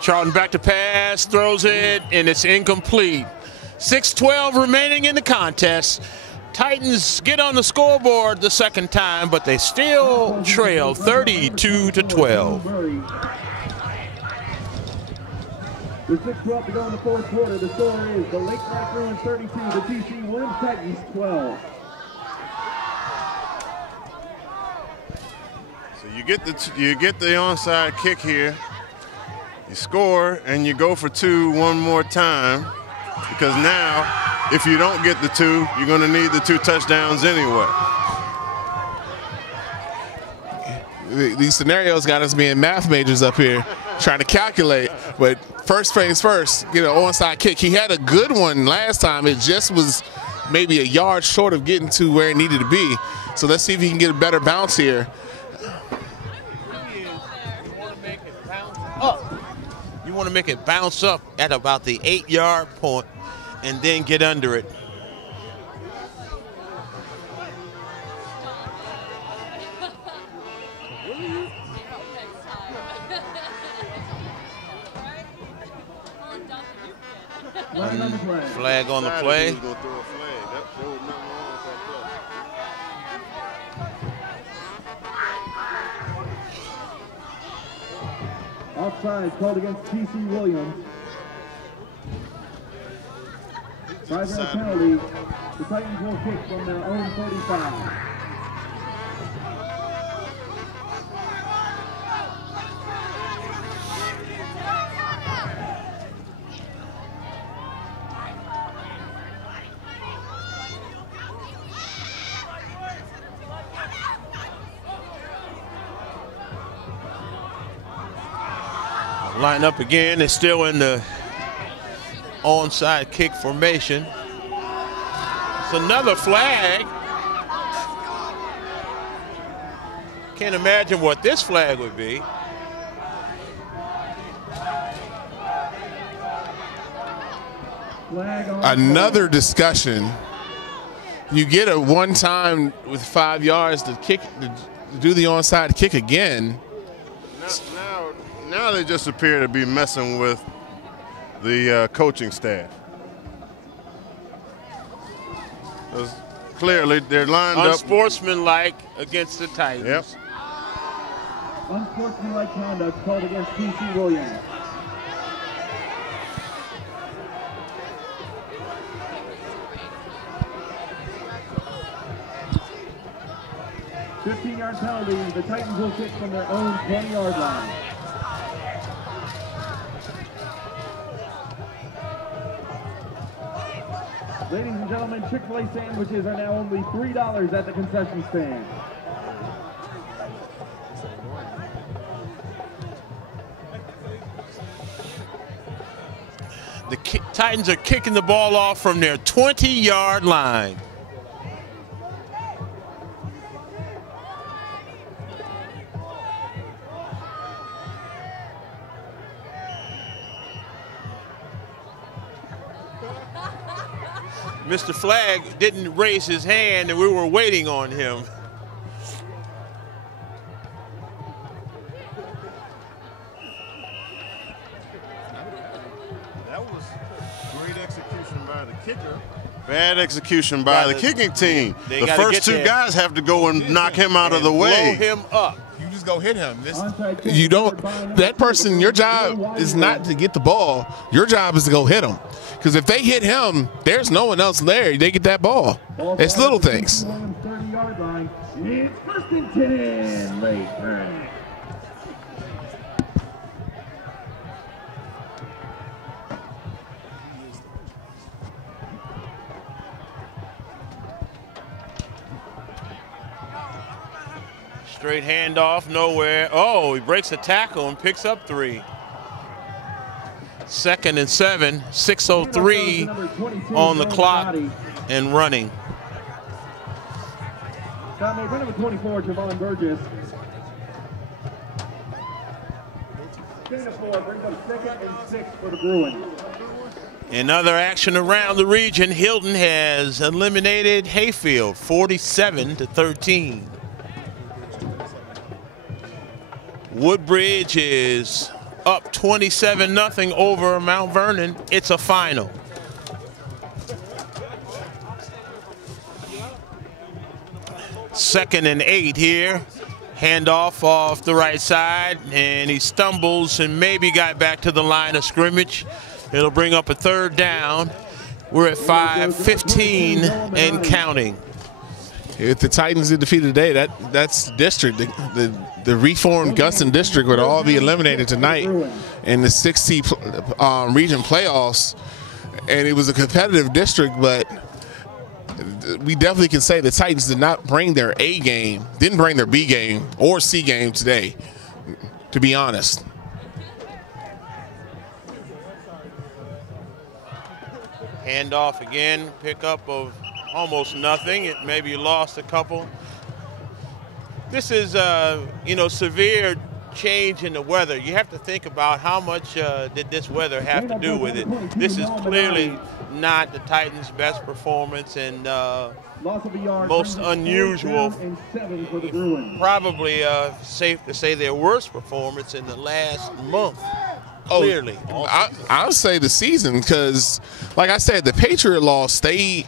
Charlton back to pass, throws it, and it's incomplete. 6:12 remaining in the contest. Titans get on the scoreboard the second time, but they still trail 32-12. With 6:12 to go in the fourth quarter, the score is the Lake Braddock Bruins 32, the TC Williams Titans 12. So you get the onside kick here. You score and you go for two one more time, because now if you don't get the two, you're going to need the 2 touchdowns anyway. These scenarios got us being math majors up here trying to calculate, but first things first, get an onside kick. He had a good one last time. It just was maybe a yard short of getting to where it needed to be. So let's see if he can get a better bounce here. You want to make it bounce up at about the 8-yard point and then get under it. Flag on the play. Offside called against TC Williams. 5-yard penalty. The Titans will kick from their own 45. Line up again. It's still in the onside kick formation. It's another flag. Can't imagine what this flag would be. Another discussion. You get a one-time with 5 yards to kick, to do the onside kick again. Now they just appear to be messing with the coaching staff. Clearly, they're lined up. Unsportsmanlike against the Titans. Yep. Unsportsmanlike conduct called against TC Williams. Fifteen-yard penalty. The Titans will kick from their own 20-yard line. Ladies and gentlemen, Chick-fil-A sandwiches are now only $3 at the concession stand. The Titans are kicking the ball off from their 20-yard line. Mr. Flag didn't raise his hand, and we were waiting on him. That was great execution by the kicker. Bad execution by the kicking team. The first 2 guys have to go and knock him out of the way. Blow him up. You just go hit him. You don't. That person, your job is not to get the ball. Your job is to go hit him. Because if they hit him, there's no one else there. They get that ball. It's little things. 30-yard line. It's 1st and 10. Lake Braddock. Straight handoff, nowhere. Oh, he breaks a tackle and picks up 3. 2nd and 7, 6:03 on the clock and running. Got made run number 24, Javon Burgess. Gain of 4 brings up 2nd and 6 for the Bruins. In other action around the region, Hilton has eliminated Hayfield 47-13. Woodbridge is up 27-0 over Mount Vernon. It's a final. Second and 8 here. Handoff off the right side, and he stumbles and maybe got back to the line of scrimmage. It'll bring up a third down. We're at 5:15 and counting. If the Titans get defeated today, that's district. The reformed Guston district would all be eliminated tonight in the 6C region playoffs. And it was a competitive district, but we definitely can say the Titans did not bring their A game, didn't bring their B game or C game today, to be honest. Handoff again, pickup of almost nothing. It maybe lost a couple. This is, severe change in the weather. You have to think about how much did this weather have to do with it. This is clearly not the Titans' best performance and most unusual, probably safe to say their worst performance in the last month. Clearly. I'll say the season, because like I said, the Patriot loss, they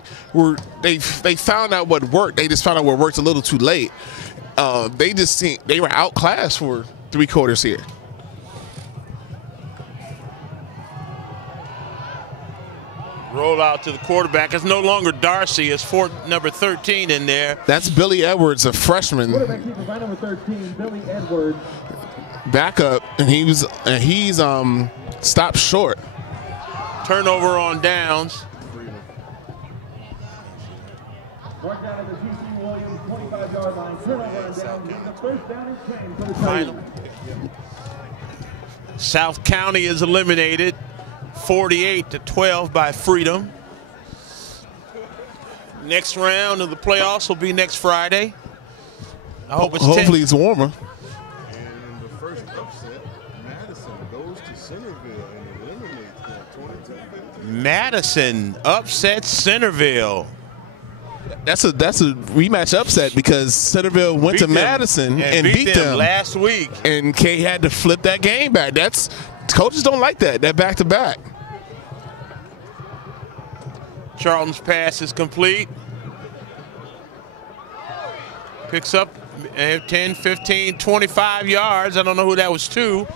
found out what worked. They just found out what worked a little too late. They were outclassed for 3 quarters here. Roll out to the quarterback. It's no longer Darcy. It's number 13 in there. That's Billy Edwards, a freshman. Quarterback keeper by number 13, Billy Edwards. Backup, and he's stopped short. Turnover on downs. Mark down at the TC Williams 25-yard line. Turnover on downs. The first down and 10 for the Final. Titans. South County is eliminated 48-12 by Freedom. Next round of the playoffs will be next Friday. I hope it's hopefully it's warmer. And the first upset, Madison goes to Centerville and eliminates them 22-15. Madison upsets Centerville. That's a rematch upset, because Centerville went to Madison and beat them last week, and K had to flip that game back. Coaches don't like that back-to-back. Charlton's pass is complete. Picks up 10, 15, 25 yards. I don't know who that was to.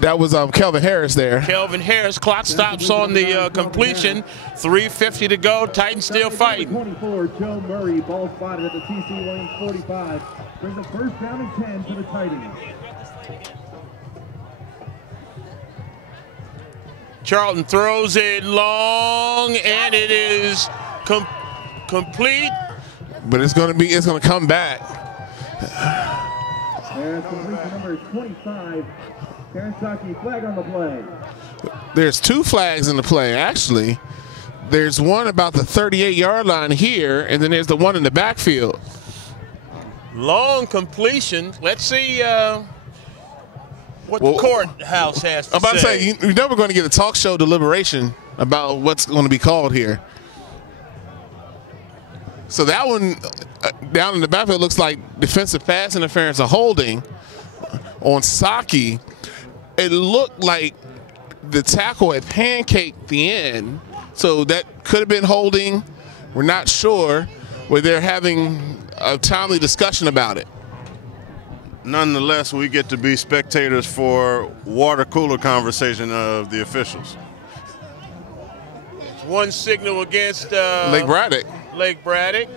That was Kelvin Harris there. Kelvin Harris. Clock stops on the completion. 3:50 to go. Titans still fighting. 24, Joe Murray, ball spotted at the TC Williams 45. Brings a first down and 10 to the Titans. Charlton throws it long, and it is complete. But it's going to come back. There's completion number 25. Karasaki, flag on the play. There's 2 flags in the play, actually. There's one about the 38-yard line here, and then there's the one in the backfield. Long completion. Let's see what the courthouse has to say. I'm about to say, you're never going to get a talk show deliberation about what's going to be called here. So that one down in the backfield looks like defensive pass interference, a holding on Saki. It looked like the tackle had pancaked the end, so that could have been holding. We're not sure, but they're having a timely discussion about it. Nonetheless, we get to be spectators for water cooler conversation of the officials. One signal against Lake Braddock. Lake Braddock.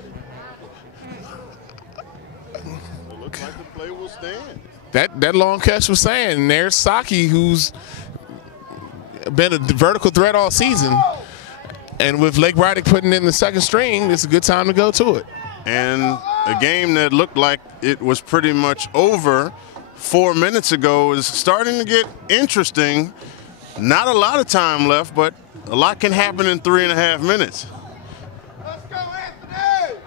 It looks like the play will stand. That long catch was saying, and there's Saki, who's been a vertical threat all season. And with Lake Braddock putting in the second string, it's a good time to go to it. And a game that looked like it was pretty much over 4 minutes ago is starting to get interesting. Not a lot of time left, but a lot can happen in 3.5 minutes. Let's go, Anthony!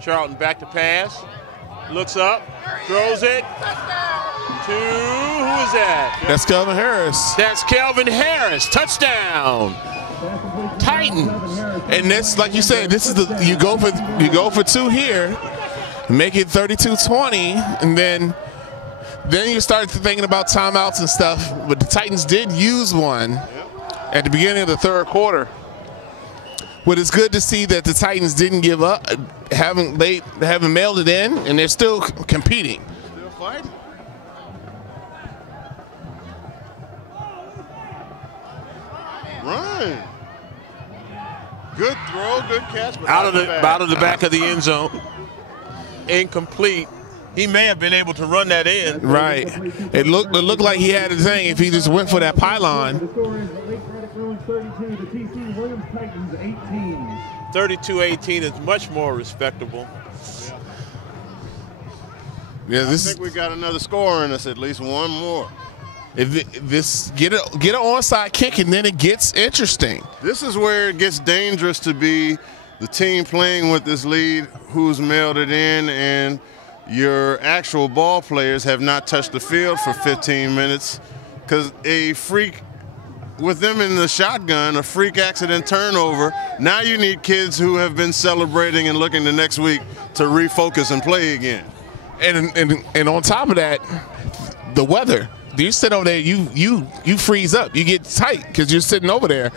Charlton back to pass. Looks up. Throws it. To, who is that? That's Kelvin Harris. That's Kelvin Harris. Touchdown. Titans. And this, like you said, this is you go for 2 here, make it 32-20, and then you start thinking about timeouts and stuff. But the Titans did use one at the beginning of the third quarter. But it's good to see that the Titans didn't give up, haven't mailed it in, and they're still competing. Still fighting. Run. Good throw, good catch. Out of the back of the end zone. Incomplete. He may have been able to run that in. Right. It looked like he had his thing if he just went for that pylon. The score is the Lake Braddock Bruins 32, the TC Williams Titans 18. 32-18 is much more respectable. Yeah, I think we got another score in us, at least one more. If this get an onside kick and then it gets interesting. This is where it gets dangerous to be the team playing with this lead who's mailed it in, and your actual ball players have not touched the field for 15 minutes because a freak with them in the shotgun, a freak accident turnover. Now you need kids who have been celebrating and looking the next week to refocus and play again. And on top of that, the weather. You sit over there, you freeze up, you get tight because you're sitting over there.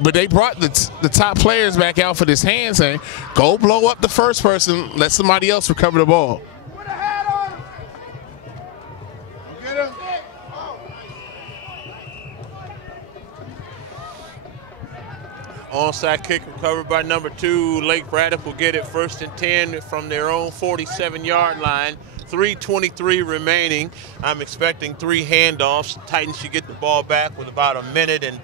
But they brought the top players back out for this hand saying, go blow up the first person, let somebody else recover the ball. Put a hat on him. Get him. Onside kick recovered by number 2. Lake Braddock will get it 1st and 10 from their own 47-yard line. 3:23 remaining. I'm expecting 3 handoffs. Titans should get the ball back with about 1 minute and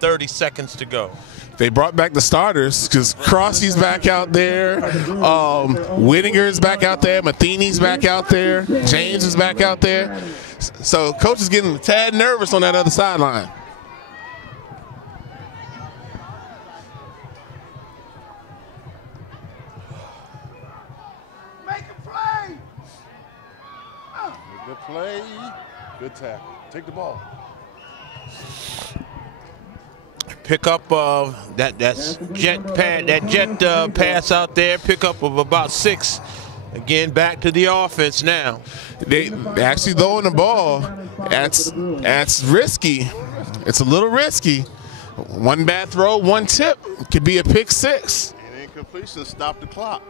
30 seconds to go. They brought back the starters because Crossy's back out there, Whittinger's back out there, Matheny's back out there, James is back out there. So coach is getting a tad nervous on that other sideline. Good play, good tackle. Take the ball. Pick up that jet pass out there. Pick up of about 6. Again, back to the offense now. They actually throwing the ball. That's risky. It's a little risky. One bad throw, one tip could be a pick 6. And incompletion, stop the clock.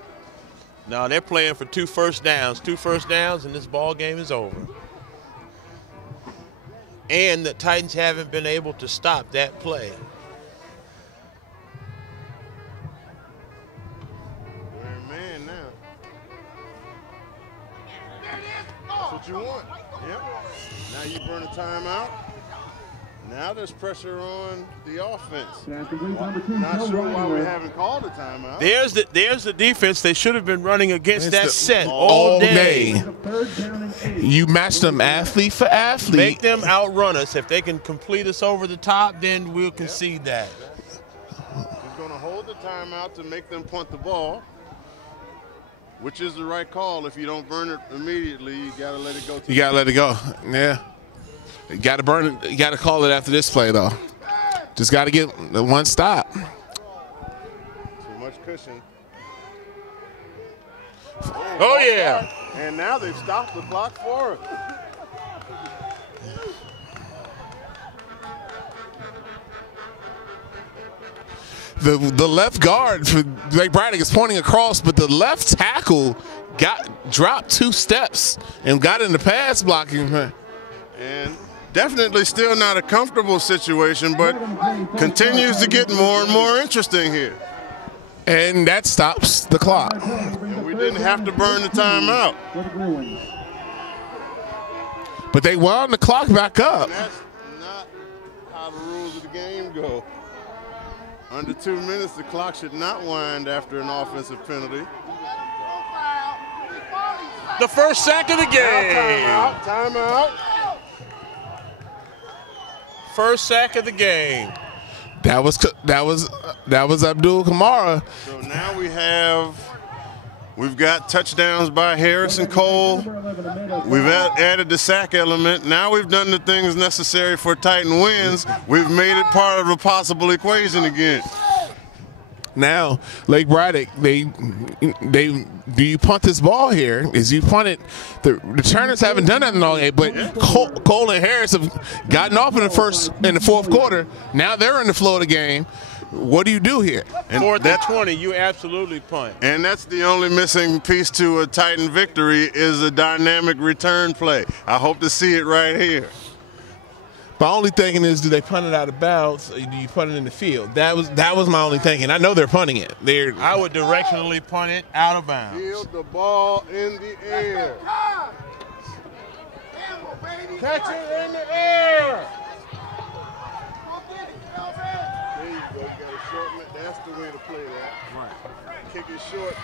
Now they're playing for 2 first downs. 2 first downs, and this ball game is over. And the Titans haven't been able to stop that play. We're in man now. That's what you want. Yep. Now you burn a timeout. Now there's pressure on the offense. Not sure why we haven't called a timeout. There's the defense. They should have been running against that set all day. You match them athlete for athlete. Make them outrun us. If they can complete us over the top, then we'll concede that. He's going to hold the timeout to make them punt the ball, which is the right call. If you don't burn it immediately, you got to let it go. You got to let it go. Yeah. You got to burn it. You got to call it after this play, though. Just got to get the one stop. Too much cushion. Oh, yeah. And now they've stopped the clock for us. The left guard for Lake Braddock is pointing across, but the left tackle dropped 2 steps and got in the pass blocking. And definitely still not a comfortable situation, but continues to get more and more interesting here. And that stops the clock. And we didn't have to burn the timeout. But they wound the clock back up. And that's not how the rules of the game go. Under 2 minutes, the clock should not wind after an offensive penalty. The first sack of the game. Timeout. First sack of the game. That was Abdul Kamara. So now we've got touchdowns by Harris and Cole. We've added the sack element. Now we've done the things necessary for Titan wins. We've made it part of a possible equation again. Now, Lake Braddock, do you punt this ball here? Is you punt it? The returners haven't done that in all day, but Cole and Harris have gotten off in the fourth quarter. Now they're in the flow of the game. What do you do here? And fourth and 20, you absolutely punt. And that's the only missing piece to a Titan victory is a dynamic return play. I hope to see it right here. My only thinking is, do they punt it out of bounds, or do you punt it in the field? That was my only thinking. I know they're punting it. I would directionally punt it out of bounds. Field the ball in the air. Catch it in the air. There you go. You got to shorten it. That's the way to play that. Right. Kick it short.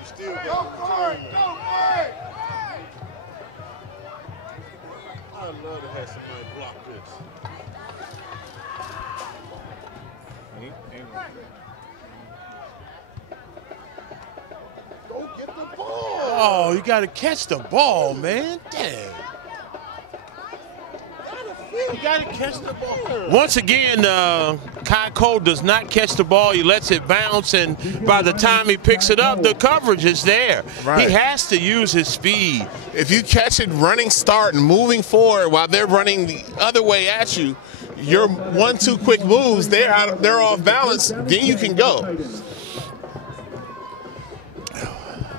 You still got to return it. I'd love to have somebody block this. Go get the ball. Oh, you got to catch the ball, man. Dang. You got to catch the ball. Once again, Kai Cole does not catch the ball. He lets it bounce, and by the time he picks it up, the coverage is there. Right. He has to use his speed. If you catch it running start and moving forward while they're running the other way at you, your 1-2 quick moves, they're off balance, then you can go.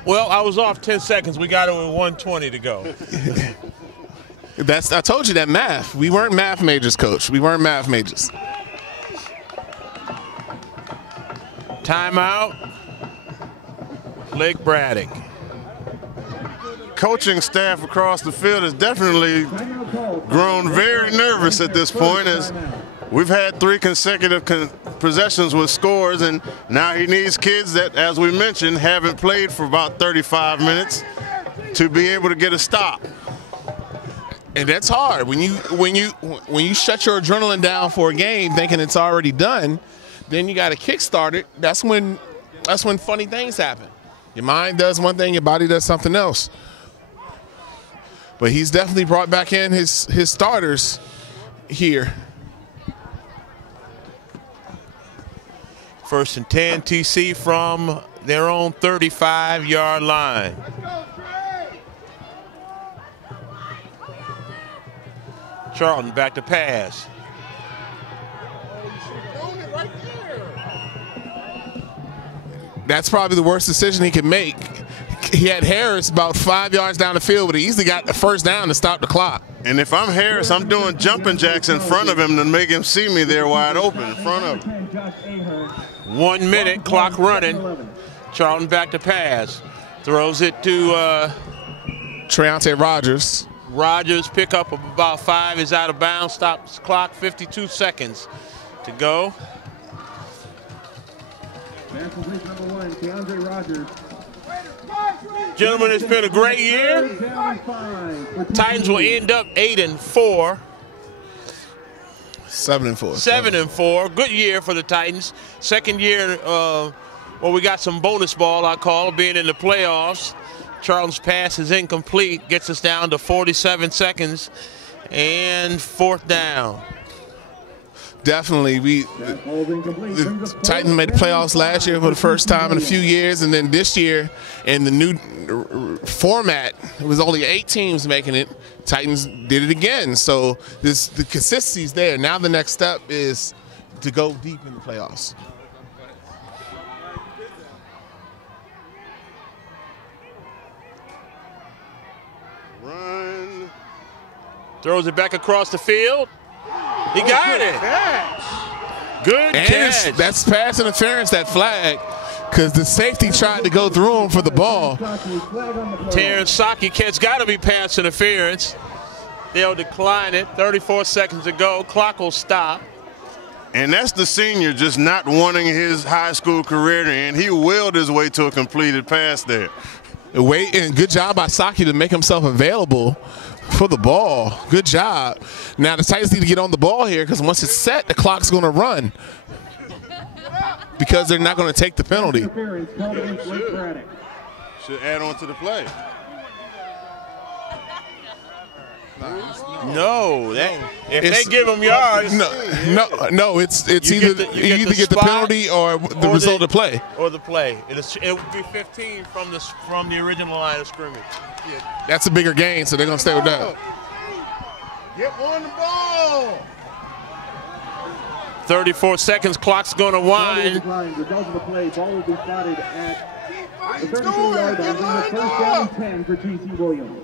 Well, I was off 10 seconds. We got it with 1:20 to go. I told you that math. We weren't math majors, Coach. We weren't math majors. Timeout. Lake Braddock. Coaching staff across the field has definitely grown very nervous at this point, as we've had 3 consecutive possessions with scores, and now he needs kids that, as we mentioned, haven't played for about 35 minutes to be able to get a stop. And that's hard when you shut your adrenaline down for a game thinking it's already done. Then you got to kickstart it. That's when funny things happen. Your mind does one thing, your body does something else. But he's definitely brought back in his starters here. 1st and 10, TC from their own 35-yard line. Charlton back to pass. That's probably the worst decision he could make. He had Harris about 5 yards down the field, but he easily got the first down to stop the clock. And if I'm Harris, I'm doing jumping jacks in front of him to make him see me there wide open in front of him. 1 minute, clock running. Charlton back to pass. Throws it to Treonte Rogers. Rogers, pick up of about 5, is out of bounds, stops clock, 52 seconds to go. Gentlemen, it's been a great year. Titans will end up 8-4. 7-4. 7-4. Good year for the Titans. Second year, well, we got some bonus ball, I call, being in the playoffs. Charlton's pass is incomplete, gets us down to 47 seconds, and 4th down. Definitely, the Titans made the playoffs last year for the first time in a few years, and then this year in the new format, it was only 8 teams making it. Titans did it again, so the consistency's there. Now the next step is to go deep in the playoffs. Run. Throws it back across the field. He got it. Good catch. That's pass interference, that flag, because the safety tried to go through him for the ball. Terrence Saki catch, got to be pass interference. They'll decline it. 34 seconds to go. Clock will stop. And that's the senior just not wanting his high school career to end. He willed his way to a completed pass there. And good job by Saki to make himself available for the ball. Good job. Now the Titans need to get on the ball here, because once it's set, the clock's going to run, because they're not going to take the penalty. Should add on to the play. No, if they give him yards, no, it's either you either get the penalty or the result of play. Or the play. It would be 15 from the original line of scrimmage. Yeah. That's a bigger gain, so they're gonna stay with that. Get on the ball. 34 seconds. Clock's gonna wind. Result of the play, ball will be spotted at the 33-yard line. First down 10 for T.C. Williams.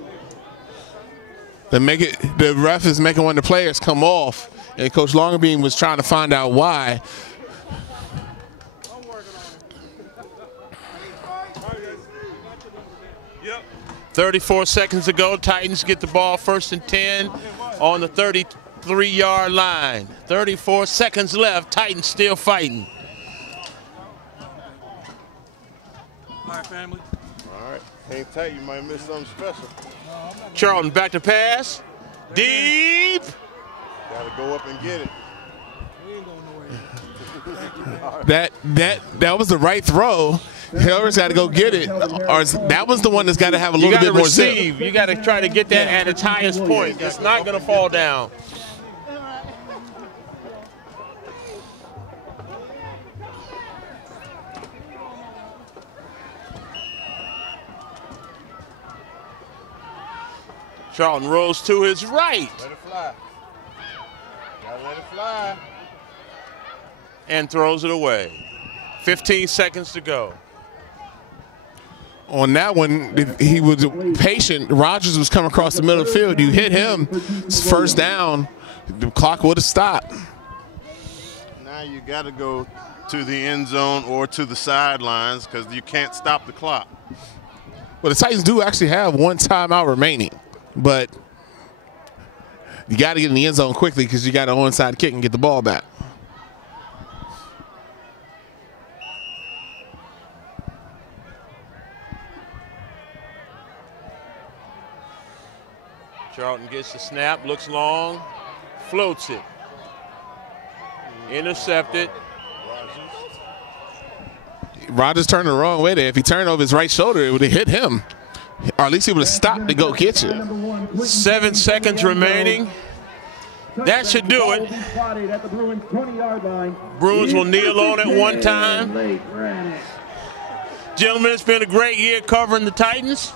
The ref is making one of the players come off, and Coach Longerbeam was trying to find out why. Yep. 34 seconds to go. Titans get the ball 1st and 10 on the 33-yard line. 34 seconds left. Titans still fighting. All right, family. All right. Hang tight. You might miss something special. Charlton back to pass. Deep. Got to go up and get it. We ain't going nowhere. That was the right throw. Whoever's got to go get it. Or that was the one that's got to have a little bit more zip. You got to try to get that at its highest point. It's not going to fall down. Charlton rolls to his right. Let it fly. Gotta let it fly. And throws it away. 15 seconds to go. On that one, he was patient. Rogers was coming across the middle of the field. You hit him, first down, the clock would have stopped. Now you got to go to the end zone or to the sidelines because you can't stop the clock. Well, the Titans do actually have one timeout remaining, but you got to get in the end zone quickly because you got an onside kick and get the ball back. Charlton gets the snap, looks long, floats it. Intercepted. Rogers turned the wrong way there. If he turned over his right shoulder, it would have hit him. Or at least he would have stopped to go get you. 7 seconds remaining. That should do it. Bruins will kneel on it one time. Gentlemen, it's been a great year covering the Titans.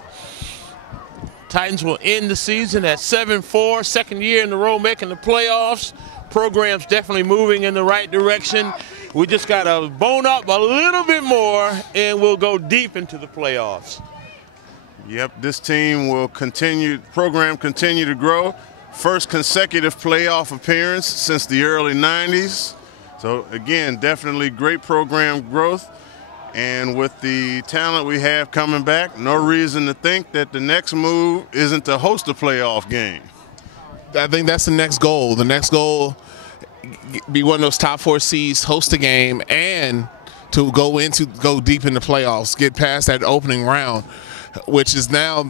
Titans will end the season at 7-4, second year in a row making the playoffs. Program's definitely moving in the right direction. We just got to bone up a little bit more, and we'll go deep into the playoffs. Yep, this team will continue to grow. First consecutive playoff appearance since the early 90s. So, again, definitely great program growth. And with the talent we have coming back, no reason to think that the next move isn't to host a playoff game. I think that's the next goal. The next goal, be one of those top 4 seeds, host a game, and to go deep in the playoffs, get past that opening round, which is now,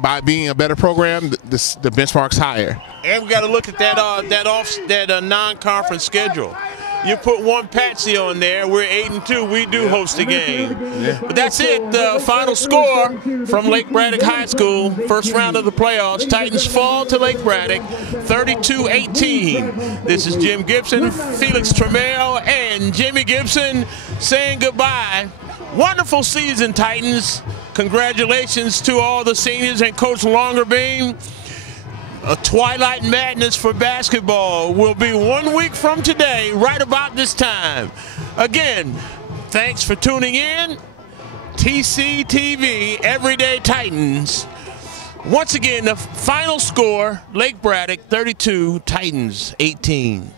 by being a better program, the benchmark's higher. And we got to look at that non-conference schedule. You put one Patsy on there, we're 8-2. We do host a game. Yeah. But that's it. The final score from Lake Braddock High School, first round of the playoffs. Titans fall to Lake Braddock, 32-18. This is Jim Gibson, Felix Tremel, and Jimmy Gibson saying goodbye. Wonderful season, Titans. Congratulations to all the seniors and Coach Longerbeam. A Twilight Madness for basketball will be 1 week from today, right about this time. Again, thanks for tuning in. TCTV, Everyday Titans. Once again, the final score, Lake Braddock 32, Titans 18.